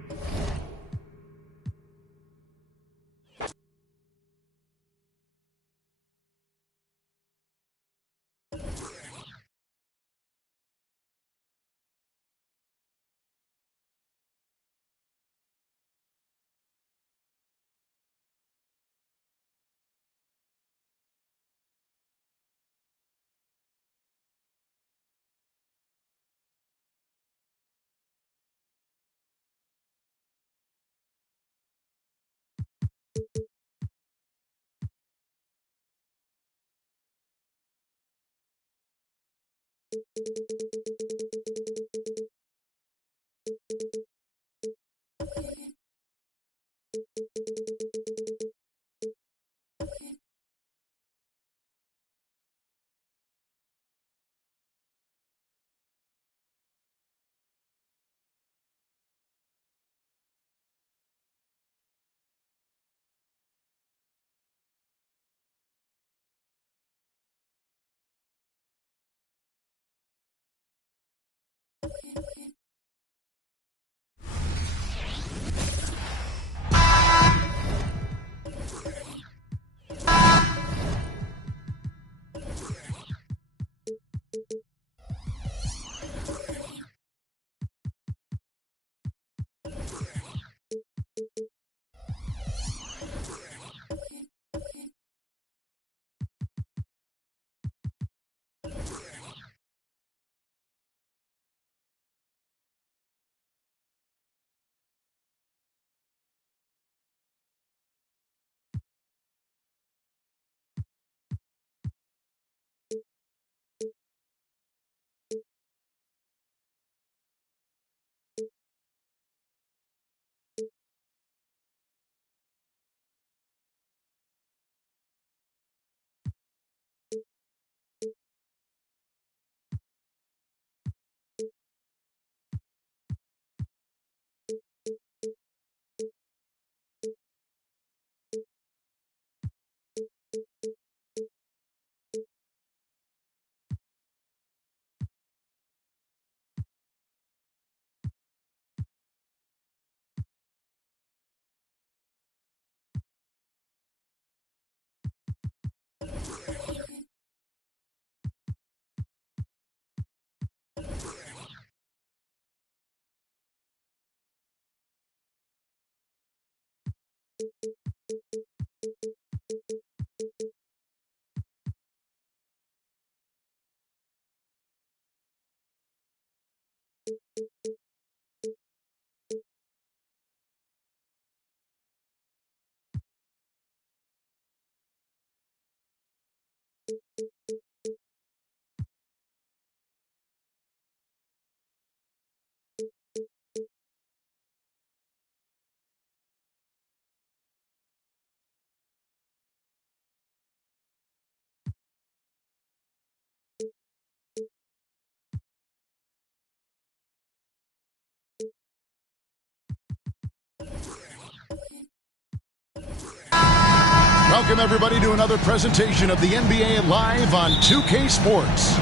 Welcome, everybody, to another presentation of the NBA Live on 2K Sports.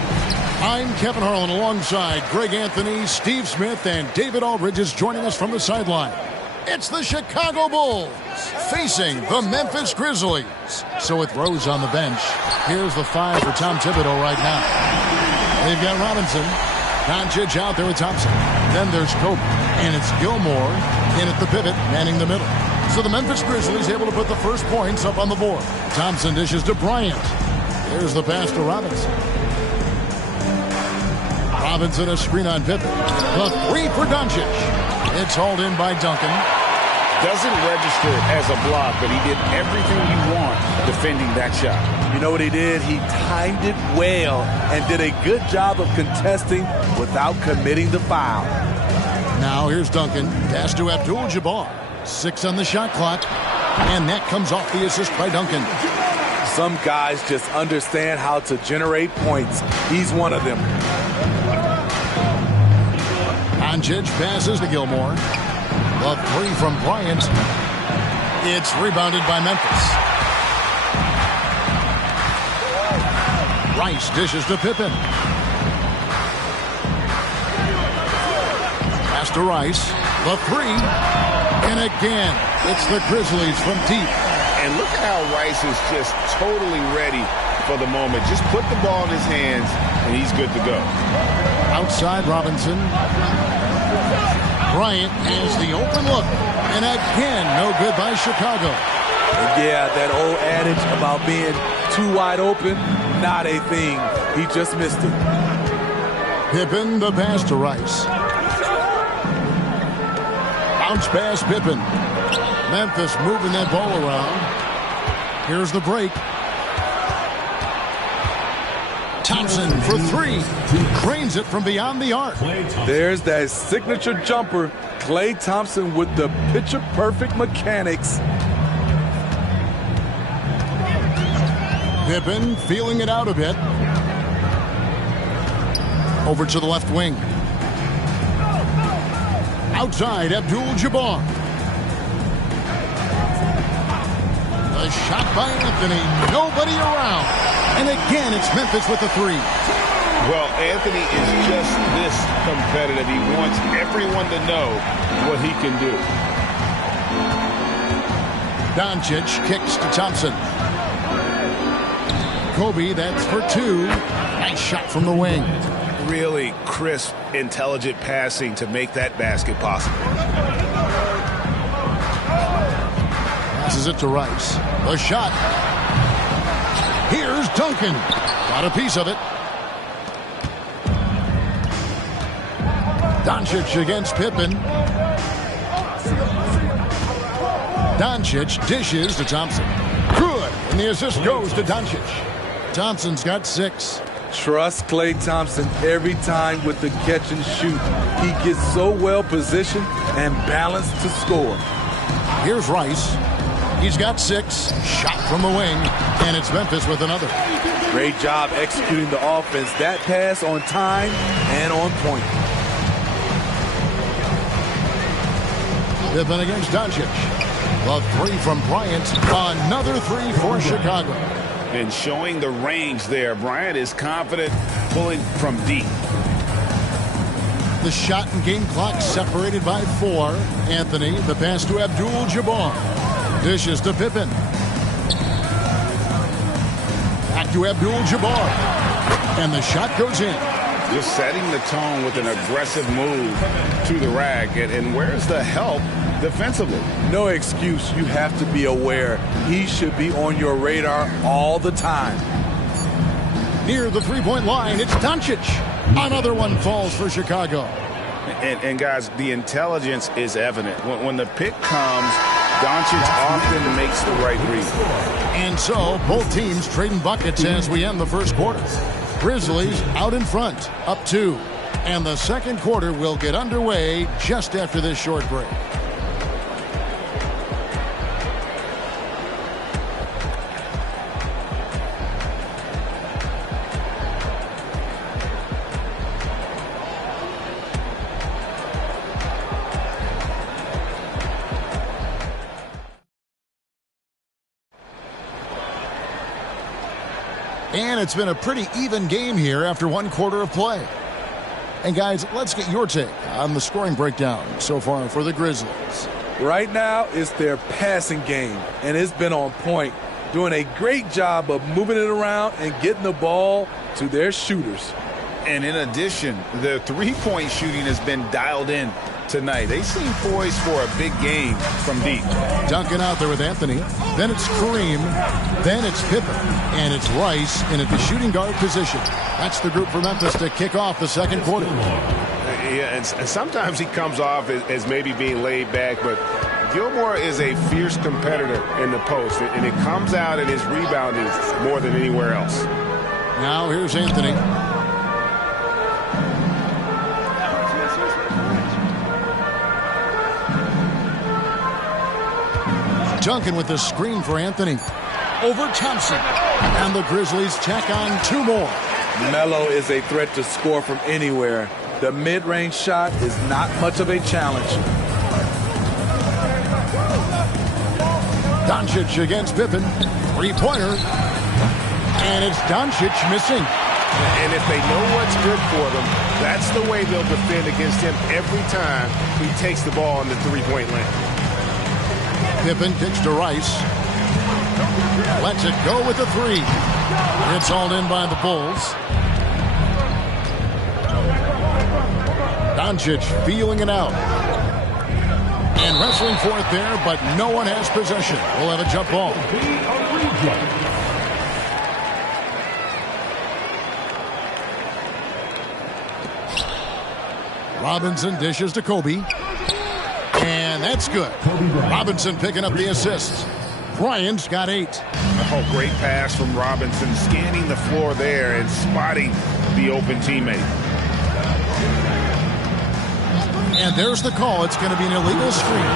I'm Kevin Harlan alongside Greg Anthony, Steve Smith, and David Aldridge is joining us from the sideline. It's the Chicago Bulls facing the Memphis Grizzlies. So with Rose on the bench, here's the five for Tom Thibodeau right now. They've got Robinson. Doncic out there with Thompson. Then there's Kobe. And it's Gilmore in at the pivot, manning the middle. So the Memphis Grizzlies able to put the first points up on the board. Thompson dishes to Bryant. There's the pass to Robinson. Robinson a screen on Pippen. The three for Doncic. It's hauled in by Duncan. Doesn't register as a block, but he did everything you want defending that shot. You know what he did? He timed it well and did a good job of contesting without committing the foul. Now here's Duncan. Pass to Abdul-Jabbar. 6 on the shot clock. And that comes off the assist by Duncan. Some guys just understand how to generate points. He's one of them. Doncic passes to Gilmore. The three from Bryant. It's rebounded by Memphis. Rice dishes to Pippen. Pass to Rice. The three. And again, it's the Grizzlies from deep. And look at how Rice is just totally ready for the moment. Just put the ball in his hands, and he's good to go. Outside Robinson. Bryant has the open look. And again, no good by Chicago. And yeah, that old adage about being too wide open, not a thing. He just missed it. Pippen, the pass to Rice. Bounce pass, Pippen. Memphis moving that ball around. Here's the break. Thompson for three. Cranes it from beyond the arc. There's that signature jumper. Klay Thompson with the picture-perfect mechanics. Pippen feeling it out a bit. Over to the left wing. Outside, Abdul-Jabbar. A shot by Anthony. Nobody around. And again, it's Memphis with the three. Well, Anthony is just this competitive. He wants everyone to know what he can do. Doncic kicks to Thompson. Kobe, that's for two. Nice shot from the wing. Really crisp, intelligent passing to make that basket possible. Passes it to Rice. The shot. Here's Duncan. Got a piece of it. Doncic against Pippen. Doncic dishes to Thompson. Good. And the assist goes to Doncic. Thompson's got 6. Trust Klay Thompson every time with the catch and shoot. He gets so well positioned and balanced to score. Here's Rice. He's got 6. Shot from the wing. And it's Memphis with another. Great job executing the offense. That pass on time and on point. Pippen against Doncic. The three from Bryant. Another three for Chicago. And showing the range there. Bryant is confident pulling from deep. The shot and game clock separated by 4. Anthony, the pass to Abdul-Jabbar. Dishes to Pippen. Back to Abdul-Jabbar. And the shot goes in. Just setting the tone with an aggressive move to the rack. And where's the help defensively? No excuse. You have to be aware. He should be on your radar all the time. Near the three-point line, it's Doncic. Another one falls for Chicago. And guys, the intelligence is evident. When the pick comes, Doncic often makes the right read. And so, both teams trading buckets as we end the first quarter. Grizzlies out in front, up 2. And the second quarter will get underway just after this short break. And it's been a pretty even game here after one quarter of play. And guys, let's get your take on the scoring breakdown so far for the Grizzlies. Right now, it's their passing game, and it's been on point, doing a great job of moving it around and getting the ball to their shooters. And in addition, the three-point shooting has been dialed in tonight. They seem poised for a big game from deep. Duncan out there with Anthony. Then it's Kareem. Then it's Pippen. And it's Rice in at the shooting guard position. That's the group for Memphis to kick off the second quarter. Yeah, and sometimes he comes off as maybe being laid back, but Gilmore is a fierce competitor in the post, and it comes out in his rebounding more than anywhere else. Now here's Anthony. Duncan with the screen for Anthony. Over Thompson. And the Grizzlies tack on 2 more. Melo is a threat to score from anywhere. The mid-range shot is not much of a challenge. Doncic against Pippen. 3-pointer. And it's Doncic missing. And if they know what's good for them, that's the way they'll defend against him every time he takes the ball in the three-point lane. Pippen kicks to Rice. Lets it go with the 3. It's all in by the Bulls. Doncic feeling it out. And wrestling for it there, but no one has possession. We'll have a jump ball. Robinson dishes to Kobe. And that's good. Robinson picking up the assist. Bryant's got 8. Oh, great pass from Robinson, scanning the floor there and spotting the open teammate. And there's the call. It's going to be an illegal screen.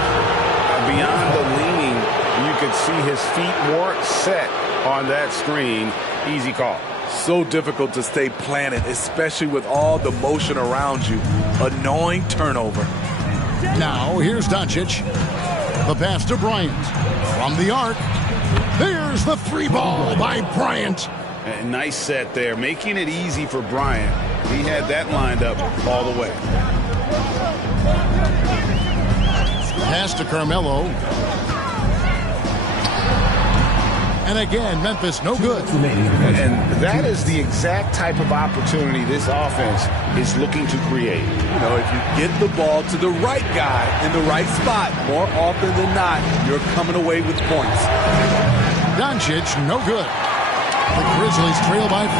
Beyond the leaning, you could see his feet more set on that screen. Easy call. So difficult to stay planted, especially with all the motion around you. Annoying turnover. Now, here's Doncic. The pass to Bryant. From the arc. There's the 3-ball by Bryant. A nice set there, making it easy for Bryant. He had that lined up all the way. Pass to Carmelo. And again, Memphis no good. And that is the exact type of opportunity this offense is looking to create. You know, if you get the ball to the right guy in the right spot, more often than not, you're coming away with points. Doncic, no good. The Grizzlies trail by 4.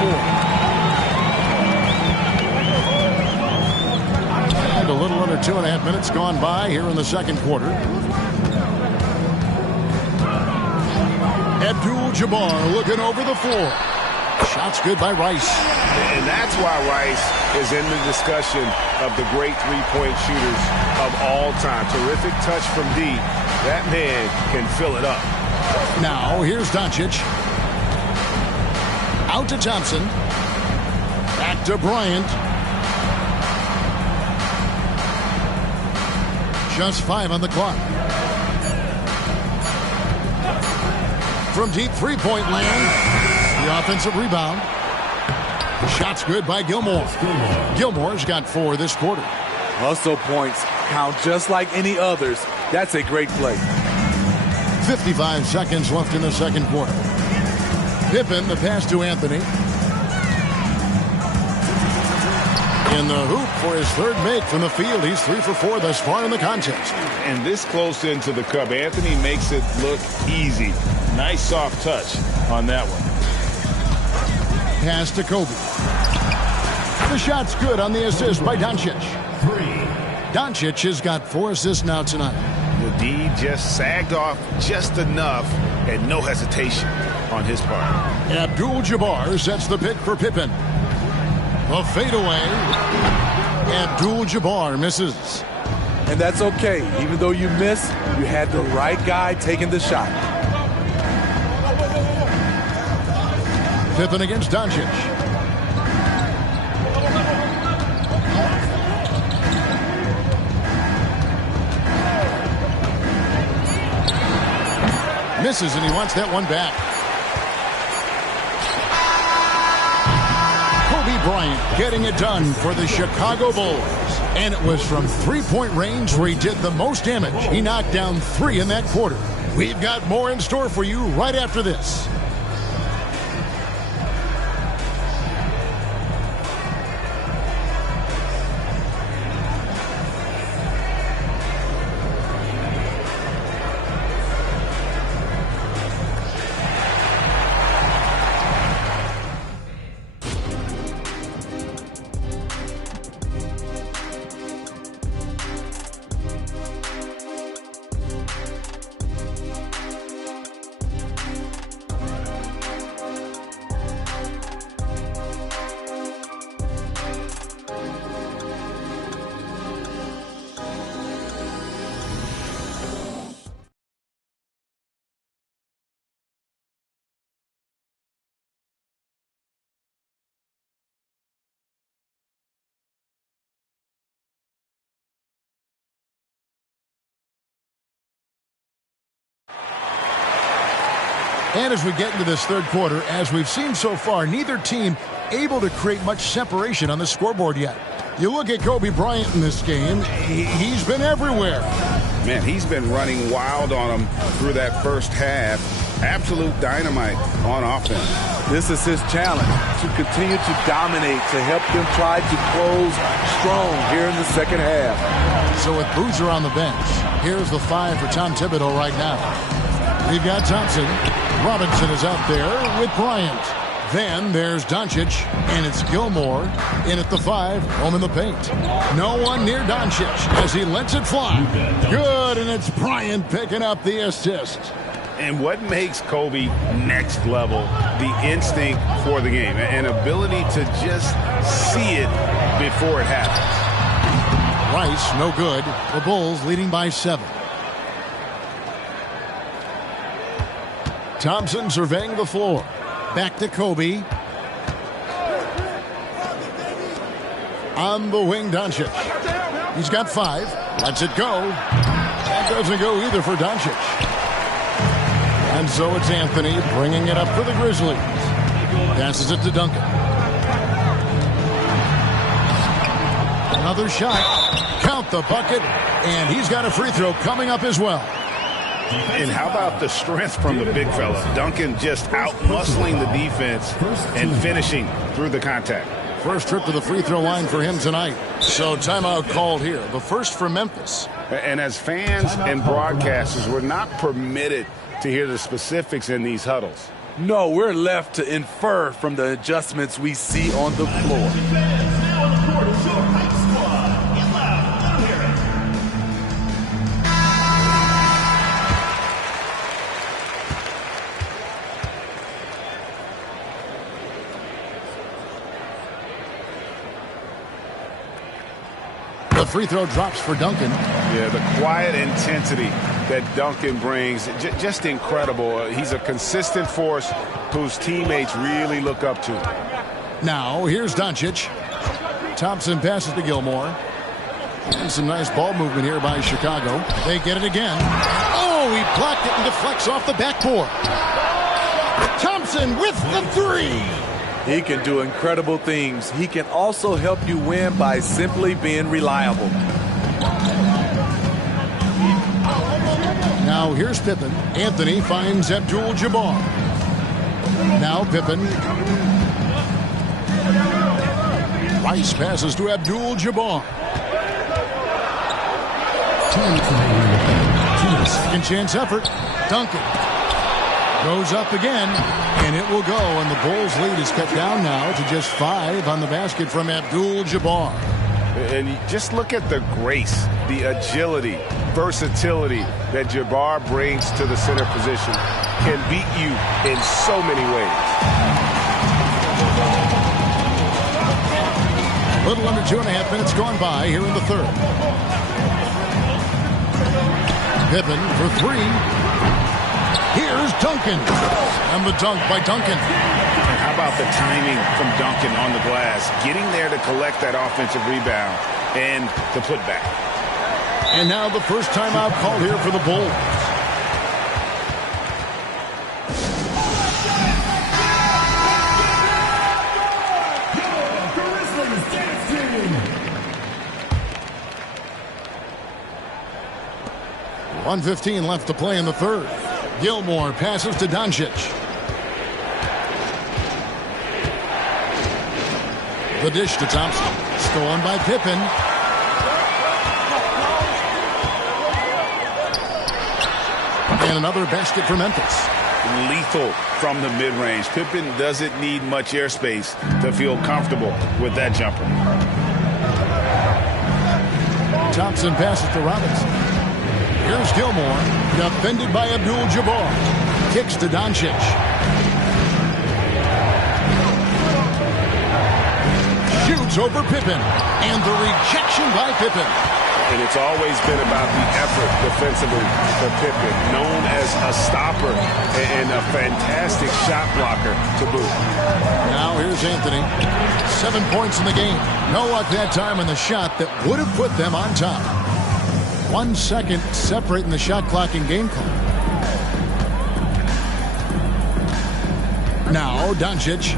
And a little under 2.5 minutes gone by here in the second quarter. Abdul-Jabbar looking over the floor. Shots good by Rice. And that's why Rice is in the discussion of the great three-point shooters of all time. Terrific touch from deep. That man can fill it up. Now, here's Doncic. Out to Thompson. Back to Bryant. Just 5 on the clock. From deep three-point land. The offensive rebound. Shot's good by Gilmore. Gilmore's got 4 this quarter. Hustle points count just like any others. That's a great play. 55 seconds left in the second quarter. Pippen, the pass to Anthony. In the hoop for his 3rd make from the field. He's 3 for 4 thus far in the contest. And this close into the cup, Anthony makes it look easy. Nice soft touch on that one. Pass to Kobe. The shot's good on the assist by Doncic. Doncic has got 4 assists now tonight. The D just sagged off just enough and no hesitation on his part. Abdul-Jabbar sets the pick for Pippen. A fadeaway. Abdul-Jabbar misses. And that's okay. Even though you miss, you had the right guy taking the shot. Pippen against Doncic. Misses, and he wants that one back. Kobe Bryant getting it done for the Chicago Bulls. And it was from three-point range where he did the most damage. He knocked down 3 in that quarter. We've got more in store for you right after this. And as we get into this third quarter, as we've seen so far, neither team able to create much separation on the scoreboard yet. You look at Kobe Bryant in this game, he's been everywhere. Man, he's been running wild on him through that first half. Absolute dynamite on offense. This is his challenge, to continue to dominate, to help them try to close strong here in the second half. So with Boozer on the bench, here's the 5 for Tom Thibodeau right now. We've got Thompson. Robinson is out there with Bryant. Then there's Doncic, and it's Gilmore in at the 5, home in the paint. No one near Doncic as he lets it fly. Good, and it's Bryant picking up the assist. And what makes Kobe next level, the instinct for the game, an ability to just see it before it happens. Rice, no good. The Bulls leading by 7. Thompson surveying the floor. Back to Kobe. On the wing, Doncic. He's got 5. Lets it go. That doesn't go either for Doncic. And so it's Anthony bringing it up for the Grizzlies. Passes it to Duncan. Another shot. Count the bucket. And he's got a free throw coming up as well. And how about the strength from the big fella? Duncan just out-muscling the defense and finishing through the contact. First trip to the free throw line for him tonight. So timeout called here. The first for Memphis. And as fans and broadcasters, we're not permitted to hear the specifics in these huddles. No, we're left to infer from the adjustments we see on the floor. The free throw drops for Duncan. Yeah, the quiet intensity that Duncan brings, just incredible. He's a consistent force whose teammates really look up to. Now, here's Doncic. Thompson passes to Gilmore. And some nice ball movement here by Chicago. They get it again. Oh, he blocked it and deflects off the backboard. Thompson with the 3. He can do incredible things. He can also help you win by simply being reliable. Now here's Pippen. Anthony finds Abdul-Jabbar. Now Pippen. Rice passes to Abdul-Jabbar. Second chance effort. Duncan goes up again, and it will go. And the Bulls' lead is cut down now to just 5 on the basket from Abdul-Jabbar. And you just look at the grace, the agility, versatility that Jabbar brings to the center position. Can beat you in so many ways. A little under 2.5 minutes gone by here in the third. Pippen for 3. Here's Duncan. And the dunk by Duncan. And how about the timing from Duncan on the glass? Getting there to collect that offensive rebound and the putback. And now the first timeout call here for the Bulls. .115 left to play in the third. Gilmore passes to Doncic. The dish to Thompson. Stolen by Pippen. And another basket for Memphis. Lethal from the mid-range. Pippen doesn't need much airspace to feel comfortable with that jumper. Thompson passes to Robinson. Here's Gilmore, defended by Abdul-Jabbar. Kicks to Doncic. Shoots over Pippen. And the rejection by Pippen. And it's always been about the effort defensively for Pippen, known as a stopper and a fantastic shot blocker to boot. Now here's Anthony. 7 points in the game. No luck that time on the shot that would have put them on top. 1 second separating the shot clock and game clock. Now Doncic,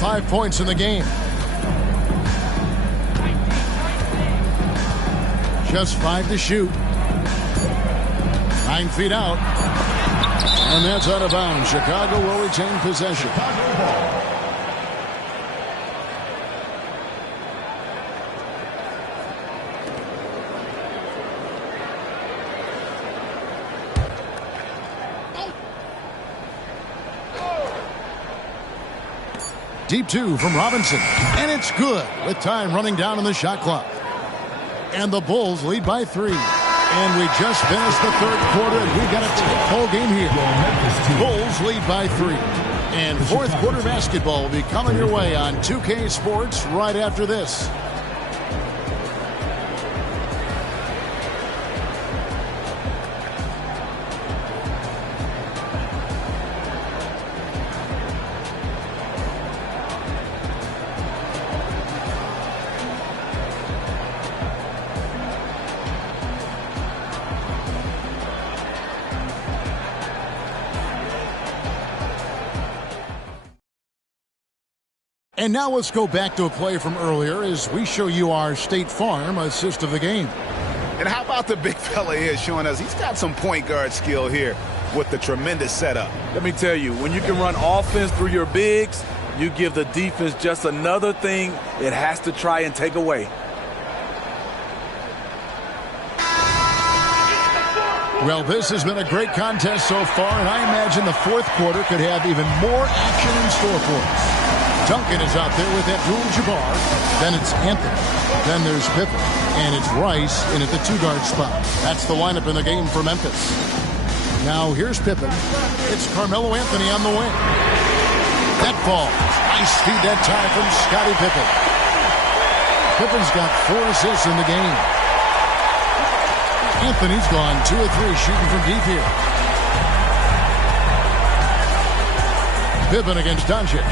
5 points in the game. Just 5 to shoot. 9 feet out. And that's out of bounds. Chicago will retain possession. Deep 2 from Robinson. And it's good with time running down on the shot clock. And the Bulls lead by 3. And we just finished the third quarter, and we got a tight ball game here. Bulls lead by 3. And fourth quarter basketball will be coming your way on 2K Sports right after this. And now let's go back to a play from earlier as we show you our State Farm assist of the game. And how about the big fella here showing us he's got some point guard skill here with the tremendous setup. Let me tell you, when you can run offense through your bigs, you give the defense just another thing it has to try and take away. Well, this has been a great contest so far, and I imagine the fourth quarter could have even more action in store for us. Duncan is out there with Abdul-Jabbar. Then it's Anthony. Then there's Pippen. And it's Rice in at the 2-guard spot. That's the lineup in the game for Memphis. Now here's Pippen. It's Carmelo Anthony on the wing. That ball. Nice feed that time from Scottie Pippen. Pippen's got 4 assists in the game. Anthony's gone 2 of 3 shooting from deep here. Pippen against Doncic.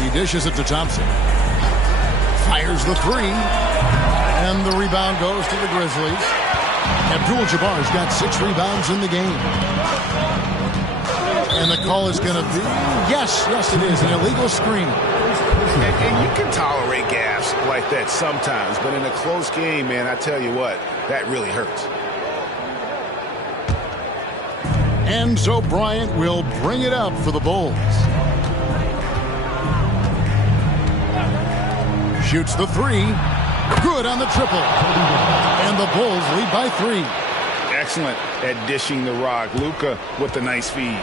He dishes it to Thompson. Fires the 3. And the rebound goes to the Grizzlies. Abdul-Jabbar's got 6 rebounds in the game. And the call is going to be, yes, it is, an illegal screen. And you can tolerate gaffes like that sometimes, but in a close game, man, I tell you what, that really hurts. And so Bryant will bring it up for the Bulls. Shoots the 3. Good on the triple. And the Bulls lead by 3. Excellent at dishing the rock. Luka with the nice feed.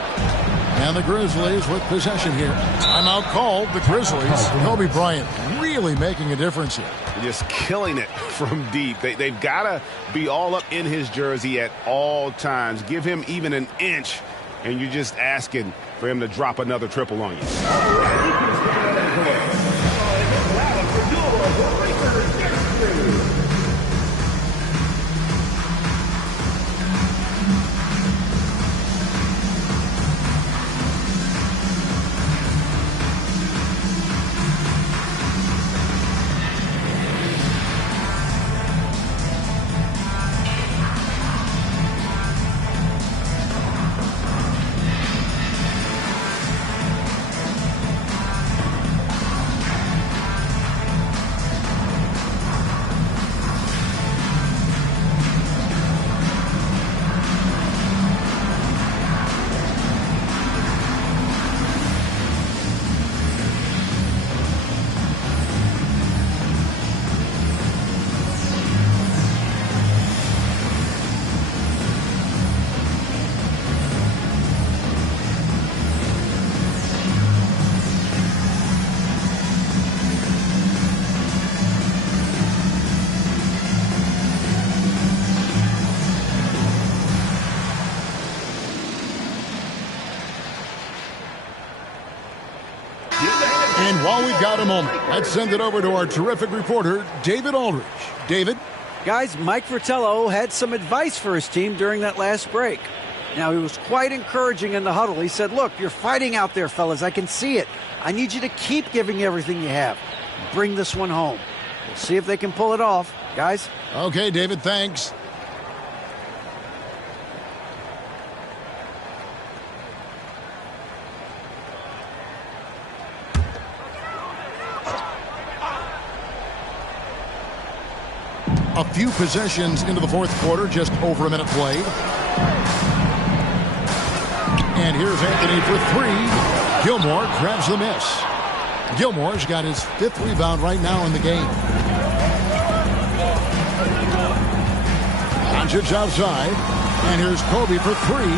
And the Grizzlies with possession here. Timeout called. The Grizzlies. Kobe Bryant really making a difference here. Just killing it from deep. They've got to be all up in his jersey at all times. Give him even an inch, and you're just asking for him to drop another triple on you. And while we've got a moment, let's send it over to our terrific reporter, David Aldridge. David? Guys, Mike Fratello had some advice for his team during that last break. Now, he was quite encouraging in the huddle. He said, look, you're fighting out there, fellas. I can see it. I need you to keep giving everything you have. Bring this one home. We'll see if they can pull it off. Guys? Okay, David, thanks. A few possessions into the fourth quarter, just over a minute played. And here's Anthony for three. Gilmore grabs the miss. Gilmore's got his 5th rebound right now in the game. Doncic outside. And here's Kobe for three.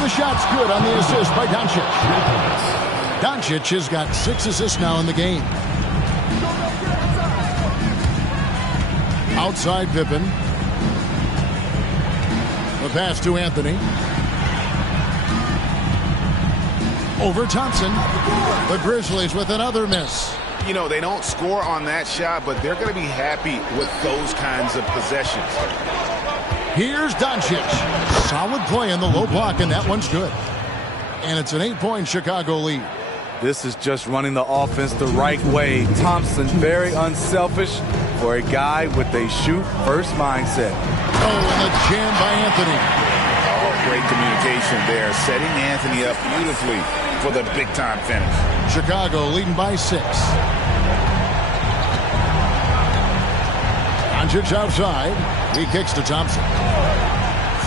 The shot's good on the assist by Doncic. Doncic has got 6 assists now in the game. Outside Pippen. The pass to Anthony. Over Thompson. The Grizzlies with another miss. You know, they don't score on that shot, but they're going to be happy with those kinds of possessions. Here's Doncic. Solid play in the low block, and that one's good. And it's an 8-point Chicago lead. This is just running the offense the right way. Thompson, very unselfish for a guy with a shoot-first mindset. Oh, and a jam by Anthony. Oh, great communication there, setting Anthony up beautifully for the big-time finish. Chicago leading by 6. Doncic outside. He kicks to Thompson.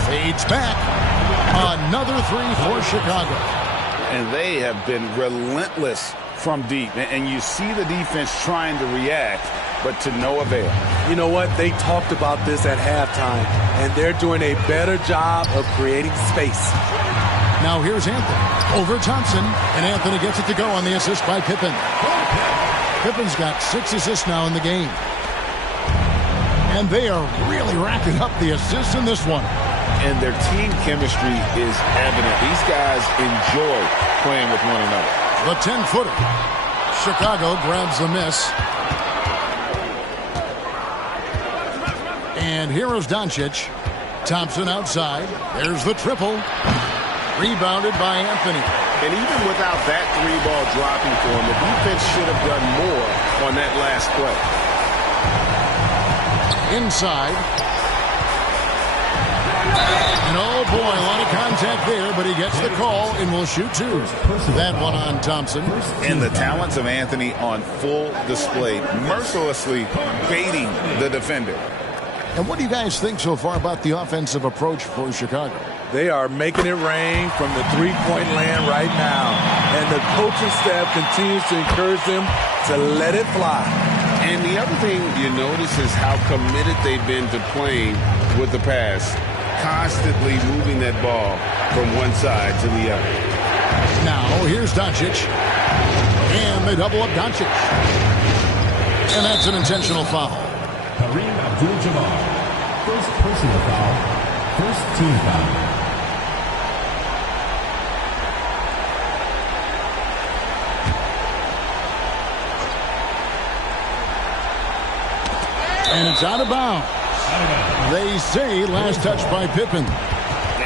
Fades back. Another three for Chicago. And they have been relentless from deep. And you see the defense trying to react, but to no avail. You know what? They talked about this at halftime, and they're doing a better job of creating space. Now here's Anthony. Over Thompson. And Anthony gets it to go on the assist by Pippen. Pippen's got 6 assists now in the game. And they are really racking up the assists in this one. And their team chemistry is evident. These guys enjoy playing with one another. The 10-footer. Chicago grabs the miss. And here is Doncic. Thompson outside. There's the triple. Rebounded by Anthony. And even without that 3-ball dropping for him, the defense should have done more on that last play. Inside. And oh boy, a lot of contact there, but he gets the call and will shoot 2. That one on Thompson. And the talents of Anthony on full display, mercilessly baiting the defender. And what do you guys think so far about the offensive approach for Chicago? They are making it rain from the three-point land right now. And the coaching staff continues to encourage them to let it fly. And the other thing you notice is how committed they've been to playing with the pass, constantly moving that ball from one side to the other. Now, here's Doncic. And they double up Doncic. And that's an intentional foul. Kareem Abdul-Jabbar. First personal foul. First team foul. And it's out of bounds. They say last touch by Pippen.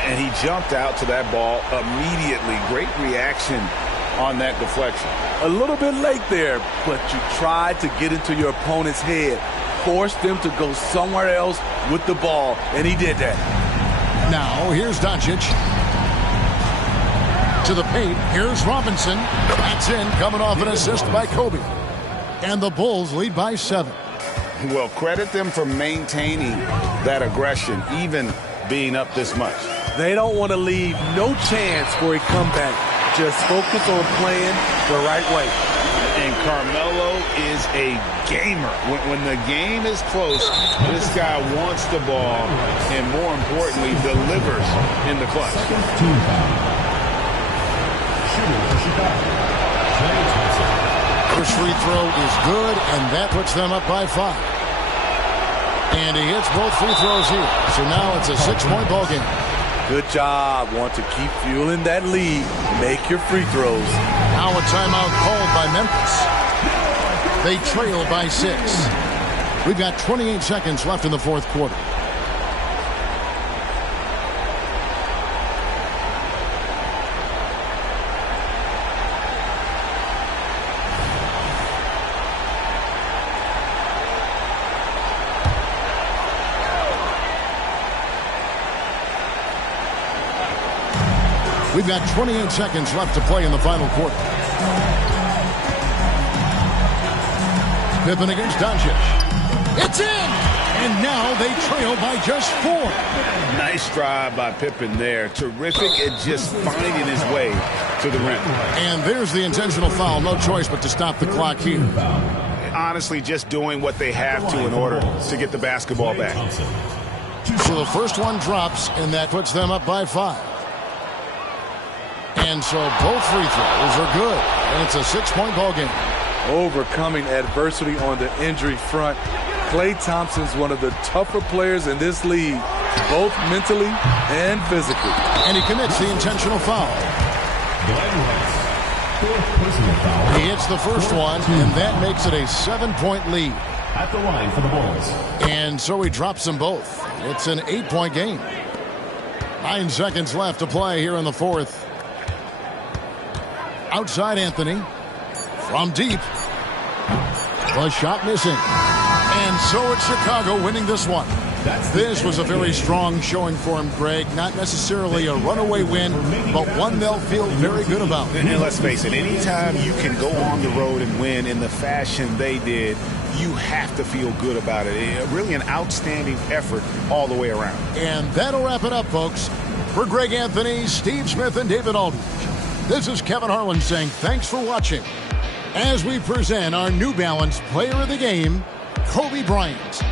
And he jumped out to that ball immediately. Great reaction on that deflection. A little bit late there, but you tried to get into your opponent's head. Force them to go somewhere else with the ball, and he did that. Now, here's Doncic. To the paint, here's Robinson. That's in, coming off an assist by Kobe. And the Bulls lead by 7. Well, credit them for maintaining that aggression, even being up this much. They don't want to leave no chance for a comeback. Just focus on playing the right way. And Carmelo is a gamer. When the game is close, this guy wants the ball and, more importantly, delivers in the clutch. Team foul. Shooter for Chicago. First free throw is good, and that puts them up by 5. And he hits both free throws here. So now it's a 6-point ball game. Good job. Want to keep fueling that lead. Make your free throws. Now a timeout called by Memphis. They trail by 6. We've got 28 seconds left in the fourth quarter. We've got 28 seconds left to play in the final quarter. Pippen against Doncic. It's in! And now they trail by just 4. Nice drive by Pippen there. Terrific at just finding his way to the rim. And there's the intentional foul. No choice but to stop the clock here. Honestly, just doing what they have to in order to get the basketball back. So the first one drops, and that puts them up by 5. And so both free throws are good. And it's a 6-point ball game. Overcoming adversity on the injury front. Klay Thompson's one of the tougher players in this league, both mentally and physically. And he commits the intentional foul. He hits the first one, and that makes it a 7-point lead. At the line for the Bulls. And so he drops them both. It's an 8-point game. 9 seconds left to play here in the fourth. Outside Anthony. From deep. The shot missing. And so it's Chicago winning this one. This was a very strong showing for him, Greg. Not necessarily a runaway win, but one they'll feel very good about. And let's face it, anytime you can go on the road and win in the fashion they did, you have to feel good about it. Really an outstanding effort all the way around. And that'll wrap it up, folks. For Greg Anthony, Steve Smith, and David Aldridge, this is Kevin Harlan saying thanks for watching as we present our New Balance Player of the Game, Kobe Bryant.